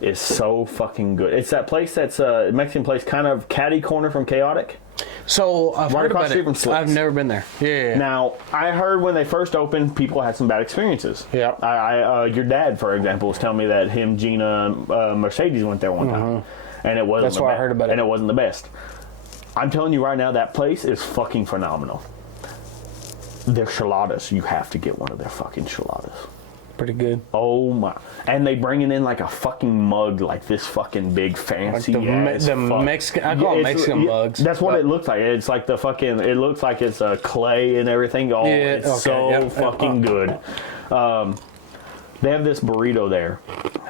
is so fucking good. It's that place that's a Mexican place, kind of catty corner from Chaotic. So I've heard about it. I've never been there. Yeah. Now, I heard when they first opened, people had some bad experiences. Yeah. Your dad, for example, was telling me that him, Gina, Mercedes went there one time, and it wasn't. That's why I heard about it. And it wasn't the best. I'm telling you right now, that place is fucking phenomenal. Their chiladas, you have to get one of their fucking chiladas. Pretty good. Oh my! And they bring it in like a fucking mug, like this fucking big fancy. Like the Mexican, I call them Mexican mugs. That's what it looks like. It's like the fucking. It looks like it's clay and everything. Oh, yeah, it's fucking good. They have this burrito there.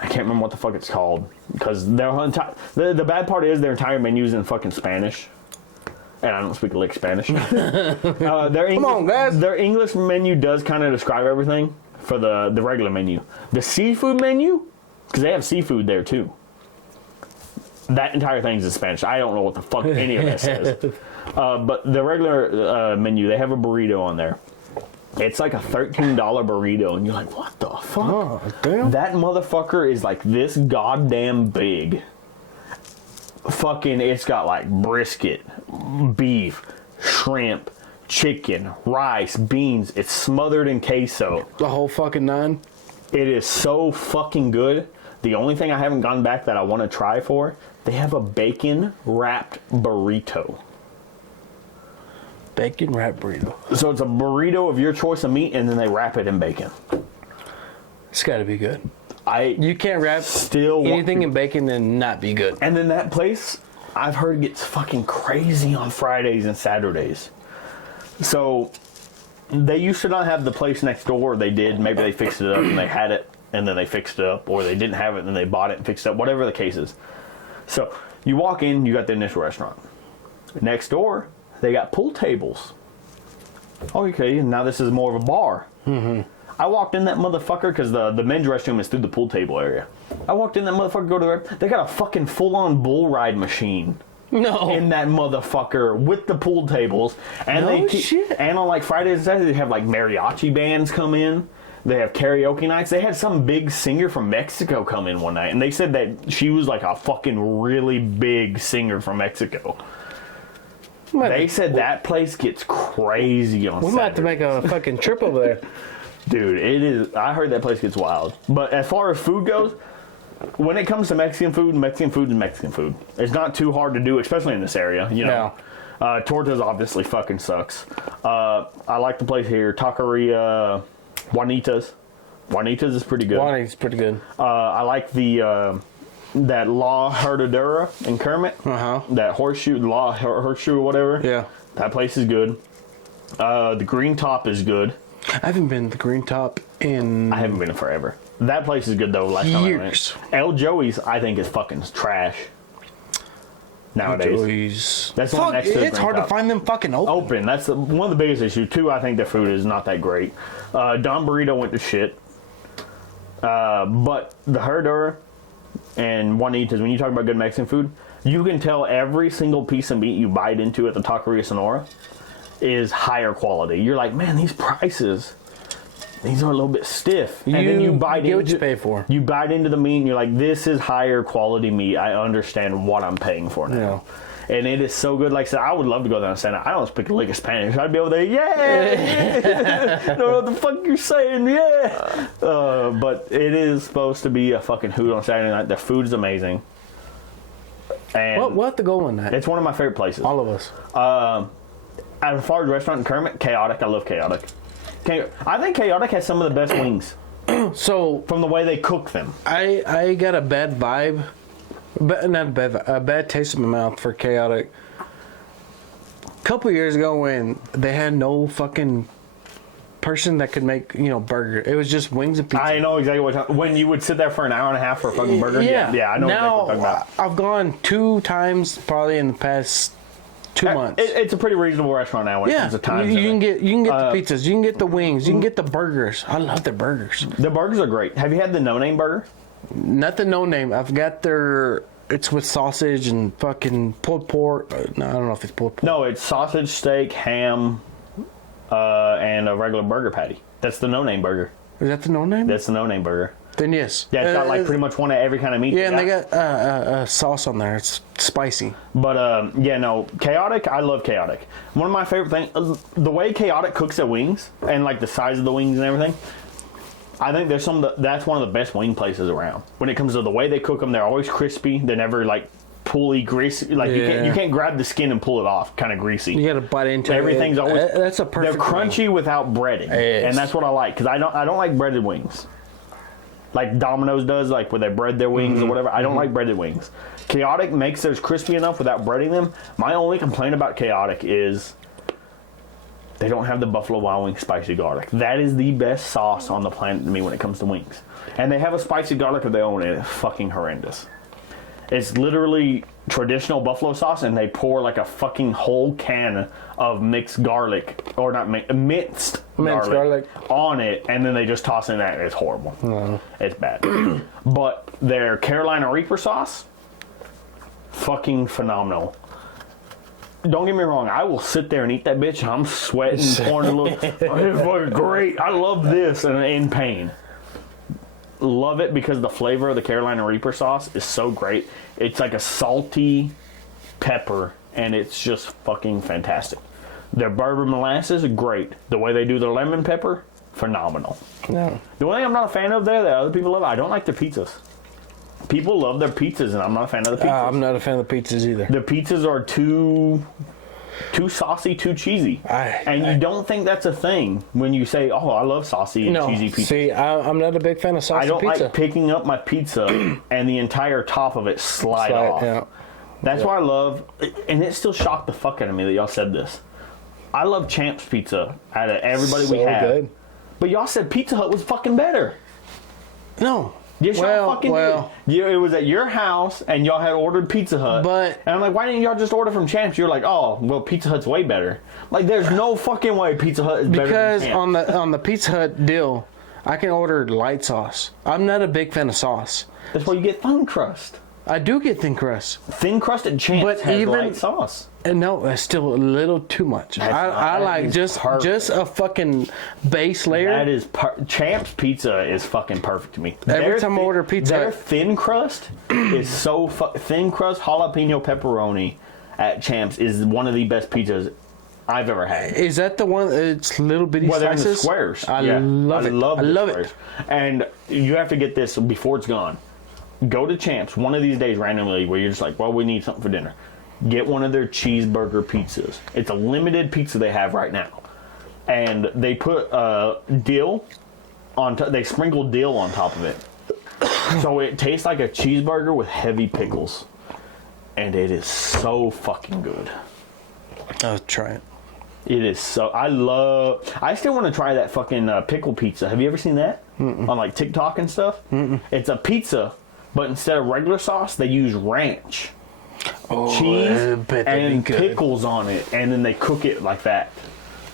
I can't remember what the fuck it's called because the bad part is their entire menu is in fucking Spanish. And I don't speak a lick Spanish. Their English menu does kind of describe everything for the regular menu. The seafood menu, because they have seafood there too. That entire thing's in Spanish. I don't know what the fuck any of that says. But the regular menu, they have a burrito on there. It's like a $13 burrito, and you're like, what the fuck? Oh, damn. That motherfucker is like this goddamn big. Fucking, it's got like brisket, beef, shrimp, chicken, rice, beans. It's smothered in queso. The whole fucking 9. It is so fucking good. The only thing I haven't gone back that I want to try for, they have a bacon wrapped burrito. Bacon wrapped burrito. So it's a burrito of your choice of meat, and then they wrap it in bacon. It's got to be good. You can't wrap anything in bacon and not be good. And then that place, I've heard, gets fucking crazy on Fridays and Saturdays. So they used to not have the place next door. They did. Maybe they fixed it up and they had it, and then they fixed it up, or they didn't have it and then they bought it and fixed it up. Whatever the case is. So you walk in, you got the initial restaurant. Next door, they got pool tables. Okay, now this is more of a bar. Mm-hmm. I walked in that motherfucker because the men's restroom is through the pool table area. I walked in that motherfucker, go to there. They got a fucking full-on bull ride machine. No. In that motherfucker with the pool tables. And shit. And on like Fridays and Saturdays, they have like mariachi bands come in. They have karaoke nights. They had some big singer from Mexico come in one night. And they said that she was like a fucking really big singer from Mexico. They said that place gets crazy on Saturdays. We might have to make a fucking trip over there. Dude, it is. I heard that place gets wild. But as far as food goes, when it comes to Mexican food is Mexican food. It's not too hard to do, especially in this area. You know, Tortas obviously fucking sucks. I like the place here, Taqueria Juanitas. Juanitas is pretty good. Juanitas pretty good. I like the that La Herradura in Kermit. That horseshoe, La Horseshoe or whatever. Yeah, that place is good. The Green Top is good. I haven't been to the Green Top in... I haven't been in forever. That place is good, though. Last time I went. El Joey's, I think, is fucking trash. Nowadays. Joey's. That's the one next to the It's hard to find them fucking open. That's one of the biggest issues. 2, I think their food is not that great. Don Burrito went to shit. But the Herradura and Juanitas, when you talk about good Mexican food, you can tell every single piece of meat you bite into at the Taqueria Sonora is higher quality. You're like, man, these prices, these are a little bit stiff. And then you bite into what you pay for. You bite into the meat and you're like, this is higher quality meat. I understand what I'm paying for now. Yeah. And it is so good. Like I said, I would love to go down and say, I don't speak a lick of Spanish. I'd be over there, yeah! I don't know what the fuck you're saying, yeah! But it is supposed to be a fucking hoot on Saturday night. The food is amazing. And we'll have to go on that. it's one of my favorite places. All of us. As far as restaurant in Kermit, Chaotic. I love Chaotic. I think Chaotic has some of the best wings. So From the way they cook them. I got a bad vibe, but not a bad vibe, a bad taste in my mouth for Chaotic. A couple years ago when they had no fucking person that could make, burger. It was just wings and pizza. I know exactly what you're talking. When you would sit there for an hour and a half for a fucking burger. Yeah, I know exactly what you're talking about. I've gone 2 times probably in the past 2 months. It's a pretty reasonable restaurant now when it comes to time. You can get the pizzas, you can get the wings, you can get the burgers. I love their burgers. The burgers are great. Have you had the No Name burger? Not the No Name. I've got their. It's with sausage and fucking pulled pork. No, I don't know if it's pulled pork. No, it's sausage, steak, ham, and a regular burger patty. That's the No Name burger. Is that the No Name? That's the No Name burger. Then yes. Yeah, it's got like pretty much one of every kind of meat. Yeah, and they got sauce on there. It's spicy. But Chaotic. I love Chaotic. One of my favorite things, the way Chaotic cooks their wings and like the size of the wings and everything. I think that's one of the best wing places around. When it comes to the way they cook them, they're always crispy. They're never like pulley, greasy. Like you can't grab the skin and pull it off. Kind of greasy. You got to bite into Everything's it. always. That's a perfect. They're crunchy without breading, and that's what I like because I don't like breaded wings. Like Domino's does, like where they bread their wings or whatever. I don't like breaded wings. Chaotic makes theirs crispy enough without breading them. My only complaint about Chaotic is they don't have the Buffalo Wild Wings spicy garlic. That is the best sauce on the planet to me when it comes to wings. And they have a spicy garlic of their own, and it's fucking horrendous. It's literally traditional buffalo sauce, and they pour like a fucking whole can of minced garlic garlic on it, and then they just toss it in that. It's horrible. No. It's bad. But their Carolina Reaper sauce, fucking phenomenal. Don't get me wrong, I will sit there and eat that bitch, and I'm sweating, pouring a little. It's fucking great. I love this, and in pain. Love it because the flavor of the Carolina Reaper sauce is so great. It's like a salty pepper, and it's just fucking fantastic. Their bourbon molasses are great. The way they do their lemon pepper, phenomenal. No. The one thing I'm not a fan of there that other people love, I don't like their pizzas. People love their pizzas, and I'm not a fan of the pizzas. I'm not a fan of the pizzas either. The pizzas are too saucy, too cheesy. You don't think that's a thing when you say, oh, I love saucy and cheesy pizza. See, I'm not a big fan of saucy pizza. I don't like picking up my pizza and the entire top of it slide off. Yeah. That's why I love, and it still shocked the fuck out of me that y'all said this. I love Champ's Pizza out of everybody we have. Good. But y'all said Pizza Hut was fucking better. No. Yes, y'all fucking did. It was at your house, and y'all had ordered Pizza Hut. And I'm like, why didn't y'all just order from Champs? You're like, oh, well, Pizza Hut's way better. Like, there's no fucking way Pizza Hut is better than Champs. Because on the Pizza Hut deal, I can order light sauce. I'm not a big fan of sauce. That's why you get thin crust. I do get thin crust. Thin crusted Champs has light sauce. And no, it's still a little too much. I like just a fucking base layer. That is Champ's Pizza is fucking perfect to me. Every time I order pizza, their thin crust is so thin crust jalapeno pepperoni at Champ's is one of the best pizzas I've ever had. Is that the one? It's little bitty slices. slices. They're in the squares. I love it. I love it. And you have to get this before it's gone. Go to Champs one of these days randomly where you're just like, well, we need something for dinner. Get one of their cheeseburger pizzas. It's a limited pizza they have right now. And they put dill on top. They sprinkle dill on top of it. So it tastes like a cheeseburger with heavy pickles. And it is so fucking good. I'll try it. It is so... I still want to try that fucking pickle pizza. Have you ever seen that? On like TikTok and stuff? It's a pizza, but instead of regular sauce, they use ranch. Cheese and pickles on it, and then they cook it like that.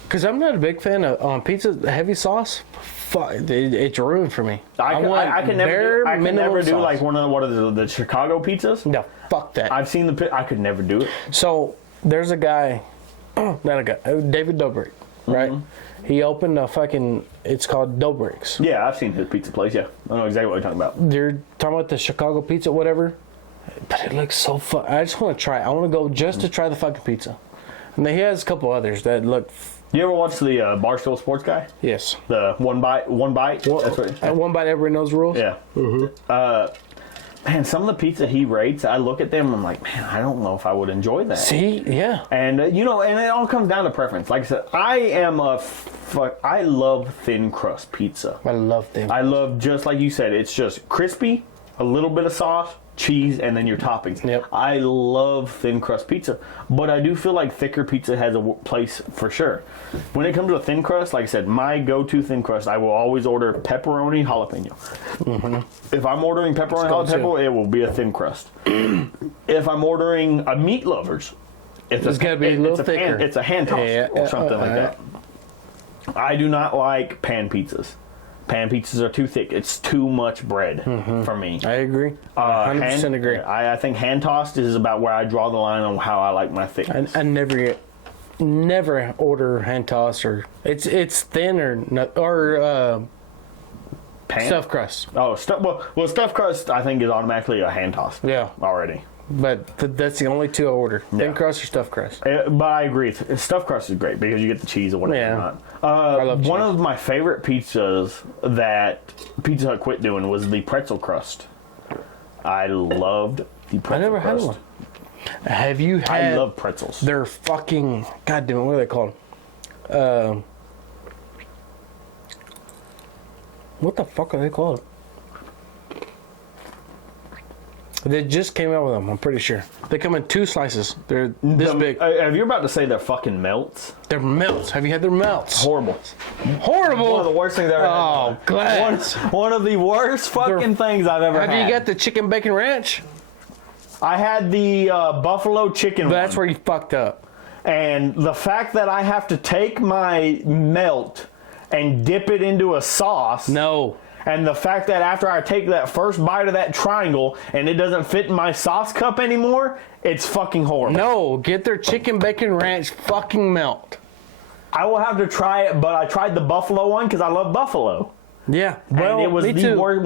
Because I'm not a big fan of on pizza heavy sauce. Fuck, it's ruined for me. I can never do like one of the Chicago pizzas. No, fuck that. I've seen I could never do it. So there's a guy, David Dobrik, right? He opened a fucking. It's called Dobrik's. Yeah, I've seen his pizza place. Yeah, I know exactly what you're talking about. You're talking about the Chicago pizza, whatever. But it looks so fun. I just want to try it. I want to go just to try the fucking pizza. And then he has a couple others that look. You ever watch the Barstool Sports Guy? Yes. The one bite. That's right. At one bite, everybody knows the rules. Yeah. Man, some of the pizza he rates, I look at them and I'm like, man, I don't know if I would enjoy that. See, yeah. And, and it all comes down to preference. Like I said, I love thin crust pizza. I love them. I love, just like you said, it's just crispy, a little bit of sauce, cheese, and then your toppings. Yep. I love thin crust pizza, but I do feel like thicker pizza has a place for sure. When it comes to a thin crust, like I said, my go-to thin crust, I will always order pepperoni jalapeno. Mm-hmm. If I'm ordering pepperoni jalapeno, it will be a thin crust. If I'm ordering a meat lovers, it's got to be a little thicker. It's a hand toss or something like that. I do not like pan pizzas. Pan pizzas are too thick. It's too much bread for me. I agree. 100% agree. I think hand tossed is about where I draw the line on how I like my thickness. I never order hand tossed or it's thin or Pan? stuffed crust. Oh, stuffed crust I think is automatically a hand tossed. Yeah, already. But that's the only two I order: thin crust or stuffed crust. But I agree, stuffed crust is great because you get the cheese or whatever. Yeah. I love cheese. One of my favorite pizzas that Pizza Hut quit doing was the pretzel crust. I loved the pretzel crust. I never had one. Have you had? I love pretzels. They're fucking goddamn. What are they called? What the fuck are they called? They just came out with them, I'm pretty sure. They come in 2 slices. They're this big. Have you about to say they're fucking melts? They're melts. Have you had their melts? Horrible. Horrible? One of the worst things I've ever had. Oh, glad. One of the worst fucking things I've ever had. Have you got the chicken bacon ranch? I had the buffalo chicken one. That's where you fucked up. And the fact that I have to take my melt and dip it into a sauce. No. And the fact that after I take that first bite of that triangle and it doesn't fit in my sauce cup anymore, it's fucking horrible. No, get their chicken bacon ranch fucking melt. I will have to try it, but I tried the buffalo one because I love buffalo. Yeah, well, and it was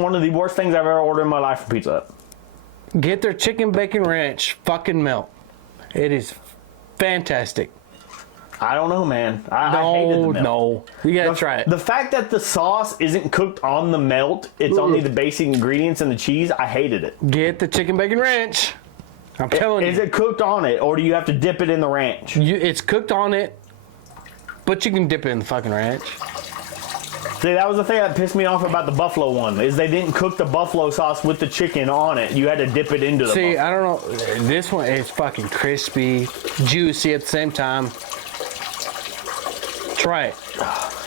one of the worst things I've ever ordered in my life from Pizza Hut. Get their chicken bacon ranch fucking melt. It is fantastic. I don't know, man. I hated the melt. No, you gotta try it. The fact that the sauce isn't cooked on the melt, it's only the basic ingredients and the cheese, I hated it. Get the chicken bacon ranch. I'm telling you. Is it cooked on it, or do you have to dip it in the ranch? It's cooked on it, but you can dip it in the fucking ranch. See, that was the thing that pissed me off about the buffalo one, is they didn't cook the buffalo sauce with the chicken on it. You had to dip it into the buffalo. I don't know. This one is fucking crispy, juicy at the same time. Try it.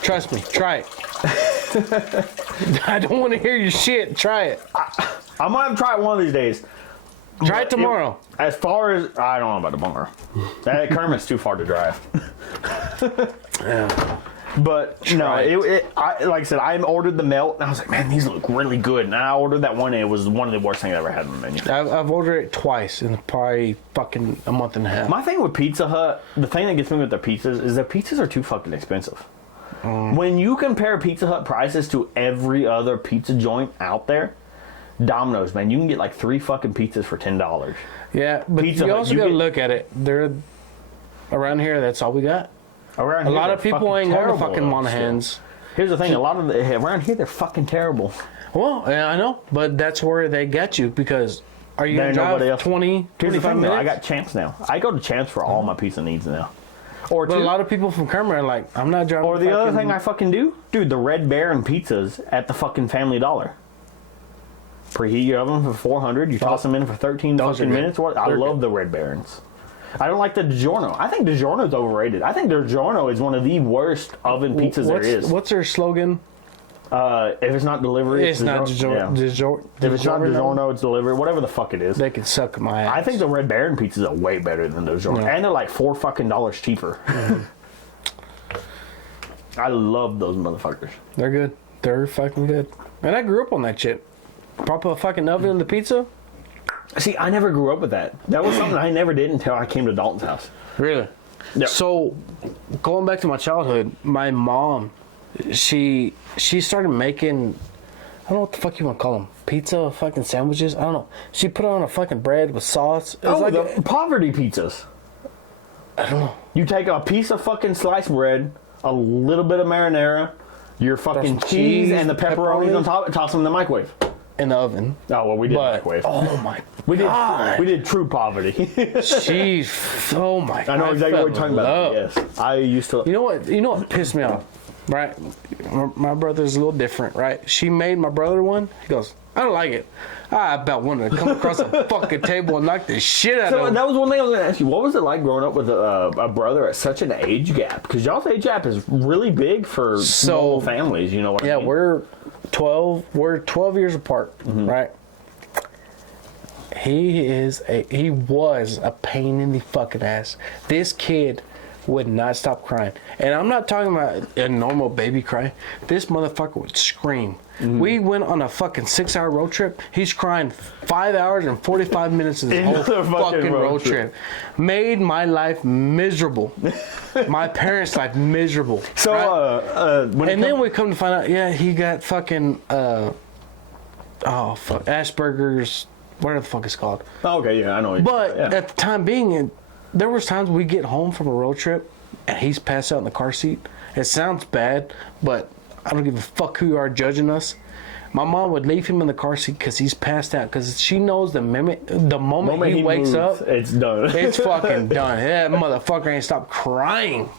Trust me, try it. I don't want to hear your shit. Try it. I'm going to try it one of these days. Try it tomorrow. As far as... I don't know about tomorrow. That Kermit's too far to drive. Yeah. But, like I said, I ordered the melt, and I was like, man, these look really good. And I ordered that one, and it was one of the worst things I ever had on the menu. I've ordered it twice in probably fucking a month and a half. My thing with Pizza Hut, the thing that gets me with their pizzas, is their pizzas are too fucking expensive. When you compare Pizza Hut prices to every other pizza joint out there, Domino's, man, you can get like 3 fucking pizzas for $10. Yeah, but you also got to look at it. They're around here, that's all we got. Around a lot of people ain't going to fucking Monahans. Here's the thing, around here, they're fucking terrible. Well, yeah, I know, but that's where they get you, because are you going to drive 20, 25 minutes? I got Champs now. I go to Champs for all my pizza needs now. But a lot of people from Kermit are like, I'm not driving. Or the other thing I fucking do, dude, the Red Baron pizzas at the fucking Family Dollar. Preheat your oven for 400, you toss them in for 13 fucking minutes. I love the Red Barons. I don't like the DiGiorno. I think DiGiorno's overrated. I think DiGiorno is one of the worst oven pizzas there is. What's their slogan? If it's not delivery, it's not DiGiorno. If it's not DiGiorno, it's delivery. Whatever the fuck it is. They can suck my ass. I think the Red Baron pizzas are way better than DiGiorno, and they're like $4 fucking cheaper. I love those motherfuckers. They're good. They're fucking good. And I grew up on that shit. Pop a fucking oven in the pizza. See, I never grew up with that. That was something I never did until I came to Dalton's house. Really? Yep. So, going back to my childhood, my mom, she started making, I don't know what the fuck you want to call them, pizza fucking sandwiches? I don't know. She put on a fucking bread with sauce. It was the poverty pizzas. I don't know. You take a piece of fucking sliced bread, a little bit of marinara, your fucking cheese, and the pepperonis on top, toss them in the microwave. in the oven. Oh, well, we did microwave. Oh, my God. We did true poverty. Jeez. Oh, my God. I know exactly what you're talking about. Yes. I used to... You know what pissed me off, right? My brother's a little different, right? She made my brother one. He goes, I don't like it. I about wanted to come across the fucking table and knock the shit out of him. That was one thing I was going to ask you. What was it like growing up with a brother at such an age gap? Because y'all's age gap is really big for small families, you know what I mean? Yeah, we're 12 years apart, right? He was a pain in the fucking ass. This kid would not stop crying. And I'm not talking about a normal baby cry. This motherfucker would scream. We went on a fucking 6-hour road trip. He's crying 5 hours and 45 minutes of the whole fucking road trip. Made my life miserable. My parents' life miserable. So, right? Then we come to find out, yeah, he got fucking, Asperger's, whatever the fuck it's called. Oh, okay, yeah, I know. But at the time being, there was times we get home from a road trip and he's passed out in the car seat. It sounds bad, but I don't give a fuck who you are judging us. My mom would leave him in the car seat because he's passed out. Because she knows the moment he wakes up, it's done. It's fucking done. That motherfucker ain't stopped crying.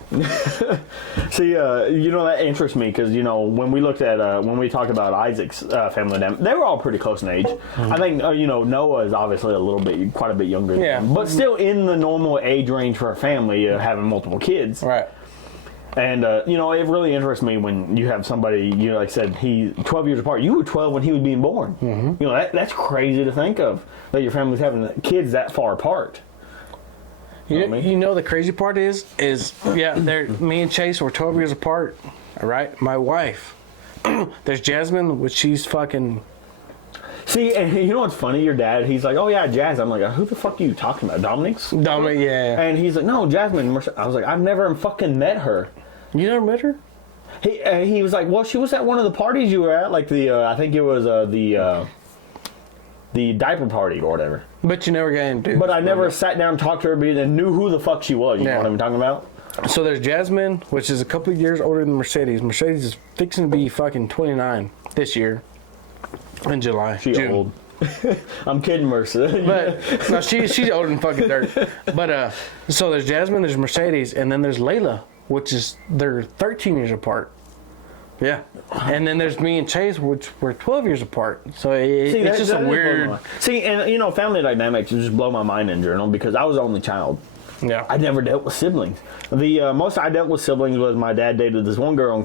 See, that interests me because when we looked at when we talked about Isaac's family, they were all pretty close in age. I think Noah is obviously quite a bit younger than them, but still in the normal age range for a family having multiple kids. Right. And, it really interests me when you have somebody, like I said, he's 12 years apart. You were 12 when he was being born. Mm-hmm. That's crazy to think of, that your family's having kids that far apart. The crazy part is me and Chase were 12 years apart, all right? My wife, there's Jasmine, which she's fucking... See, and you know what's funny? Your dad, he's like, oh, yeah, Jazz. I'm like, who the fuck are you talking about? Dominic, yeah. And he's like, no, Jasmine. I was like, I've never fucking met her. You never met her? He was like, well, she was at one of the parties you were at, like I think it was the diaper party or whatever. But you never got into it. But I never sat down and talked to her and knew who the fuck she was. You know what I'm talking about? So there's Jasmine, which is a couple of years older than Mercedes. Mercedes is fixing to be fucking 29 this year in July. She's old. I'm kidding, Mercer. But no, she's older than fucking dirt. But so there's Jasmine, there's Mercedes, and then there's Layla, which is they're 13 years apart. Yeah. And then there's me and Chase, which we're 12 years apart. So it's just a weird... See, and family dynamics just blow my mind in general because I was the only child. Yeah. I never dealt with siblings. The most I dealt with siblings was my dad dated this one girl,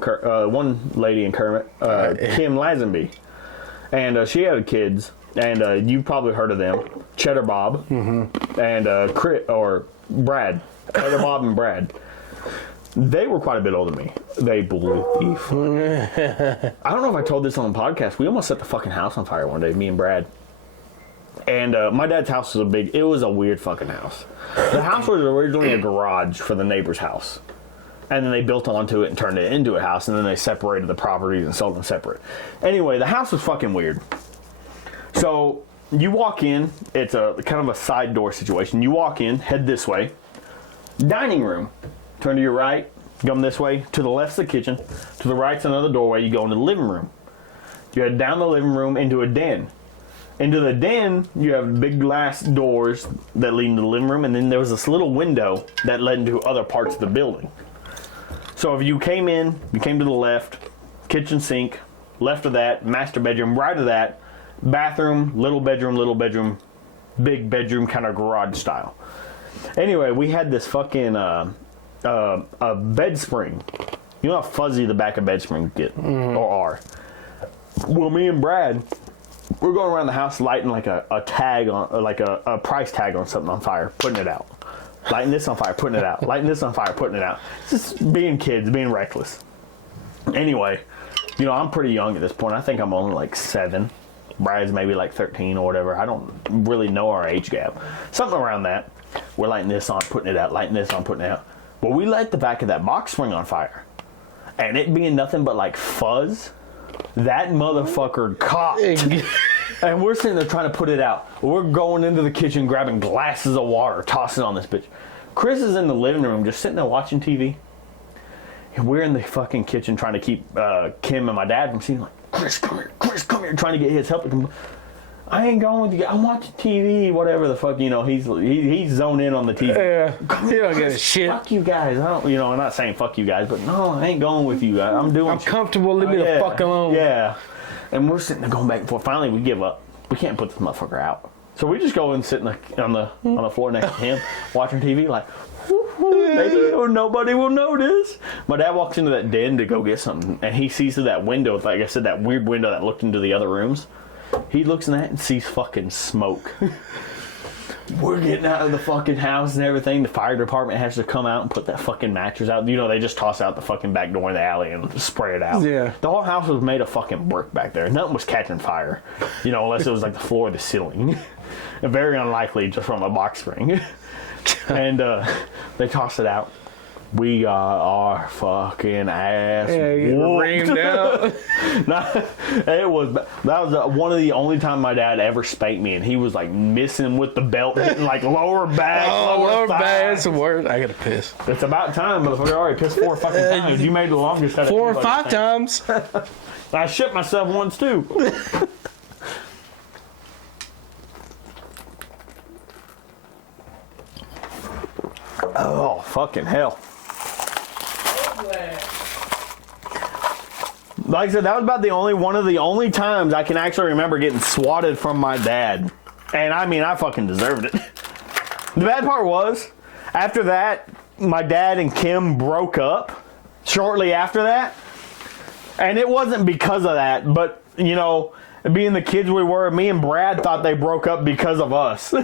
one lady in Kermit, Kim Lazenby. And she had kids, and you've probably heard of them. Cheddar Bob and Brad. Cheddar Bob and Brad. They were quite a bit older than me. They blew the I don't know if I told this on the podcast. We almost set the fucking house on fire one day, me and Brad. And my dad's house was it was a weird fucking house. The house was originally a garage for the neighbor's house. And then they built onto it and turned it into a house, and then they separated the properties and sold them separate. Anyway, the house was fucking weird. So you walk in, it's a kind of a side door situation. You walk in, head this way. Dining room. Turn to your right, come this way. To the left's the kitchen. To the right's another doorway. You go into the living room. You head down the living room into a den. Into the den, you have big glass doors that lead into the living room, and then there was this little window that led into other parts of the building. So if you came in, you came to the left, kitchen sink, left of that, master bedroom, right of that, bathroom, little bedroom, big bedroom, kind of garage style. Anyway, we had this fucking a bed spring. You know how fuzzy the back of bed springs get, or are. Well, me and Brad, we're going around the house lighting like a tag on, like a price tag on something on fire, putting it out. Lighting this on fire, putting it out. Lighting this on fire, putting it out. Just being kids, being reckless. Anyway, I'm pretty young at this point. I think I'm only like 7. Brad's maybe like 13 or whatever. I don't really know our age gap. Something around that. We're lighting this on, putting it out. Lighting this on, putting it out. Well, we light the back of that box spring on fire. And it being nothing but like fuzz, that motherfucker caught. And we're sitting there trying to put it out. We're going into the kitchen, grabbing glasses of water, tossing on this bitch. Chris is in the living room just sitting there watching TV. We're in the fucking kitchen trying to keep Kim and my dad from seeing, like, Chris, come here, trying to get his help. I ain't going with you. I'm watching TV, whatever the fuck, he's zoned in on the TV. Yeah, he don't get a shit. Fuck you guys. I don't, I'm not saying fuck you guys, but no, I ain't going with you. I'm comfortable. Leave me the fuck alone. Yeah. And we're sitting there going back and forth. Finally, we give up. We can't put this motherfucker out. So we just go and sit on the floor next to him, watching TV, like, maybe nobody will notice. My dad walks into that den to go get something, and he sees through that window, like I said, that weird window that looked into the other rooms. He looks in that and sees fucking smoke. We're getting out of the fucking house and everything. The fire department has to come out and put that fucking mattress out. They just toss out the fucking back door in the alley and spray it out. Yeah. The whole house was made of fucking brick back there. Nothing was catching fire. Unless it was like the floor or the ceiling. Very unlikely just from a box spring. And they tossed it out. We got our fucking ass reamed out. That was one of the only time my dad ever spanked me, and he was like missing with the belt, hitting like lower back, lower back. It's the worst. I gotta piss. It's about time, motherfucker. I already pissed 4 fucking times. You made the longest out of 4 or 5 times. I shit myself once too. Oh, fucking hell. Like I said, that was about one of the only times I can actually remember getting swatted from my dad. And I fucking deserved it. The bad part was, after that, my dad and Kim broke up shortly after that. And it wasn't because of that, but, being the kids we were, me and Brad thought they broke up because of us.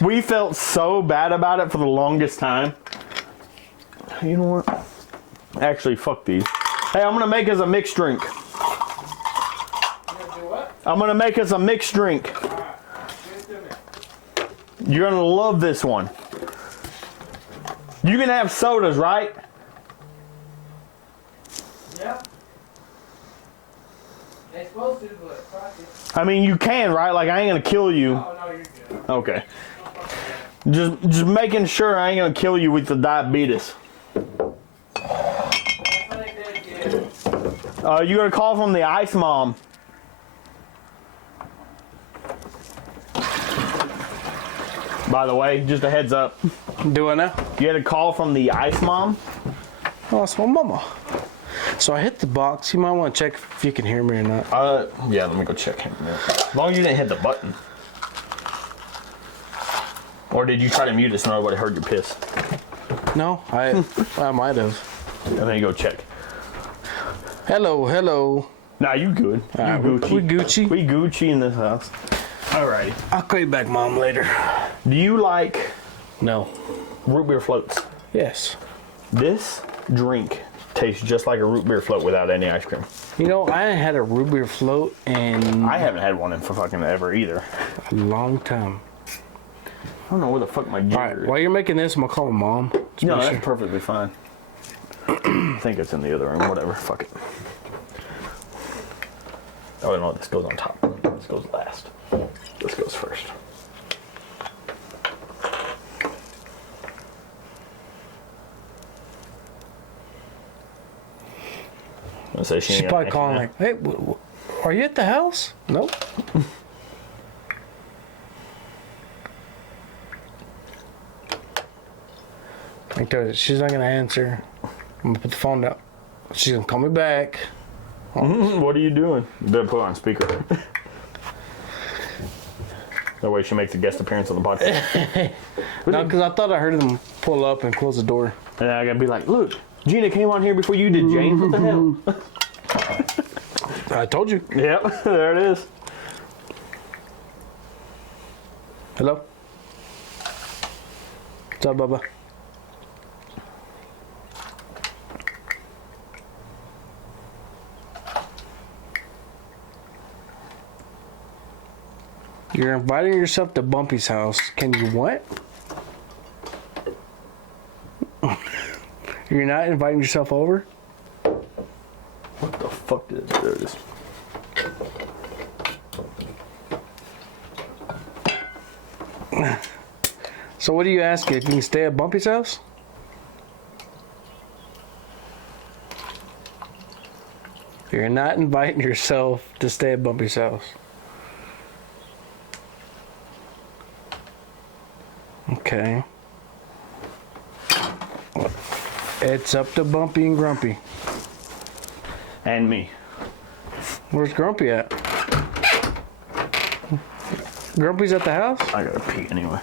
We felt so bad about it for the longest time. You know what? Actually, fuck these. Hey, I'm going to make us a mixed drink. You gonna do what? I'm going to make us a mixed drink. Alright, give it to me. You're going to love this one. You can have sodas, right? Yep. They're supposed to, but fuck it. You can, right? Like, I ain't going to kill you. Oh, no, you're good. Okay. Just making sure I ain't going to kill you with the diabetes. You got a call from the ice mom. By the way, just a heads up. Do I now? You had a call from the ice mom? Oh, it's my mama. So I hit the box. You might want to check if you can hear me or not. Yeah, let me go check him. As long as you didn't hit the button. Or did you try to mute it so nobody heard your piss? No, I might have. And then you go check. Hello. Nah, you good. You Gucci. We Gucci. We Gucci in this house. Alrighty. I'll call you back, Mom, later. Do you like No. root beer floats? Yes. This drink tastes just like a root beer float without any ice cream. I ain't had a root beer float in I haven't had one in for fucking ever either. a long time. I don't know where the fuck my jigger Alright, is. while you're making this, I'm gonna call my mom. Just No, make that's sure. perfectly fine. I think it's in the other room. Whatever. Fuck it. Oh, no, this goes on top. This goes last. This goes first. I say She's probably calling like, hey, are you at the house? Nope. I told her, she's not gonna answer. I'm gonna put the phone down. She's gonna call me back. What are you doing? You better put it on speaker. That way she makes a guest appearance on the podcast. No, because I thought I heard them pull up and close the door. And I gotta be like, look, Gina came on here before you did, James. What the hell? I told you. Yep, there it is. Hello? What's up, Bubba? You're inviting yourself to Bumpy's house. Can you what? You're not inviting yourself over? What the fuck did it? There it is. So what do you ask if you can stay at Bumpy's house? You're not inviting yourself to stay at Bumpy's house. Okay. It's up to Bumpy and Grumpy. And me. Where's Grumpy at? Grumpy's at the house? I gotta pee anyway.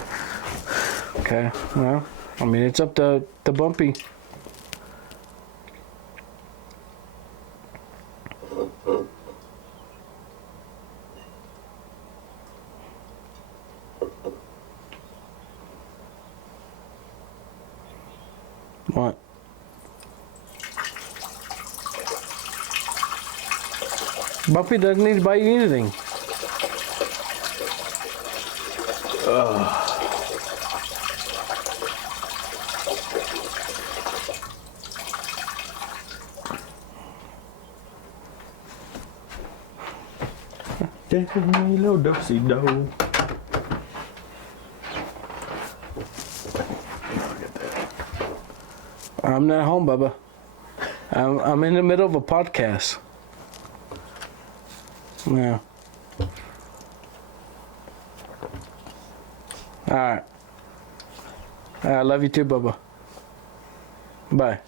Okay, well, I mean, it's up to Bumpy. What? Bumpy doesn't need to buy you anything. Little dusty dough. I'm not home, Bubba. I'm in the middle of a podcast. Yeah. All right. I love you too, Bubba. Bye.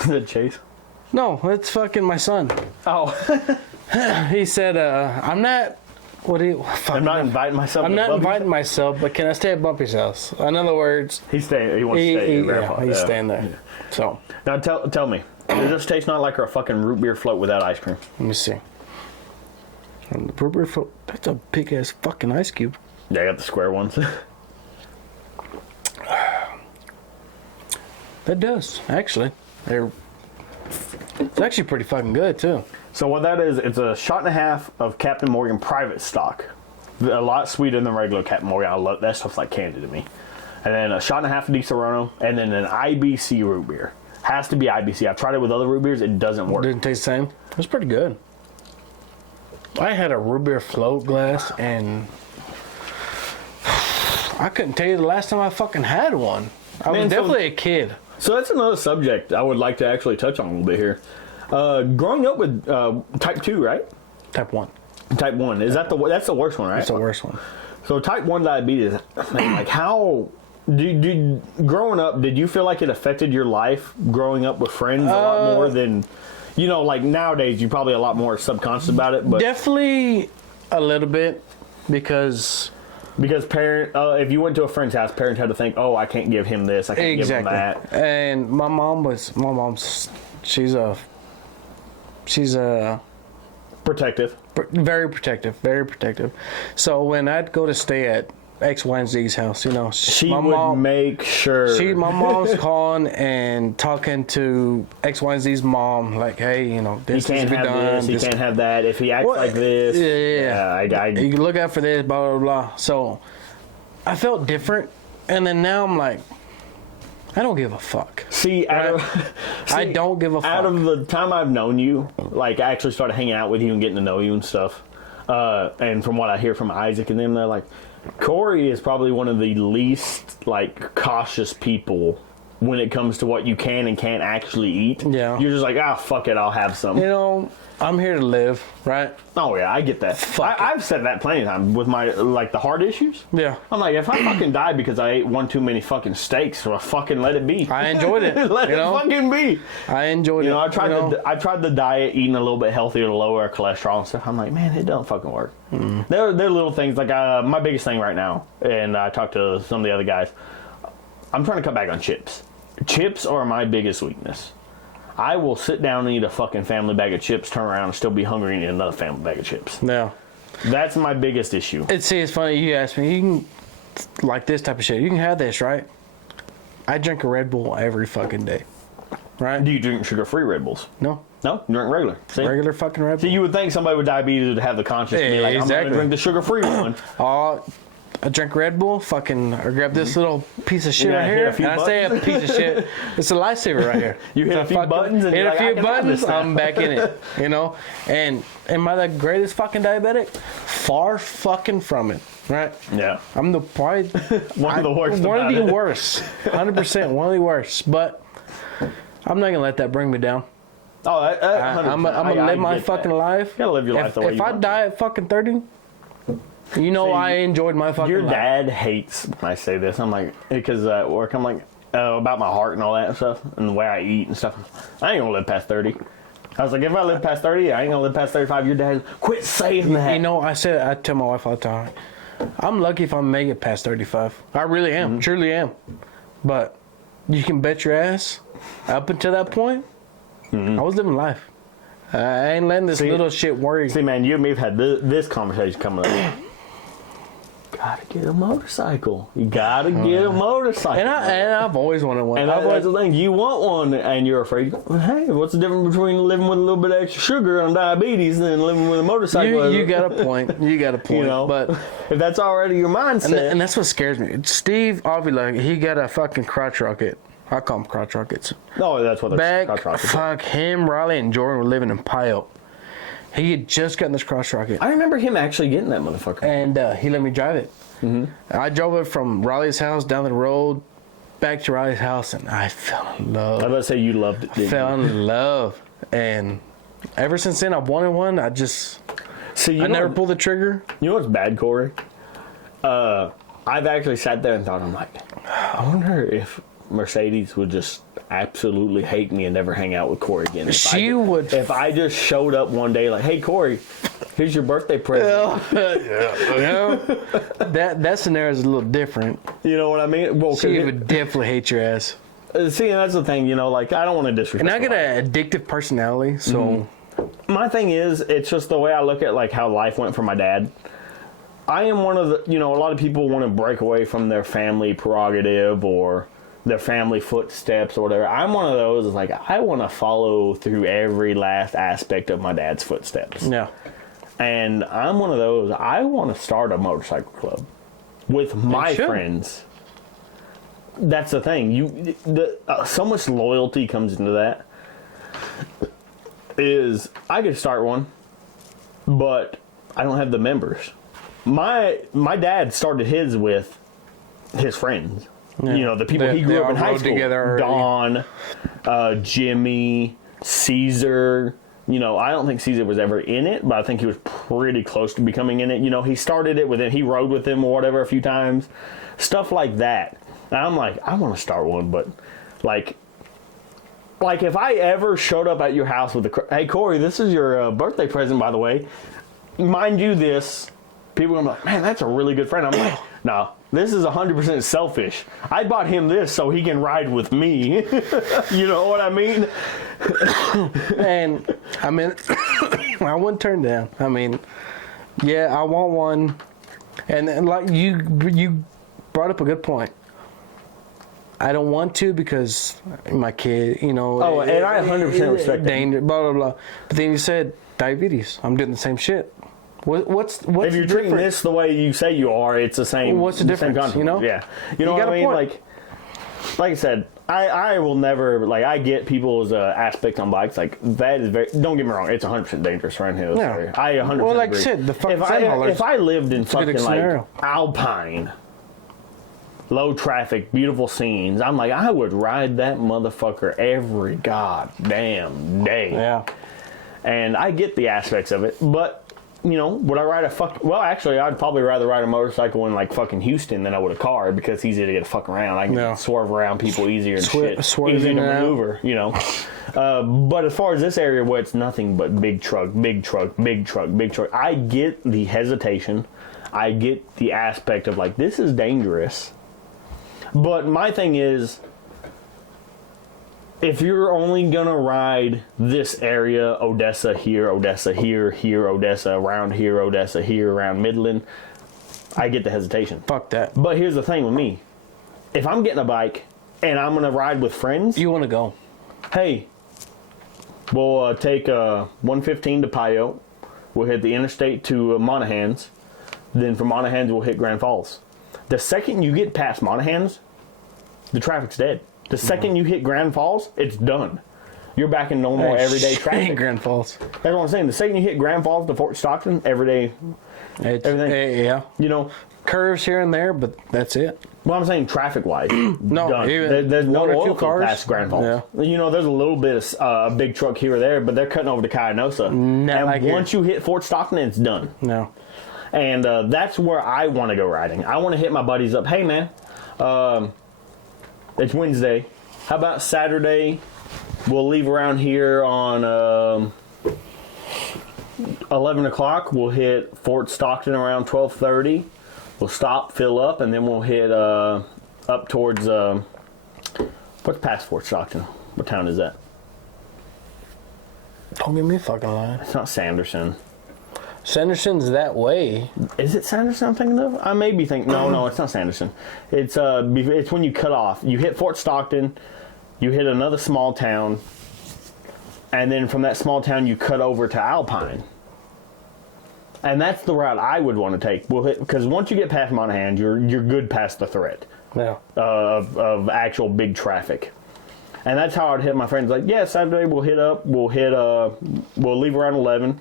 Is that Chase? No, it's fucking my son. Oh. He said, I'm not. What do you? Fuck, I'm not inviting myself. I'm not inviting myself, but can I stay at Bumpy's house? In other words, He's staying. He wants to stay. at Grandpa. he's Yeah. staying there. So Now tell me, does this taste not like a fucking root beer float without ice cream? let me see. And the Burberry float. That's a big ass fucking ice cube. Yeah, I got the square ones. That does actually. It's actually pretty fucking good too. So what that is, it's a shot and a half of Captain Morgan private stock. A lot sweeter than regular Captain Morgan. I love that stuff's like candy to me. And then a shot and a half of Di Serono, and then an IBC root beer. Has to be IBC. I've tried it with other root beers. It doesn't work. Didn't taste the same. It was pretty good. I had a root beer float glass, and I couldn't tell you the last time I fucking had one. I was definitely a kid. So that's another subject I would like to actually touch on a little bit here. Growing up with type 2, right? Type 1. Type 1. Is that that's the worst one, right? That's the worst one. So type 1 diabetes, man, like how... growing up, did you feel like it affected your life growing up with friends a lot more than, like nowadays you're probably a lot more subconscious about it, but Definitely a little bit because if you went to a friend's house, parents had to think, oh, I can't give him this, I can't give him that. And my mom's she's Protective. very protective. So when I'd go to stay at X, Y, and Z's house, She would make sure. My mom's calling and talking to X, Y, and Z's mom, like, hey, this he needs can't to be have done. this, he can't have that. If he acts like this, yeah. you You can look out for this, blah, blah, blah. So I felt different. And then now I'm like, I don't give a fuck. I don't give a fuck. Out of the time I've known you, like I actually started hanging out with you and getting to know you and stuff, and from what I hear from Isaac and them, they're like, Cory is probably one of the least like cautious people when it comes to what you can and can't actually eat. Yeah. You're just like, fuck it, I'll have some. I'm here to live, right? Oh yeah, I get that. I've said that plenty of times with my the heart issues. Yeah. I'm like, if I fucking die because I ate one too many fucking steaks, well, fucking let it be. I enjoyed it. Let it fucking be. I enjoyed it. I tried the diet, eating a little bit healthier to lower our cholesterol and stuff. I'm like, man, it don't fucking work. There are little things like my biggest thing right now, and I talked to some of the other guys. I'm trying to cut back on chips. Chips are my biggest weakness. I will sit down and eat a fucking family bag of chips, turn around and still be hungry and eat another family bag of chips. Yeah. That's my biggest issue. It's funny, you asked me, you can, like this type of shit, you can have this, right? I drink a Red Bull every fucking day, right? Do you drink sugar-free Red Bulls? No. No? You drink regular. See? Regular fucking Red Bull. See, you would think somebody with diabetes would have the conscience to be like, I'm going to drink the sugar-free one. I drink Red Bull, or grab this little piece of shit right here, and I say a piece of shit. It's a lifesaver right here. You hit a few buttons, and hit a few buttons, I'm back in it. And am I the greatest fucking diabetic? Far fucking from it, right? Yeah. I'm probably one of the worst. One of the worst. 100%, one of the worst. But I'm not gonna let that bring me down. Oh, I'm gonna live my fucking life. You gotta live your life the way you want. If I die at fucking 30, you know, I enjoyed my fucking life. Your dad hates when I say this. I'm like, because at work, I'm like, about my heart and all that stuff, and the way I eat and stuff. I ain't gonna live past 30. I was like, if I live past 30, I ain't gonna live past 35. Your dad, quit saying that. You know, I tell my wife all the time, I'm lucky if I make it past 35. I really am, truly am. But you can bet your ass, up until that point, I was living life. I ain't letting this little shit worry. See, man, you and me have had this conversation coming up. Gotta get a motorcycle. You gotta get a motorcycle. And I've always wanted one. And that's the thing. You want one, and you're afraid. Hey, what's the difference between living with a little bit of extra sugar on diabetes and living with a motorcycle? You got a point. You got a point. You know, but if that's already your mindset, and that's what scares me. Steve Avila, he got a fucking crotch rocket. I call them crotch rockets. No, that's what they're crotch rockets. Fuck him, Riley, and Jordan were living in Pio. He had just gotten this crotch rocket. I remember him actually getting that motherfucker. And he let me drive it. Mm-hmm. I drove it from Riley's house down the road, back to Riley's house, and I fell in love. I was about to say you loved it. Fell in love. And ever since then, I've wanted one. I never pulled the trigger. You know what's bad, Corey? I've actually sat there and thought, I'm like, I wonder if Mercedes would just absolutely hate me and never hang out with Corey again. If I just showed up one day like, hey, Corey, here's your birthday present. Yeah. That scenario is a little different. You know what I mean? Well, she would definitely hate your ass. See, and that's the thing, you know, like, I don't want to disrespect. And I get an addictive personality, so. My thing is, it's just the way I look at, like, how life went for my dad. I am one of the, you know, a lot of people want to break away from their family prerogative or their family footsteps or whatever. I'm one of those, like, I want to follow through every last aspect of my dad's footsteps. Yeah. And I'm one of those, I want to start a motorcycle club with my friends. That's the thing. So much loyalty comes into that. Is I could start one, but I don't have the members. My dad started his with his friends. Yeah. You know, the people he grew up in high school. Together Don, Jimmy, Caesar. You know, I don't think Caesar was ever in it, but I think he was pretty close to becoming in it. You know, he started it with him. He rode with him or whatever a few times. Stuff like that. And I'm like, I want to start one, but like if I ever showed up at your house with hey, Corey, this is your birthday present, by the way. Mind you this, people are going to be like, man, that's a really good friend. I'm like, no. This is 100% selfish. I bought him this so he can ride with me. You know what I mean? And, I mean, I wouldn't turn down. I mean, yeah, I want one. And like you brought up a good point. I don't want to because my kid, you know. Oh, and I 100% respect danger, blah, blah, blah. But then you said diabetes. I'm doing the same shit. What's if you're treating this the way you say you are, it's the same. What's the difference? You know? Yeah. You know what I mean? Like I said, I will never, like, I get people's aspect on bikes. Like, that is very, don't get me wrong, it's 100% dangerous around here. Yeah. I 100% well, like agree. I said, the fucking if I lived in fucking, like, Alpine, low traffic, beautiful scenes, I'm like, I would ride that motherfucker every goddamn day. Yeah. And I get the aspects of it, but you know, would I ride well, actually, I'd probably rather ride a motorcycle in, like, fucking Houston than I would a car because it's easier to get fuck around. I can swerve around people easier and shit. Easier to maneuver, you know. But as far as this area where it's nothing but big truck, I get the hesitation. I get the aspect of, like, this is dangerous. But my thing is, if you're only gonna ride this area, Odessa here, Odessa, around here, Odessa here, around Midland, I get the hesitation. Fuck that. But here's the thing with me. If I'm getting a bike and I'm gonna ride with friends... You wanna go. Hey, we'll take 115 to Pio. We'll hit the interstate to Monahans. Then from Monahans, we'll hit Grand Falls. The second you get past Monahans, the traffic's dead. The second you hit Grand Falls, it's done. You're back in normal everyday traffic. Grand Falls. That's what I'm saying. The second you hit Grand Falls to Fort Stockton, everyday, everything. Yeah. You know, curves here and there, but that's it. Well, I'm saying traffic-wise. No, there's no oil field past Grand Falls. Yeah. You know, there's a little bit of a big truck here or there, but they're cutting over to Cayanosa. And once you hit Fort Stockton, it's done. No. And that's where I want to go riding. I want to hit my buddies up. Hey, man, it's Wednesday. How about Saturday? We'll leave around here on 11 o'clock. We'll hit Fort Stockton around 12:30. We'll stop, fill up, and then we'll hit up towards what's past Fort Stockton? What town is that? Don't give me a fucking line. It's not Sanderson. Sanderson's that way. Is it Sanderson I'm thinking of? I may be thinking. No, it's not Sanderson. It's when you cut off. You hit Fort Stockton, you hit another small town, and then from that small town you cut over to Alpine. And that's the route I would want to take. Because once you get past Monaghan, you're good past the threat of actual big traffic. And that's how I'd hit my friends. Like, yeah, Saturday we'll hit up. We'll leave around 11.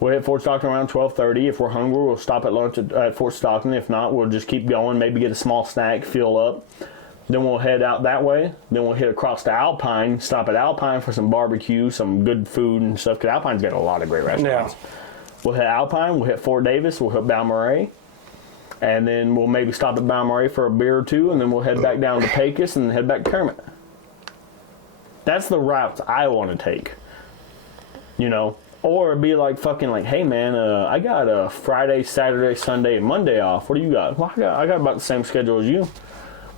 We'll hit Fort Stockton around 12:30. If we're hungry, we'll stop at lunch at Fort Stockton. If not, we'll just keep going. Maybe get a small snack, fill up. Then we'll head out that way. Then we'll hit across to Alpine. Stop at Alpine for some barbecue, some good food and stuff. Because Alpine's got a lot of great restaurants. Yeah. We'll hit Alpine, we'll hit Fort Davis, we'll hit Balmorhea, and then we'll maybe stop at Balmorhea for a beer or two, and then we'll head back down to Pecos and head back to Kermit. That's the routes I want to take. You know? Or it'd be like fucking like, hey man, I got a Friday, Saturday, Sunday, and Monday off. What do you got? Well, I got about the same schedule as you.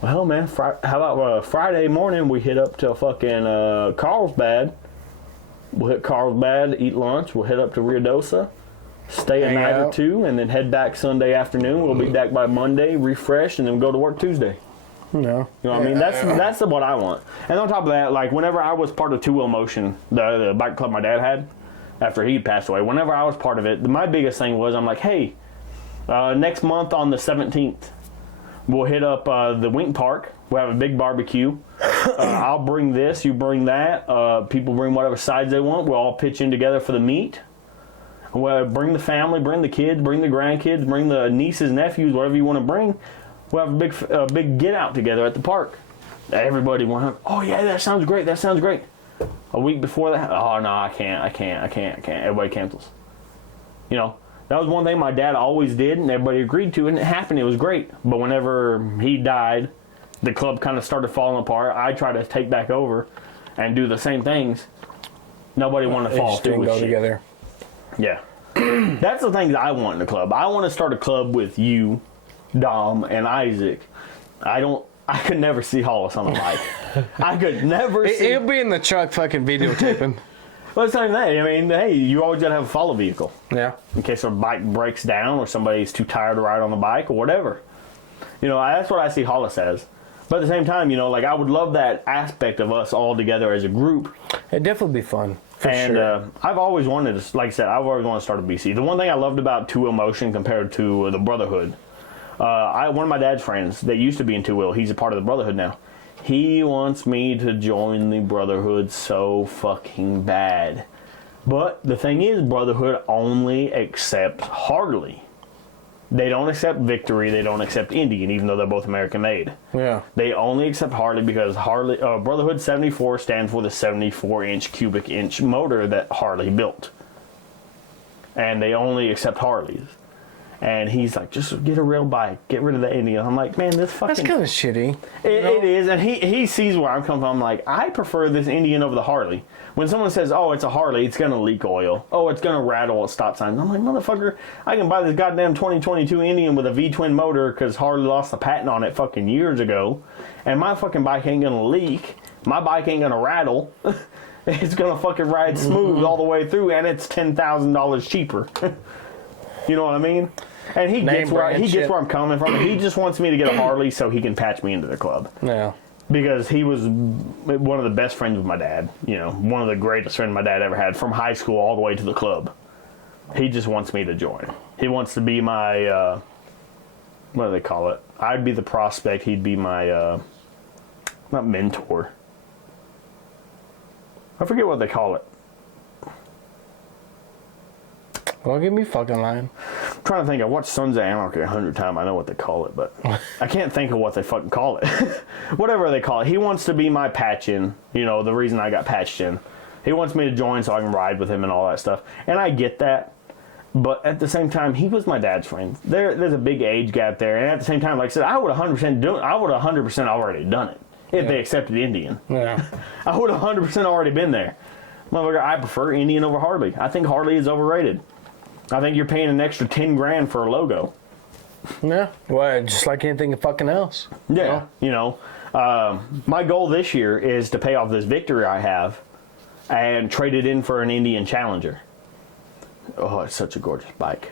Well, hell man, how about Friday morning we hit up to fucking Carlsbad. We'll hit Carlsbad, eat lunch, we'll head up to Ruidoso. Stay a night or two, and then head back Sunday afternoon. We'll be back by Monday, refreshed, and then go to work Tuesday. No. You know what I mean? That's what I want. And on top of that, like, whenever I was part of Two Wheel Motion, the bike club my dad had, after he passed away, whenever I was part of it, my biggest thing was, I'm like, hey, next month on the 17th, we'll hit up the Wink Park. We'll have a big barbecue. I'll bring this, you bring that. People bring whatever sides they want. We'll all pitch in together for the meat. We'll bring the family, bring the kids, bring the grandkids, bring the nieces, nephews, whatever you want to bring. We'll have a big get out together at the park. Everybody went, oh yeah, that sounds great. That sounds great. A week before that, oh no, I can't. Everybody cancels. You know, that was one thing my dad always did, and everybody agreed to, and it happened. It was great. But whenever he died, the club kind of started falling apart. I tried to take back over and do the same things. Nobody wanted to fall through with shit. Together. Yeah. That's the thing that I want in the club. I want to start a club with you, Dom, and Isaac. I could never see Hollis on a bike. I could never see... He'll be in the truck fucking videotaping. Well, it's not even that. I mean, hey, you always got to have a follow vehicle. Yeah. In case our bike breaks down or somebody's too tired to ride on the bike or whatever. You know, that's what I see Hollis as. But at the same time, you know, like, I would love that aspect of us all together as a group. It'd definitely be fun. And sure. I've always wanted to, like I said, I've always wanted to start a BC. The one thing I loved about Two Wheel Motion compared to the Brotherhood, one of my dad's friends that used to be in Two Wheel, he's a part of the Brotherhood now. He wants me to join the Brotherhood so fucking bad. But the thing is, Brotherhood only accepts Harley. They don't accept Victory. They don't accept Indian, even though they're both American made. Yeah. They only accept Harley because Brotherhood 74 stands for the 74-inch cubic inch motor that Harley built. And they only accept Harleys. And he's like, just get a real bike. Get rid of the Indian. I'm like, man, this fucking... That's kind of shitty. It is. And he sees where I'm coming from. I'm like, I prefer this Indian over the Harley. When someone says, oh, it's a Harley, it's going to leak oil. Oh, it's going to rattle at stop signs. I'm like, motherfucker, I can buy this goddamn 2022 Indian with a V-twin motor because Harley lost the patent on it fucking years ago. And my fucking bike ain't going to leak. My bike ain't going to rattle. It's going to fucking ride smooth all the way through, and it's $10,000 cheaper. You know what I mean? And he gets where I'm coming from. He just wants me to get a Harley so he can patch me into the club. Yeah. Because he was one of the best friends with my dad. You know, one of the greatest friends my dad ever had, from high school all the way to the club. He just wants me to join. He wants to be my, what do they call it? I'd be the prospect. He'd be my, not mentor. I forget what they call it. Don't give me fucking lying. trying to think. I watched Sons of Anarchy 100 times. I know what they call it, but I can't think of what they fucking call it. Whatever they call it. He wants to be my patch-in. You know, the reason I got patched in. He wants me to join so I can ride with him and all that stuff. And I get that. But at the same time, he was my dad's friend. There's a big age gap there. And at the same time, like I said, I would 100% already done it if they accepted Indian. Yeah. I would 100% already been there. Motherfucker, I prefer Indian over Harley. I think Harley is overrated. I think you're paying an extra $10,000 for a logo. Yeah. Well, just like anything fucking else. Yeah. You know, my goal this year is to pay off this Victory I have and trade it in for an Indian Challenger. Oh, it's such a gorgeous bike.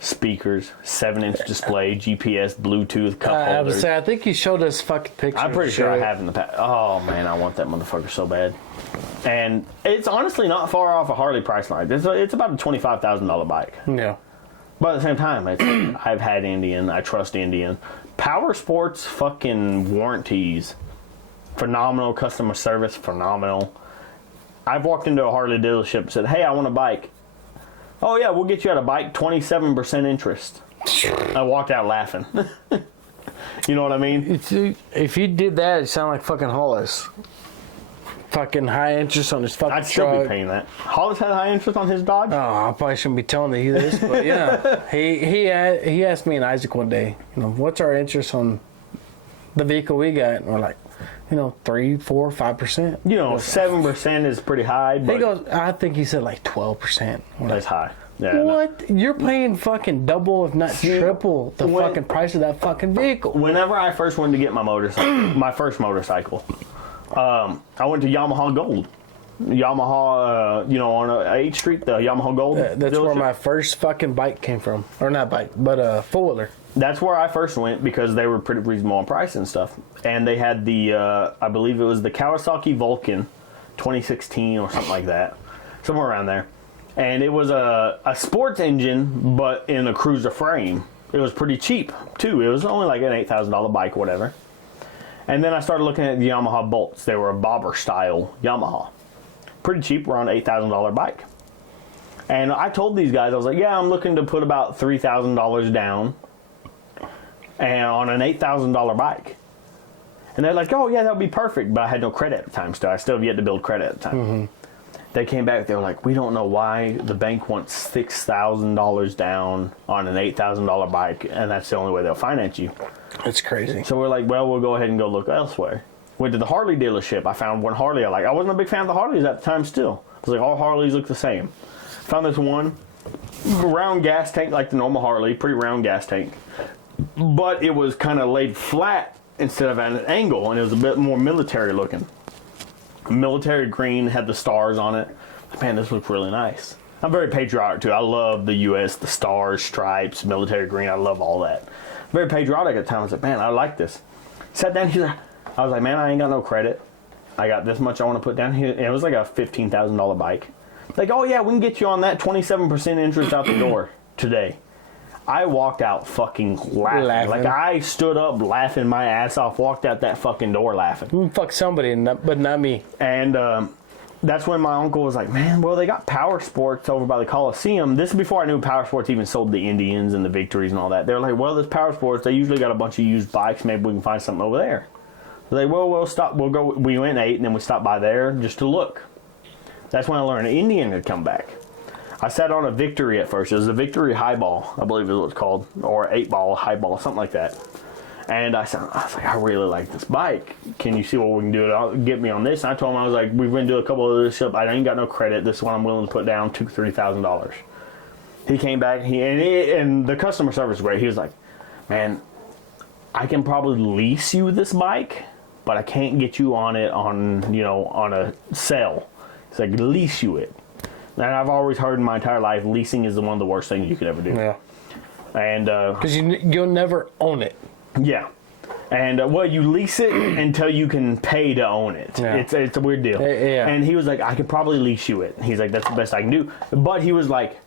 Speakers, 7-inch display, GPS, Bluetooth, cup holders. I think you showed us fucking pictures. I'm pretty sure I have in the past. Oh, man, I want that motherfucker so bad. And it's honestly not far off a Harley price line. It's about a $25,000 bike. Yeah. But at the same time, I've had Indian. I trust Indian. Power Sports fucking warranties. Phenomenal. Customer service, phenomenal. I've walked into a Harley dealership and said, hey, I want a bike. Oh, yeah, we'll get you out a bike, 27% interest. I walked out laughing. You know what I mean? If you did that, it sounded like fucking Hollis. Fucking high interest on his fucking I'd still truck. be paying that. Hollis had high interest on his Dodge? Oh, I probably shouldn't be telling you this, but yeah. he asked me and Isaac one day, you know, what's our interest on the vehicle we got? And we're like, 3, 4, 5%. 7% is pretty high. But he goes, I think he said like 12%. That's high. Yeah, what? No. You're paying fucking double, if not triple, the fucking price of that fucking vehicle. Whenever I first wanted to get my motorcycle, my first motorcycle, I went to Yamaha Gold. Yamaha, on 8th Street, the Yamaha Gold. That's dealership. where my first fucking bike came from. Or not bike, but four-wheeler. That's where I first went because they were pretty reasonable on price and stuff. And they had the, I believe it was the Kawasaki Vulcan 2016 or something like that. Somewhere around there. And it was a sports engine, but in a cruiser frame. It was pretty cheap, too. It was only like an $8,000 bike, whatever. And then I started looking at the Yamaha Bolts. They were a bobber-style Yamaha. Pretty cheap, around $8,000 bike. And I told these guys, I was like, yeah, I'm looking to put about $3,000 down and on an $8,000 bike. And they're like, oh, yeah, that would be perfect. But I had no credit at the time still. I still have yet to build credit at the time. Mm-hmm. They came back, they were like, we don't know why the bank wants $6,000 down on an $8,000 bike, and that's the only way they'll finance you. It's crazy. So we're like, well, we'll go ahead and go look elsewhere. Went to the Harley dealership. I found one Harley I like. I wasn't a big fan of the Harleys at the time still. I was like, all Harleys look the same. Found this one, round gas tank like the normal Harley, pretty round gas tank. But it was kind of laid flat instead of at an angle, and it was a bit more military looking. Military green, had the stars on it. Man, this looks really nice. I'm very patriotic too. I love the U.S., the stars, stripes, military green. I love all that. Very patriotic at the time. I was like, man, I like this. Sat down here. I was like, man, I ain't got no credit. I got this much I want to put down here. And it was like a $15,000 bike. Like, oh yeah, we can get you on that 27% interest out the door today. I walked out fucking laughing. Like, I stood up laughing my ass off, walked out that fucking door laughing. Fuck somebody, but not me. And that's when my uncle was like, man, well, they got Power Sports over by the Coliseum. This is before I knew Power Sports even sold the Indians and the Victories and all that. They were like, well, this Power Sports, they usually got a bunch of used bikes. Maybe we can find something over there. They're like, well, we'll stop. We'll go. We went 8, and then we stopped by there just to look. That's when I learned Indian had come back. I sat on a Victory at first. It was a Victory Highball, I believe is what it's called, or 8-ball, highball, something like that. And I was like, I really like this bike. Can you see what we can do to get me on this? And I told him, I was like, we've been to a couple of this stuff. I ain't got no credit. This is what I'm willing to put down, $2,000-$3,000. He came back, and the customer service was great. He was like, man, I can probably lease you this bike, but I can't get you on it on a sale. He's like, lease you it. And I've always heard in my entire life, leasing is one of the worst things you could ever do. Yeah. And because you'll never own it. Yeah. And you lease it until you can pay to own it. Yeah. It's a weird deal. Yeah. And he was like, I could probably lease you it. He's like, that's the best I can do. But he was like,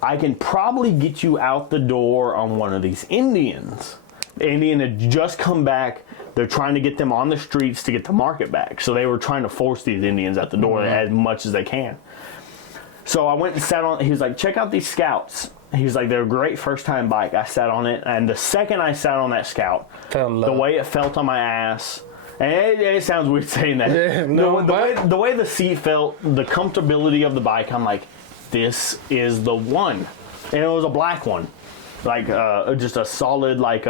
I can probably get you out the door on one of these Indians. The Indian had just come back. They're trying to get them on the streets to get the market back. So they were trying to force these Indians out the door as much as they can. So I went and sat on, he was like, check out these Scouts. he was like, they're a great first time bike. I sat on it, and the second I sat on that Scout, the way it felt on my ass, and it sounds weird saying that. Yeah, no, the way the seat felt, the comfortability of the bike, I'm like, this is the one. And it was a black one, like just a solid, like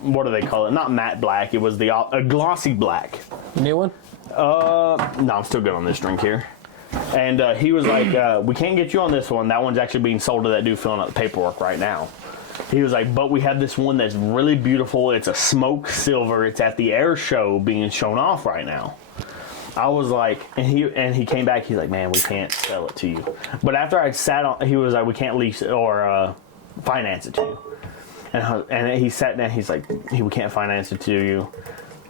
what do they call it? Not matte black. It was a glossy black. New one? No, I'm still good on this drink here. And he was like, we can't get you on this one. That one's actually being sold to that dude filling out the paperwork right now. He was like, but we have this one that's really beautiful. It's a smoke silver. It's at the air show being shown off right now. I was like, and he came back. He's like, man, we can't sell it to you. But after I sat on, he was like, we can't lease it or finance it to you. And he sat down. He's like, we can't finance it to you.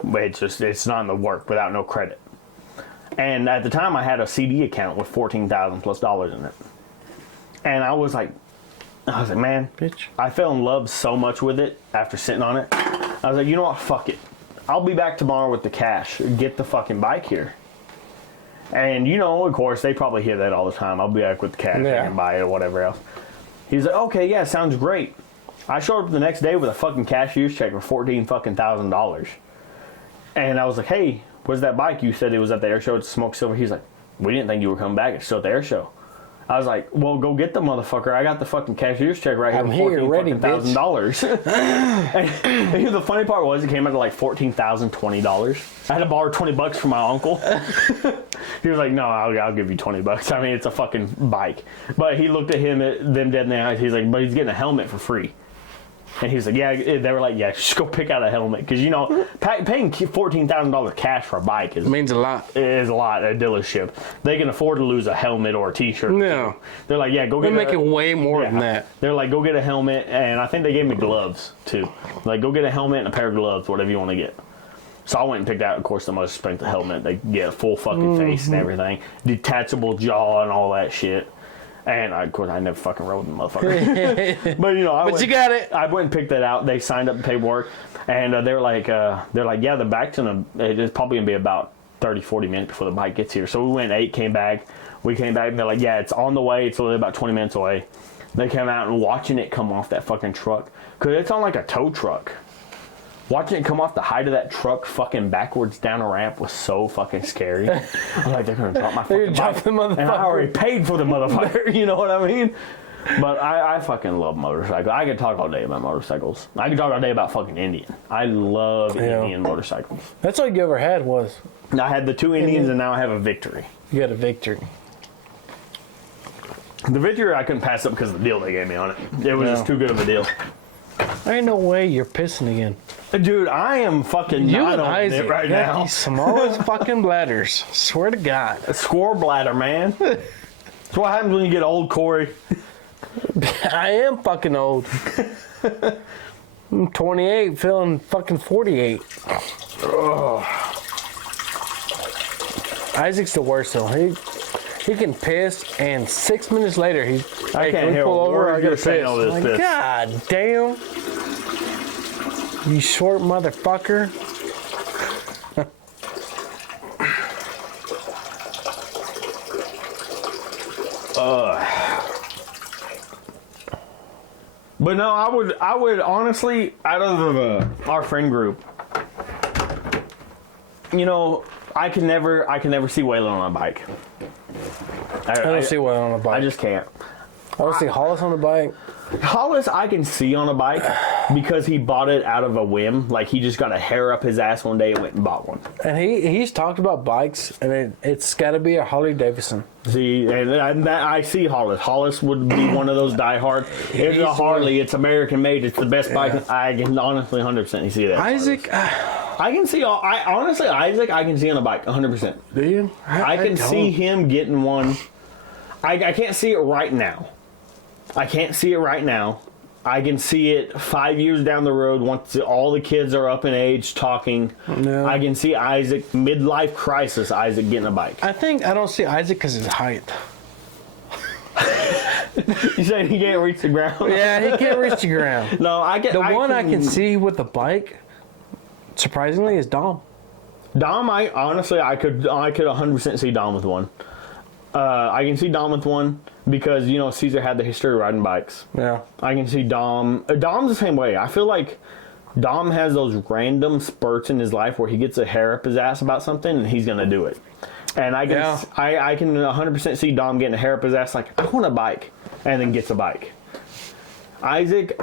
But it's not in the work without no credit. And at the time, I had a CD account with $14,000+ in it. And I was like, man, bitch. I fell in love so much with it after sitting on it. I was like, you know what? Fuck it. I'll be back tomorrow with the cash. Get the fucking bike here. And, of course, they probably hear that all the time. I'll be back with the cash and buy it or whatever else. He's like, okay, yeah, sounds great. I showed up the next day with a fucking cashier's check for $14,000. And I was like, hey, where's that bike? You said it was at the air show. It's Smoke Silver. He's like, we didn't think you were coming back. It's still at the air show. I was like, well, go get the motherfucker. I got the fucking cashier's check right here. I'm here, ready, $14,000. And the funny part was, it came out to like $14,020. I had to borrow $20 from my uncle. He was like, no, I'll give you $20. I mean, it's a fucking bike. But he looked at them dead in the eyes. He's like, but he's getting a helmet for free. And he's like, yeah, they were like, yeah, just go pick out a helmet. Because, paying $14,000 cash for a bike means a lot. Is a lot at a dealership. They can afford to lose a helmet or a t-shirt. No. They're like, yeah, go get They're making way more than that. They're like, go get a helmet. And I think they gave me gloves, too. Like, go get a helmet and a pair of gloves, whatever you want to get. So I went and picked out, of course, the most expensive helmet. They get a full fucking face and everything. Detachable jaw and all that shit. And, of course, I never fucking rode the motherfucker. But, you got it. I went and picked that out. They signed up the paperwork. And they're like, yeah, the bike's it's probably going to be about 30, 40 minutes before the bike gets here. So we went and came back. We came back, and they're like, yeah, it's on the way. It's only about 20 minutes away. They came out and watching it come off that fucking truck. Because it's on like a tow truck. Watching it come off the height of that truck fucking backwards down a ramp was so fucking scary. I'm like, they're going to drop my fucking bike. And I already paid for the motherfucker, you know what I mean? But I fucking love motorcycles. I could talk all day about motorcycles. I could talk all day about fucking Indian. I love Indian motorcycles. That's all you ever had was? I had the two Indians and now I have a Victory. You had a Victory. The Victory I couldn't pass up because of the deal they gave me on it. It was just too good of a deal. There ain't no way you're pissing again. Dude, I am fucking not on it right now. The smallest fucking bladders. Swear to God. A squirrel bladder, man. That's what happens when you get old, Corey. I am fucking old. I'm 28, feeling fucking 48. Ugh. Isaac's the worst though. He can piss, and 6 minutes later I can't hear pull over. I gotta piss. All this piss. God damn. You short motherfucker. But no, I would honestly, out of our friend group, I can never see Waylon on a bike. I don't see Waylon on a bike. I just can't. I don't see Hollis on a bike. Hollis I can see on a bike because he bought it out of a whim. Like, he just got a hair up his ass one day and went and bought one. And he's talked about bikes, and it's got to be a Harley Davidson. See, and I see Hollis. Hollis would be one of those diehard. It's a Harley. It's American made. It's the best bike. I can honestly 100% see that. Isaac, I can see. Honestly, Isaac, I can see on a bike 100%. Do you? I can see him getting one. I can't see it right now. I can't see it right now. I can see it 5 years down the road once all the kids are up in age talking. No. I can see Isaac, midlife crisis, Isaac getting a bike. I don't see Isaac because of his height. You saying he can't reach the ground? Yeah, he can't reach the ground. No, I can see with the bike, surprisingly, is Dom. Dom, I could 100% see Dom with one. I can see Dom with one because, you know, Caesar had the history of riding bikes. Yeah. I can see Dom. Dom's the same way. I feel like Dom has those random spurts in his life where he gets a hair up his ass about something and he's going to do it. And I can 100% see Dom getting a hair up his ass like, I want a bike, and then gets a bike. Isaac,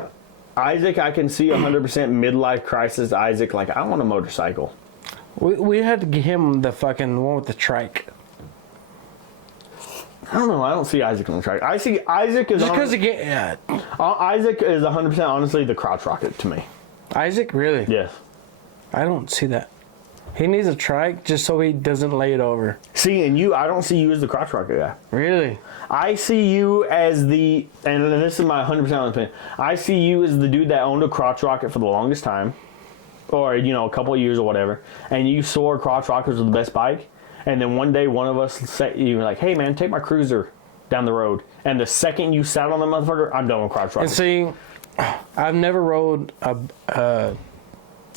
I can see 100% midlife crisis. Isaac, like, I want a motorcycle. We had to give him the fucking one with the trike. I don't know. I don't see Isaac on the trike. I see Isaac is just because again, Isaac is 100% honestly the crotch rocket to me. Isaac, really? Yes. I don't see that. He needs a trike just so he doesn't lay it over. See, and I don't see you as the crotch rocket guy. Really? I see you as the, and this is my 100% opinion, I see you as the dude that owned a crotch rocket for the longest time, or, you know, a couple of years or whatever, and you swore crotch rockets were the best bike, and then one day one of us said, you were like, hey man, take my cruiser down the road, and the second you sat on the motherfucker, I'm done with crotch rockets. And see, I've never rode a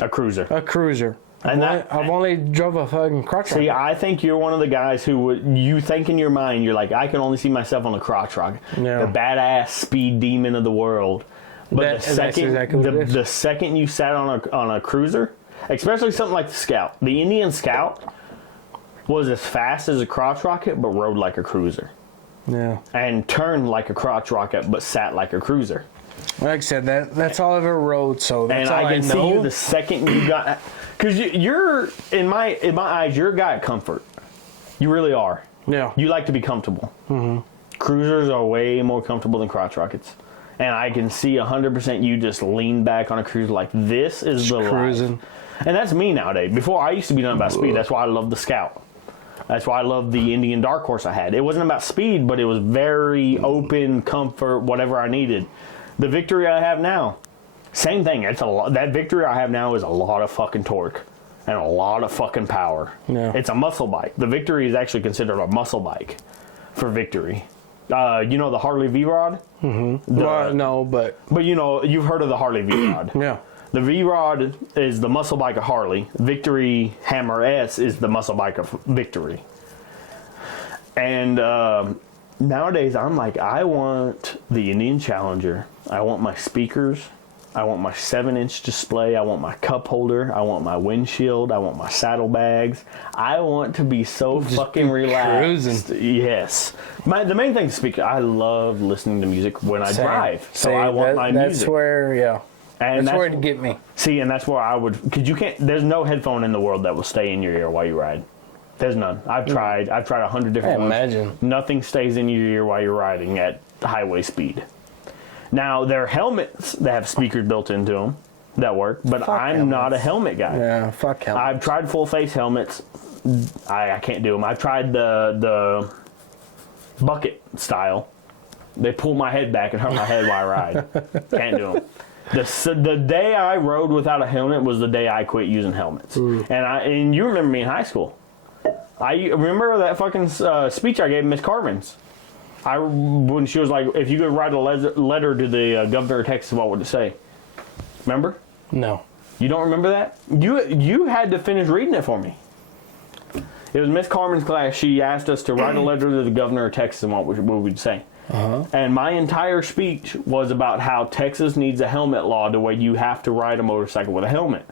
cruiser. A cruiser. I've only drove a fucking crotch rocket. See, I think you're one of the guys who you think in your mind, you're like, I can only see myself on a crotch rocket. Yeah. The badass speed demon of the world. But the second you sat on a cruiser, especially something like the Scout, the Indian Scout was as fast as a crotch rocket, but rode like a cruiser. Yeah. And turned like a crotch rocket, but sat like a cruiser. Like I said, that's all I've ever rode, so that's and all I can know. See you the second you got, because you're in my eyes, you're a guy of comfort. You really are. Yeah. You like to be comfortable. Mm-hmm. Cruisers are way more comfortable than crotch rockets, and I can see 100% you just lean back on a cruiser like this is just the cruising. Life. And that's me nowadays. Before I used to be done about speed. That's why I love the Scout. That's why I love the Indian Dark Horse I had. It wasn't about speed, but it was very open, comfort, whatever I needed. The Victory I have now, same thing. It's a lot. That Victory I have now is a lot of fucking torque and a lot of fucking power. Yeah. It's a muscle bike. The Victory is actually considered a muscle bike for Victory. You know the Harley V-Rod? Mm-hmm. Well, no, but you know, you've heard of the Harley V-Rod. Yeah. The V-Rod is the muscle bike of Harley. Victory Hammer S is the muscle bike of Victory. And nowadays, I'm like, I want the Indian Challenger. I want my speakers. I want my 7-inch display. I want my cup holder. I want my windshield. I want my saddlebags. I want to be so just fucking relaxed. Cruising. Yes. The main thing is speaker. I love listening to music when I drive. So I want my music. That's where, yeah. And that's where it'd get me. See, and that's where I would, because you can't, there's no headphone in the world that will stay in your ear while you ride. There's none. I've tried 100 different ones. Imagine. Nothing stays in your ear while you're riding at highway speed. Now, there are helmets that have speakers built into them that work, but I'm not a helmet guy. Yeah, fuck helmets. I've tried full face helmets. I can't do them. I've tried the bucket style. They pull my head back and hurt my head while I ride. Can't do them. The day I rode without a helmet was the day I quit using helmets. And you remember me in high school. I remember that fucking speech I gave Miss Carmen's. When she was like, if you could write a letter to the governor of Texas, what would it say? Remember? No. You don't remember that? You had to finish reading it for me. It was Miss Carmen's class. She asked us to write a letter to the governor of Texas and what we'd say. Uh-huh. And my entire speech was about how Texas needs a helmet law to where you have to ride a motorcycle with a helmet.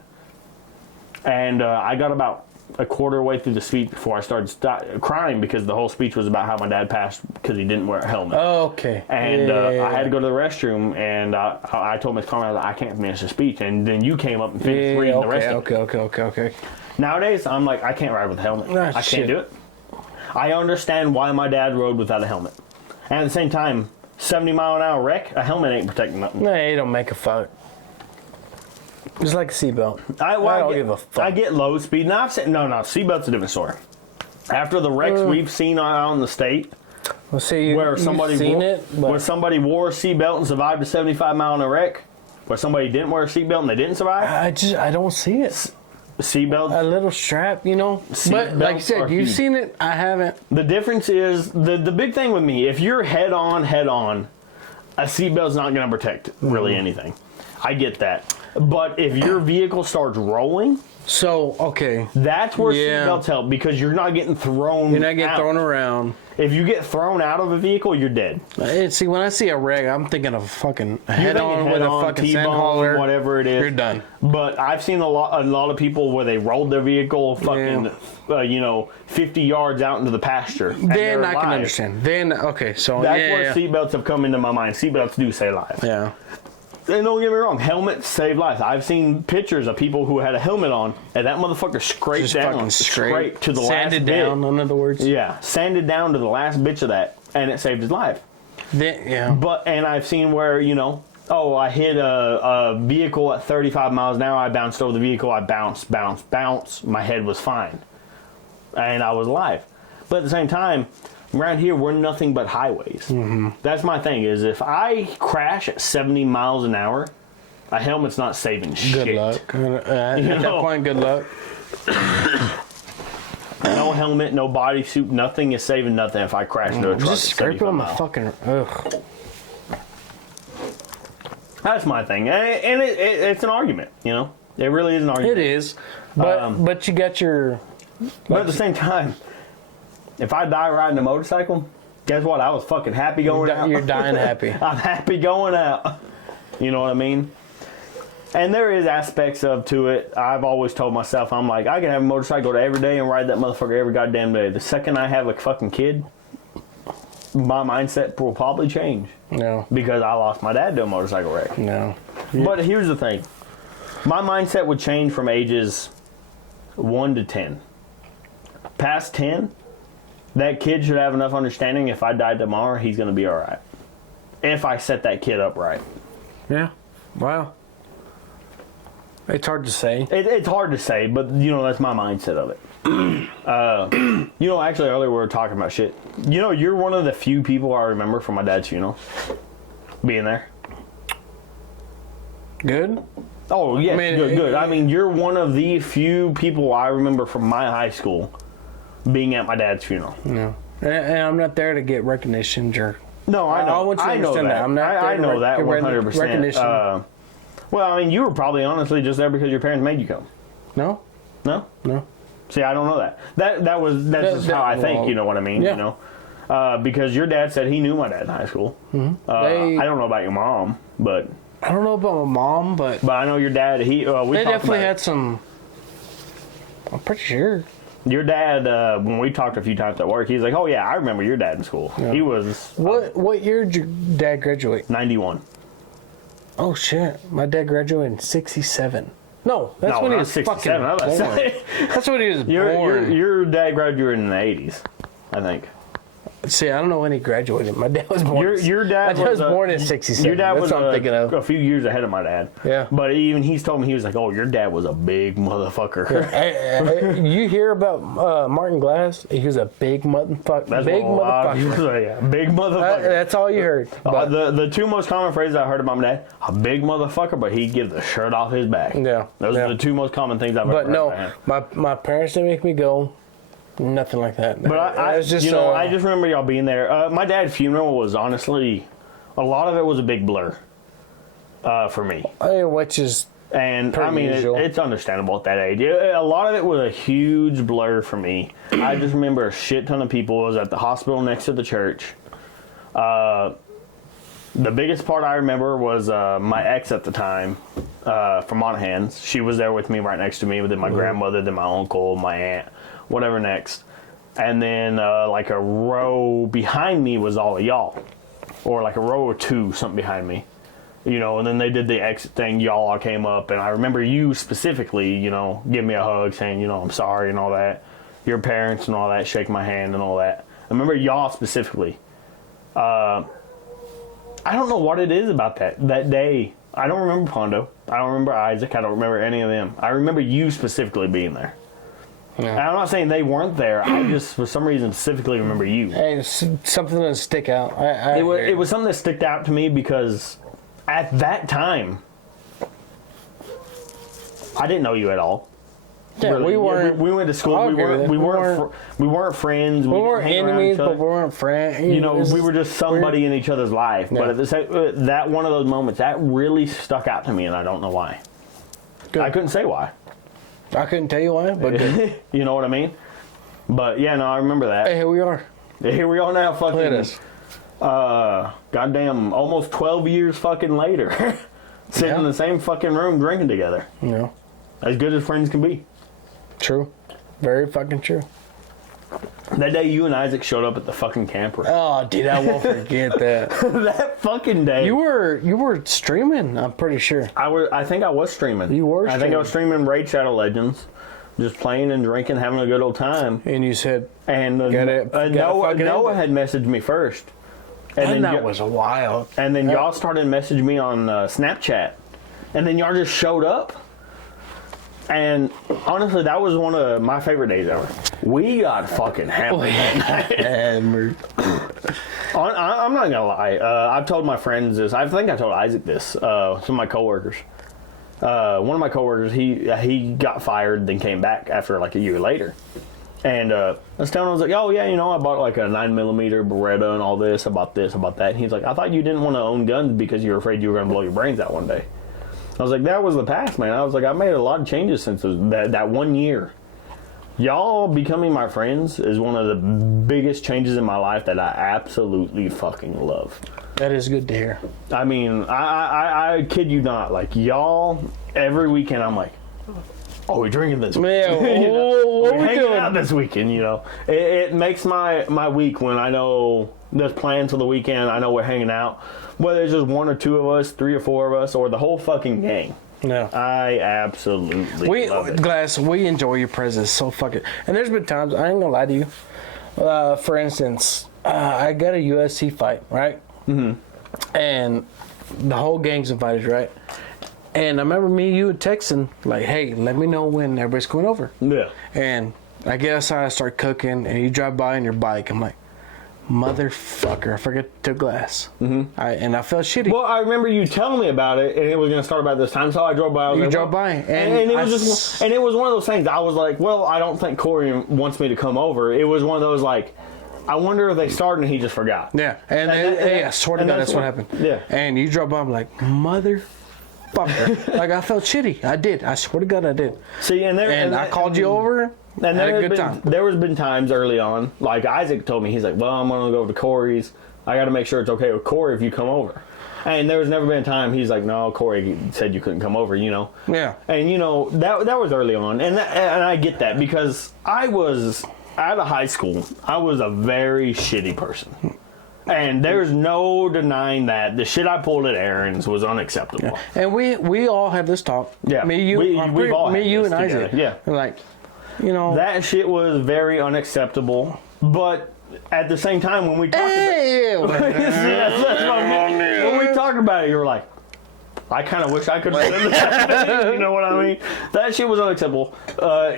And I got about a quarter way through the speech before I started crying because the whole speech was about how my dad passed because he didn't wear a helmet. Oh, okay. And I had to go to the restroom, and I told Miss Carmen, I can't finish the speech. And then you came up and finished reading the rest of it. Okay. Nowadays, I'm like, I can't ride with a helmet. I can't do it. I understand why my dad rode without a helmet. And at the same time, 70-mile-an-hour wreck, a helmet ain't protecting nothing. No, it don't make a fuck. Just like a seatbelt. I don't give a fuck. I get low speed. No, seatbelt's a different story. After the wrecks we've seen out in the state, well, see, where somebody wore a seatbelt and survived a 75-mile-an-hour wreck, where somebody didn't wear a seatbelt and they didn't survive. I don't see it. Seatbelt, a little strap, you know. But like you said, you've seen it. I haven't. The difference is the big thing with me. If you're head on, a seatbelt's not going to protect really anything. I get that. But if your vehicle starts rolling, So, okay. that's where Yeah. seatbelts help because you're not getting thrown. You're not getting out. thrown around. If you get thrown out of a vehicle, you're dead. And see, when I see a wreck, I'm thinking of fucking head thinking on head with a on, fucking sand T-bone, hauler. whatever it is. You're done. But I've seen a lot of people where they rolled their vehicle fucking, 50 yards out into the pasture. and Then they're I can alive. understand. Then, okay, so That's yeah. where seatbelts have come into my mind. Seatbelts do save lives. Yeah. And don't get me wrong, helmets save lives. I've seen pictures of people who had a helmet on, and that motherfucker scraped Just down, fucking straight to the Sanded last down, bit. in other words. Yeah, sanded down to the last bitch of that, and it saved his life. Then, yeah. And I've seen where, I hit a vehicle at 35 miles an hour, I bounced over the vehicle, I bounced, my head was fine. And I was alive. But at the same time, around here, we're nothing but highways. Mm-hmm. That's my thing, is if I crash at 70 miles an hour, a helmet's not saving shit. Good luck. At that point, good luck. No helmet, no bodysuit, nothing is saving nothing if I crash into a truck. Just at scrape 75 on the miles. fucking. Ugh. That's my thing. And it's an argument, It really is an argument. It is. But you got your. But at the same time, if I die riding a motorcycle, guess what? I was fucking happy going out. You're dying happy. I'm happy going out. You know what I mean? And there is aspects to it. I've always told myself, I'm like, I can have a motorcycle every day and ride that motherfucker every goddamn day. The second I have a fucking kid, my mindset will probably change. No. Because I lost my dad to a motorcycle wreck. No. But here's the thing. My mindset would change from ages 1 to 10. Past 10, that kid should have enough understanding if I died tomorrow, he's going to be all right. If I set that kid up right. Yeah. Wow. It's hard to say. It's hard to say, but, that's my mindset of it. Actually, earlier we were talking about shit. You're one of the few people I remember from my dad's funeral. Being there. Good? Oh, yes, good. I mean, you're one of the few people I remember from my high school being at my dad's funeral. No. And I'm not there to get recognition or. No, I know. I want you to understand that. I'm not there I to know that get 100%. recognition. Well, I mean, you were probably honestly just there because your parents made you come. No? No? No. See, I don't know that. That's just how I think. You know what I mean? Yeah. Because your dad said he knew my dad in high school. Mm-hmm. I don't know about your mom, but I don't know about my mom, but I know your dad. We definitely had some. I'm pretty sure. Your dad, when we talked a few times at work, he's like, "Oh yeah, I remember your dad in school. Yeah. He was." What year did your dad graduate? 91. Oh shit! My dad graduated in 67. No, that's when he was 67. fucking born. That's when he was born. Your dad graduated in the 80s, I think. See, I don't know when he graduated. My dad was born. Your dad was born in 67. Your dad That's was what I'm thinking of. a few years ahead of my dad. Yeah. But even he's told me, he was like, "Oh, your dad was a big motherfucker." You hear about Martin Glass? He was a big motherfucker. Big motherfucker. Yeah, big motherfucker. That's all you heard. The two most common phrases I heard about my dad: a big motherfucker, but he'd give the shirt off his back. Yeah. Those are the two most common things I've ever heard. But no, my parents didn't make me go. Nothing like that. But I just remember y'all being there. My dad's funeral was honestly, a lot of it was a big blur for me. Which is, and I mean, it's understandable at that age. A lot of it was a huge blur for me. I just remember a shit ton of people. It was at the hospital next to the church. The biggest part I remember was my ex at the time from Monahans. She was there with me, right next to me, but then my grandmother, then my uncle, my aunt. Whatever next. And then like a row behind me was all of y'all. Or like a row or two, something behind me. And then they did the exit thing, y'all all came up, and I remember you specifically, giving me a hug, saying, I'm sorry and all that. Your parents and all that, shake my hand and all that. I remember y'all specifically. I don't know what it is about that day. I don't remember Pondo. I don't remember Isaac. I don't remember any of them. I remember you specifically being there. Yeah. And I'm not saying they weren't there. I just, for some reason, specifically remember you. Hey, something that stick out. It was something that sticked out to me because at that time, I didn't know you at all. Yeah, really. We went to school. We weren't friends. We weren't enemies, but we weren't friends. We were just somebody in each other's life. Yeah. But at the same, that one of those moments that really stuck out to me, and I don't know why. Good. I couldn't say why. I couldn't tell you why, but good. You know what I mean? But yeah, no, I remember that. Hey, here we are. Here we are now, Look at fucking, us. goddamn, almost 12 years fucking later. Sitting in the same fucking room drinking together. Yeah. As good as friends can be. True. Very fucking true. That day you and Isaac showed up at the fucking camper. Oh, dude, I won't forget that. That fucking day. You were streaming, I'm pretty sure. I think I was streaming. You were I think I was streaming Raid Shadow Legends. Just playing and drinking, having a good old time. And you said, And Noah had messaged me first. and that was wild. And then y'all started messaging me on Snapchat. And then y'all just showed up. And honestly, that was one of my favorite days ever. We got fucking hammered. Hammered. I'm not gonna lie. I've told my friends this. I think I told Isaac this. Some of my coworkers. One of my coworkers, he got fired, then came back after like a year later. And I was telling him, I was like, oh yeah, you know, I bought like a 9mm Beretta and all this, about that. And he's like, I thought you didn't want to own guns because you were afraid you were going to blow your brains out one day. I was like, that was the past, man. I was like, I made a lot of changes since that 1 year. Y'all becoming my friends is one of the biggest changes in my life that I absolutely fucking love. That is good to hear. I mean, I kid you not. Like, y'all, every weekend I'm like, oh, we're drinking this weekend. Yeah, what we're we hanging doing? out this weekend, you know. It makes my week when I know there's plans for the weekend. I know we're hanging out. Whether it's just one or two of us, 3 or 4 of us, or the whole fucking gang. No. I absolutely love it. Glass, we enjoy your presence so fucking. And there's been times, I ain't gonna lie to you. For instance, I got a UFC fight, right? Mm-hmm. And the whole gang's invited, right? And I remember me and you texting, like, hey, let me know when everybody's going over. Yeah. And I get outside, I start cooking, and you drive by on your bike. I'm like, motherfucker, I forgot to glass. Mm-hmm. I felt shitty. Well, I remember you telling me about it, and it was going to start about this time, so I drove by. You drove by, and it was and it was one of those things. I was like, well, I don't think Cory wants me to come over. It was one of those like, I wonder if they started and he just forgot. Yeah, and I swear to God, that's what happened. Yeah, and you drove by, I'm like, motherfucker. Like, I felt shitty. I did. I swear to God, I did. See, and I called you over. And had a good time. There has been times early on, like Isaac told me, he's like, well, I'm going to go to Cory's. I got to make sure it's okay with Cory if you come over. And there's never been a time he's like, no, Cory said you couldn't come over, you know. Yeah. And, you know, that was early on. And I get that because I was out of high school. I was a very shitty person. And there's no denying that the shit I pulled at Aaron's was unacceptable. Yeah. And we all have this talk. Yeah. Me, you, we've all me, had you, this and together. Isaac. Yeah. And like, you know, that shit was very unacceptable. But at the same time, when we talked when we talked about it, you were like, I kind of wish I could have said that. You know what I mean? That shit was unacceptable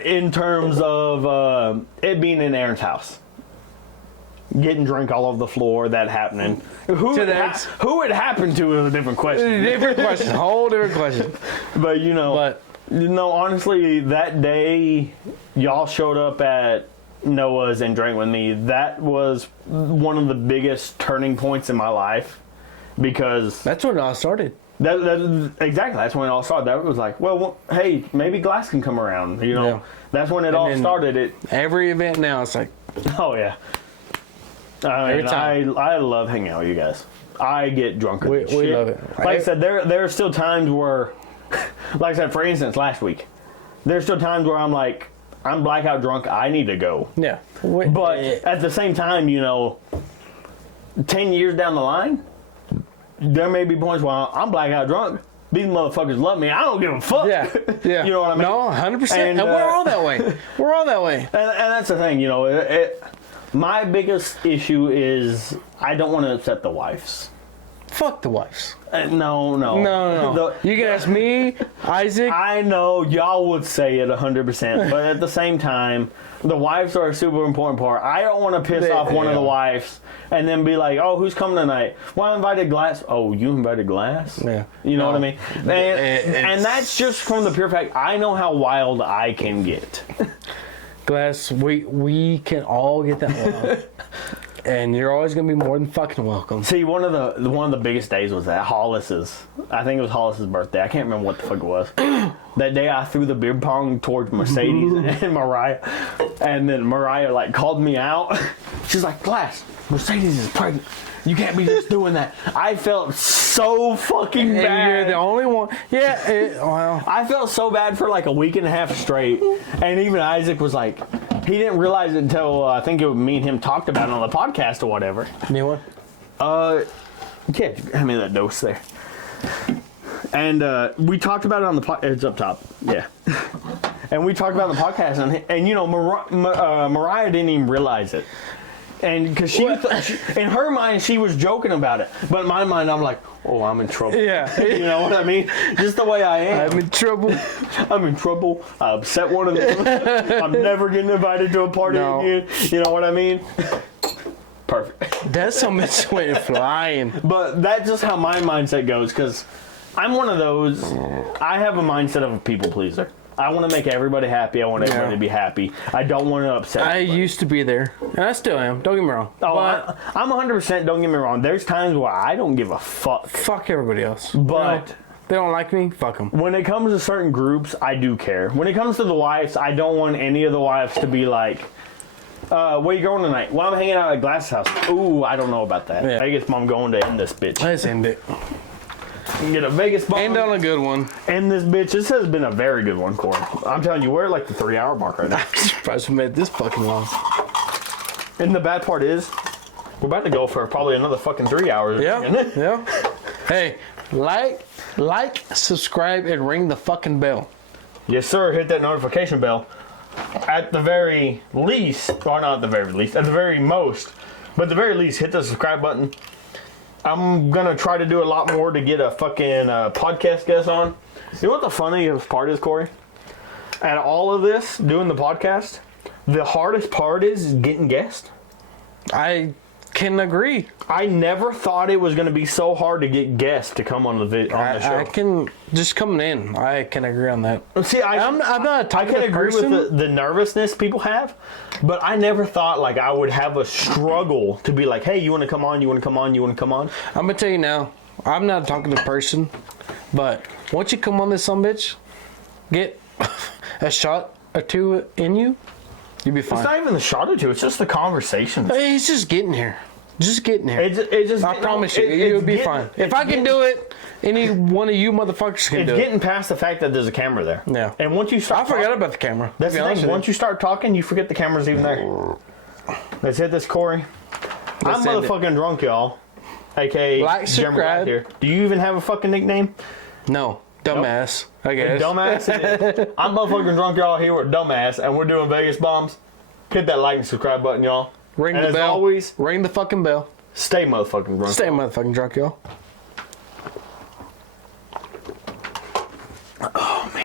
in terms of it being in Aaron's house. Getting drink all over the floor, that happening. Who it happened to is a different question. Whole different question. But you know, honestly, that day y'all showed up at Noah's and drank with me. That was one of the biggest turning points in my life because that's when it all started. Exactly, that's when it all started. That was like, well, hey, maybe Glass can come around. You know, that's when it all started. Every event now, it's like, oh yeah. I love hanging out with you guys. I get drunker than shit. We love it. Like I said, there are still times where, like I said, for instance, last week, there's still times where I'm like, I'm blackout drunk, I need to go. Yeah. But at the same time, you know, 10 years down the line, there may be points where I'm blackout drunk. These motherfuckers love me. I don't give a fuck. Yeah. You know what I mean? No, 100%. And we're all that way. We're all that way. And that's the thing, you know, my biggest issue is I don't want to upset the wives. Fuck the wives. No. You can ask me, Isaac. I know y'all would say it 100%, but at the same time, the wives are a super important part. I don't want to piss off one of the wives and then be like, oh, who's coming tonight? Well, I invited Glass. Oh, you invited Glass? Yeah. You know what I mean? And that's just from the pure fact, I know how wild I can get. Glass, we can all get that wild. And you're always gonna be more than fucking welcome. See, one of the biggest days was that Hollis's. I think it was Hollis's birthday. I can't remember what the fuck it was. That day I threw the beer pong towards Mercedes and Mariah, and then Mariah like called me out. She's like, "Glass, Mercedes is pregnant. You can't be just doing that." I felt so fucking bad. And you're the only one. Yeah. Well, I felt so bad for like a week and a half straight, and even Isaac was like, he didn't realize it until I think it was me and him talked about it on the podcast or whatever. new one. Yeah, hand me that dose there. And we talked about it on the podcast. It's up top. Yeah. And we talked about it on the podcast, and you know, Mariah didn't even realize it. And because she in her mind, she was joking about it. But in my mind, I'm like, oh, I'm in trouble. Yeah. You know what I mean? Just the way I am. I'm in trouble. I'm in trouble. I upset one of them. I'm never getting invited to a party again. You know what I mean? Perfect. That's so much way flying. But that's just how my mindset goes, because I'm one of those, I have a mindset of a people pleaser. I want to make everybody happy. I want everybody to be happy. I don't want to upset anybody. I used to be there, and I still am. Don't get me wrong. Oh, but I'm 100%, don't get me wrong. There's times where I don't give a fuck. fuck everybody else. But they don't like me, fuck them. when it comes to certain groups, I do care. When it comes to the wives, I don't want any of the wives to be like, where you going tonight? Well, I'm hanging out at Glass's house. Ooh, I don't know about that. Yeah. Vegas mom going to end this bitch. Let's end it. Get a Vegas bomb. End on a good one. And this bitch, this has been a very good one, Cory. I'm telling you, we're at like the 3-hour mark right now. I'm surprised we made this fucking long. And the bad part is, we're about to go for probably another fucking 3 hours. Yeah, Isn't it? yeah. Hey, like, subscribe, and ring the fucking bell. Yes, sir. Hit that notification bell. At the very least, or not at the very least, at the very most, but at the very least, hit the subscribe button. I'm gonna try to do a lot more to get a fucking podcast guest on. You know what the funniest part is, Cory? At all of this, doing the podcast, the hardest part is getting guests. I can agree. I never thought it was gonna be so hard to get guests to come on the show. I can just coming in. I can agree on that. See, I'm not a I talkative can agree person. with the nervousness people have, but I never thought like I would have a struggle to be like, hey, you want to come on? You want to come on? You want to come on? I'm gonna tell you now. I'm not a talkative person, but once you come on this sumbitch, get a shot or two in you, you'll be fine. It's not even the shot or two. It's just the conversation. Hey, it's just getting here. Just getting here. It just. I promise you, you'll be fine. If I can do it, any one of you motherfuckers can do it. It's getting past the fact that there's a camera there. Yeah. And once you start, I forgot about the camera. That's the thing. Once you start talking, you forget the camera's even there. Let's hit this, Cory. I'm motherfucking drunk, y'all. AKA Like, Jeremy subscribe. right here. Do you even have a fucking nickname? No, dumbass. I guess. Dumbass. I'm motherfucking drunk, y'all. Here with Dumbass, and we're doing Vegas bombs. Hit that like and subscribe button, y'all. Ring and the as bell. always, Ring the fucking bell. stay motherfucking drunk. Stay motherfucking drunk, y'all.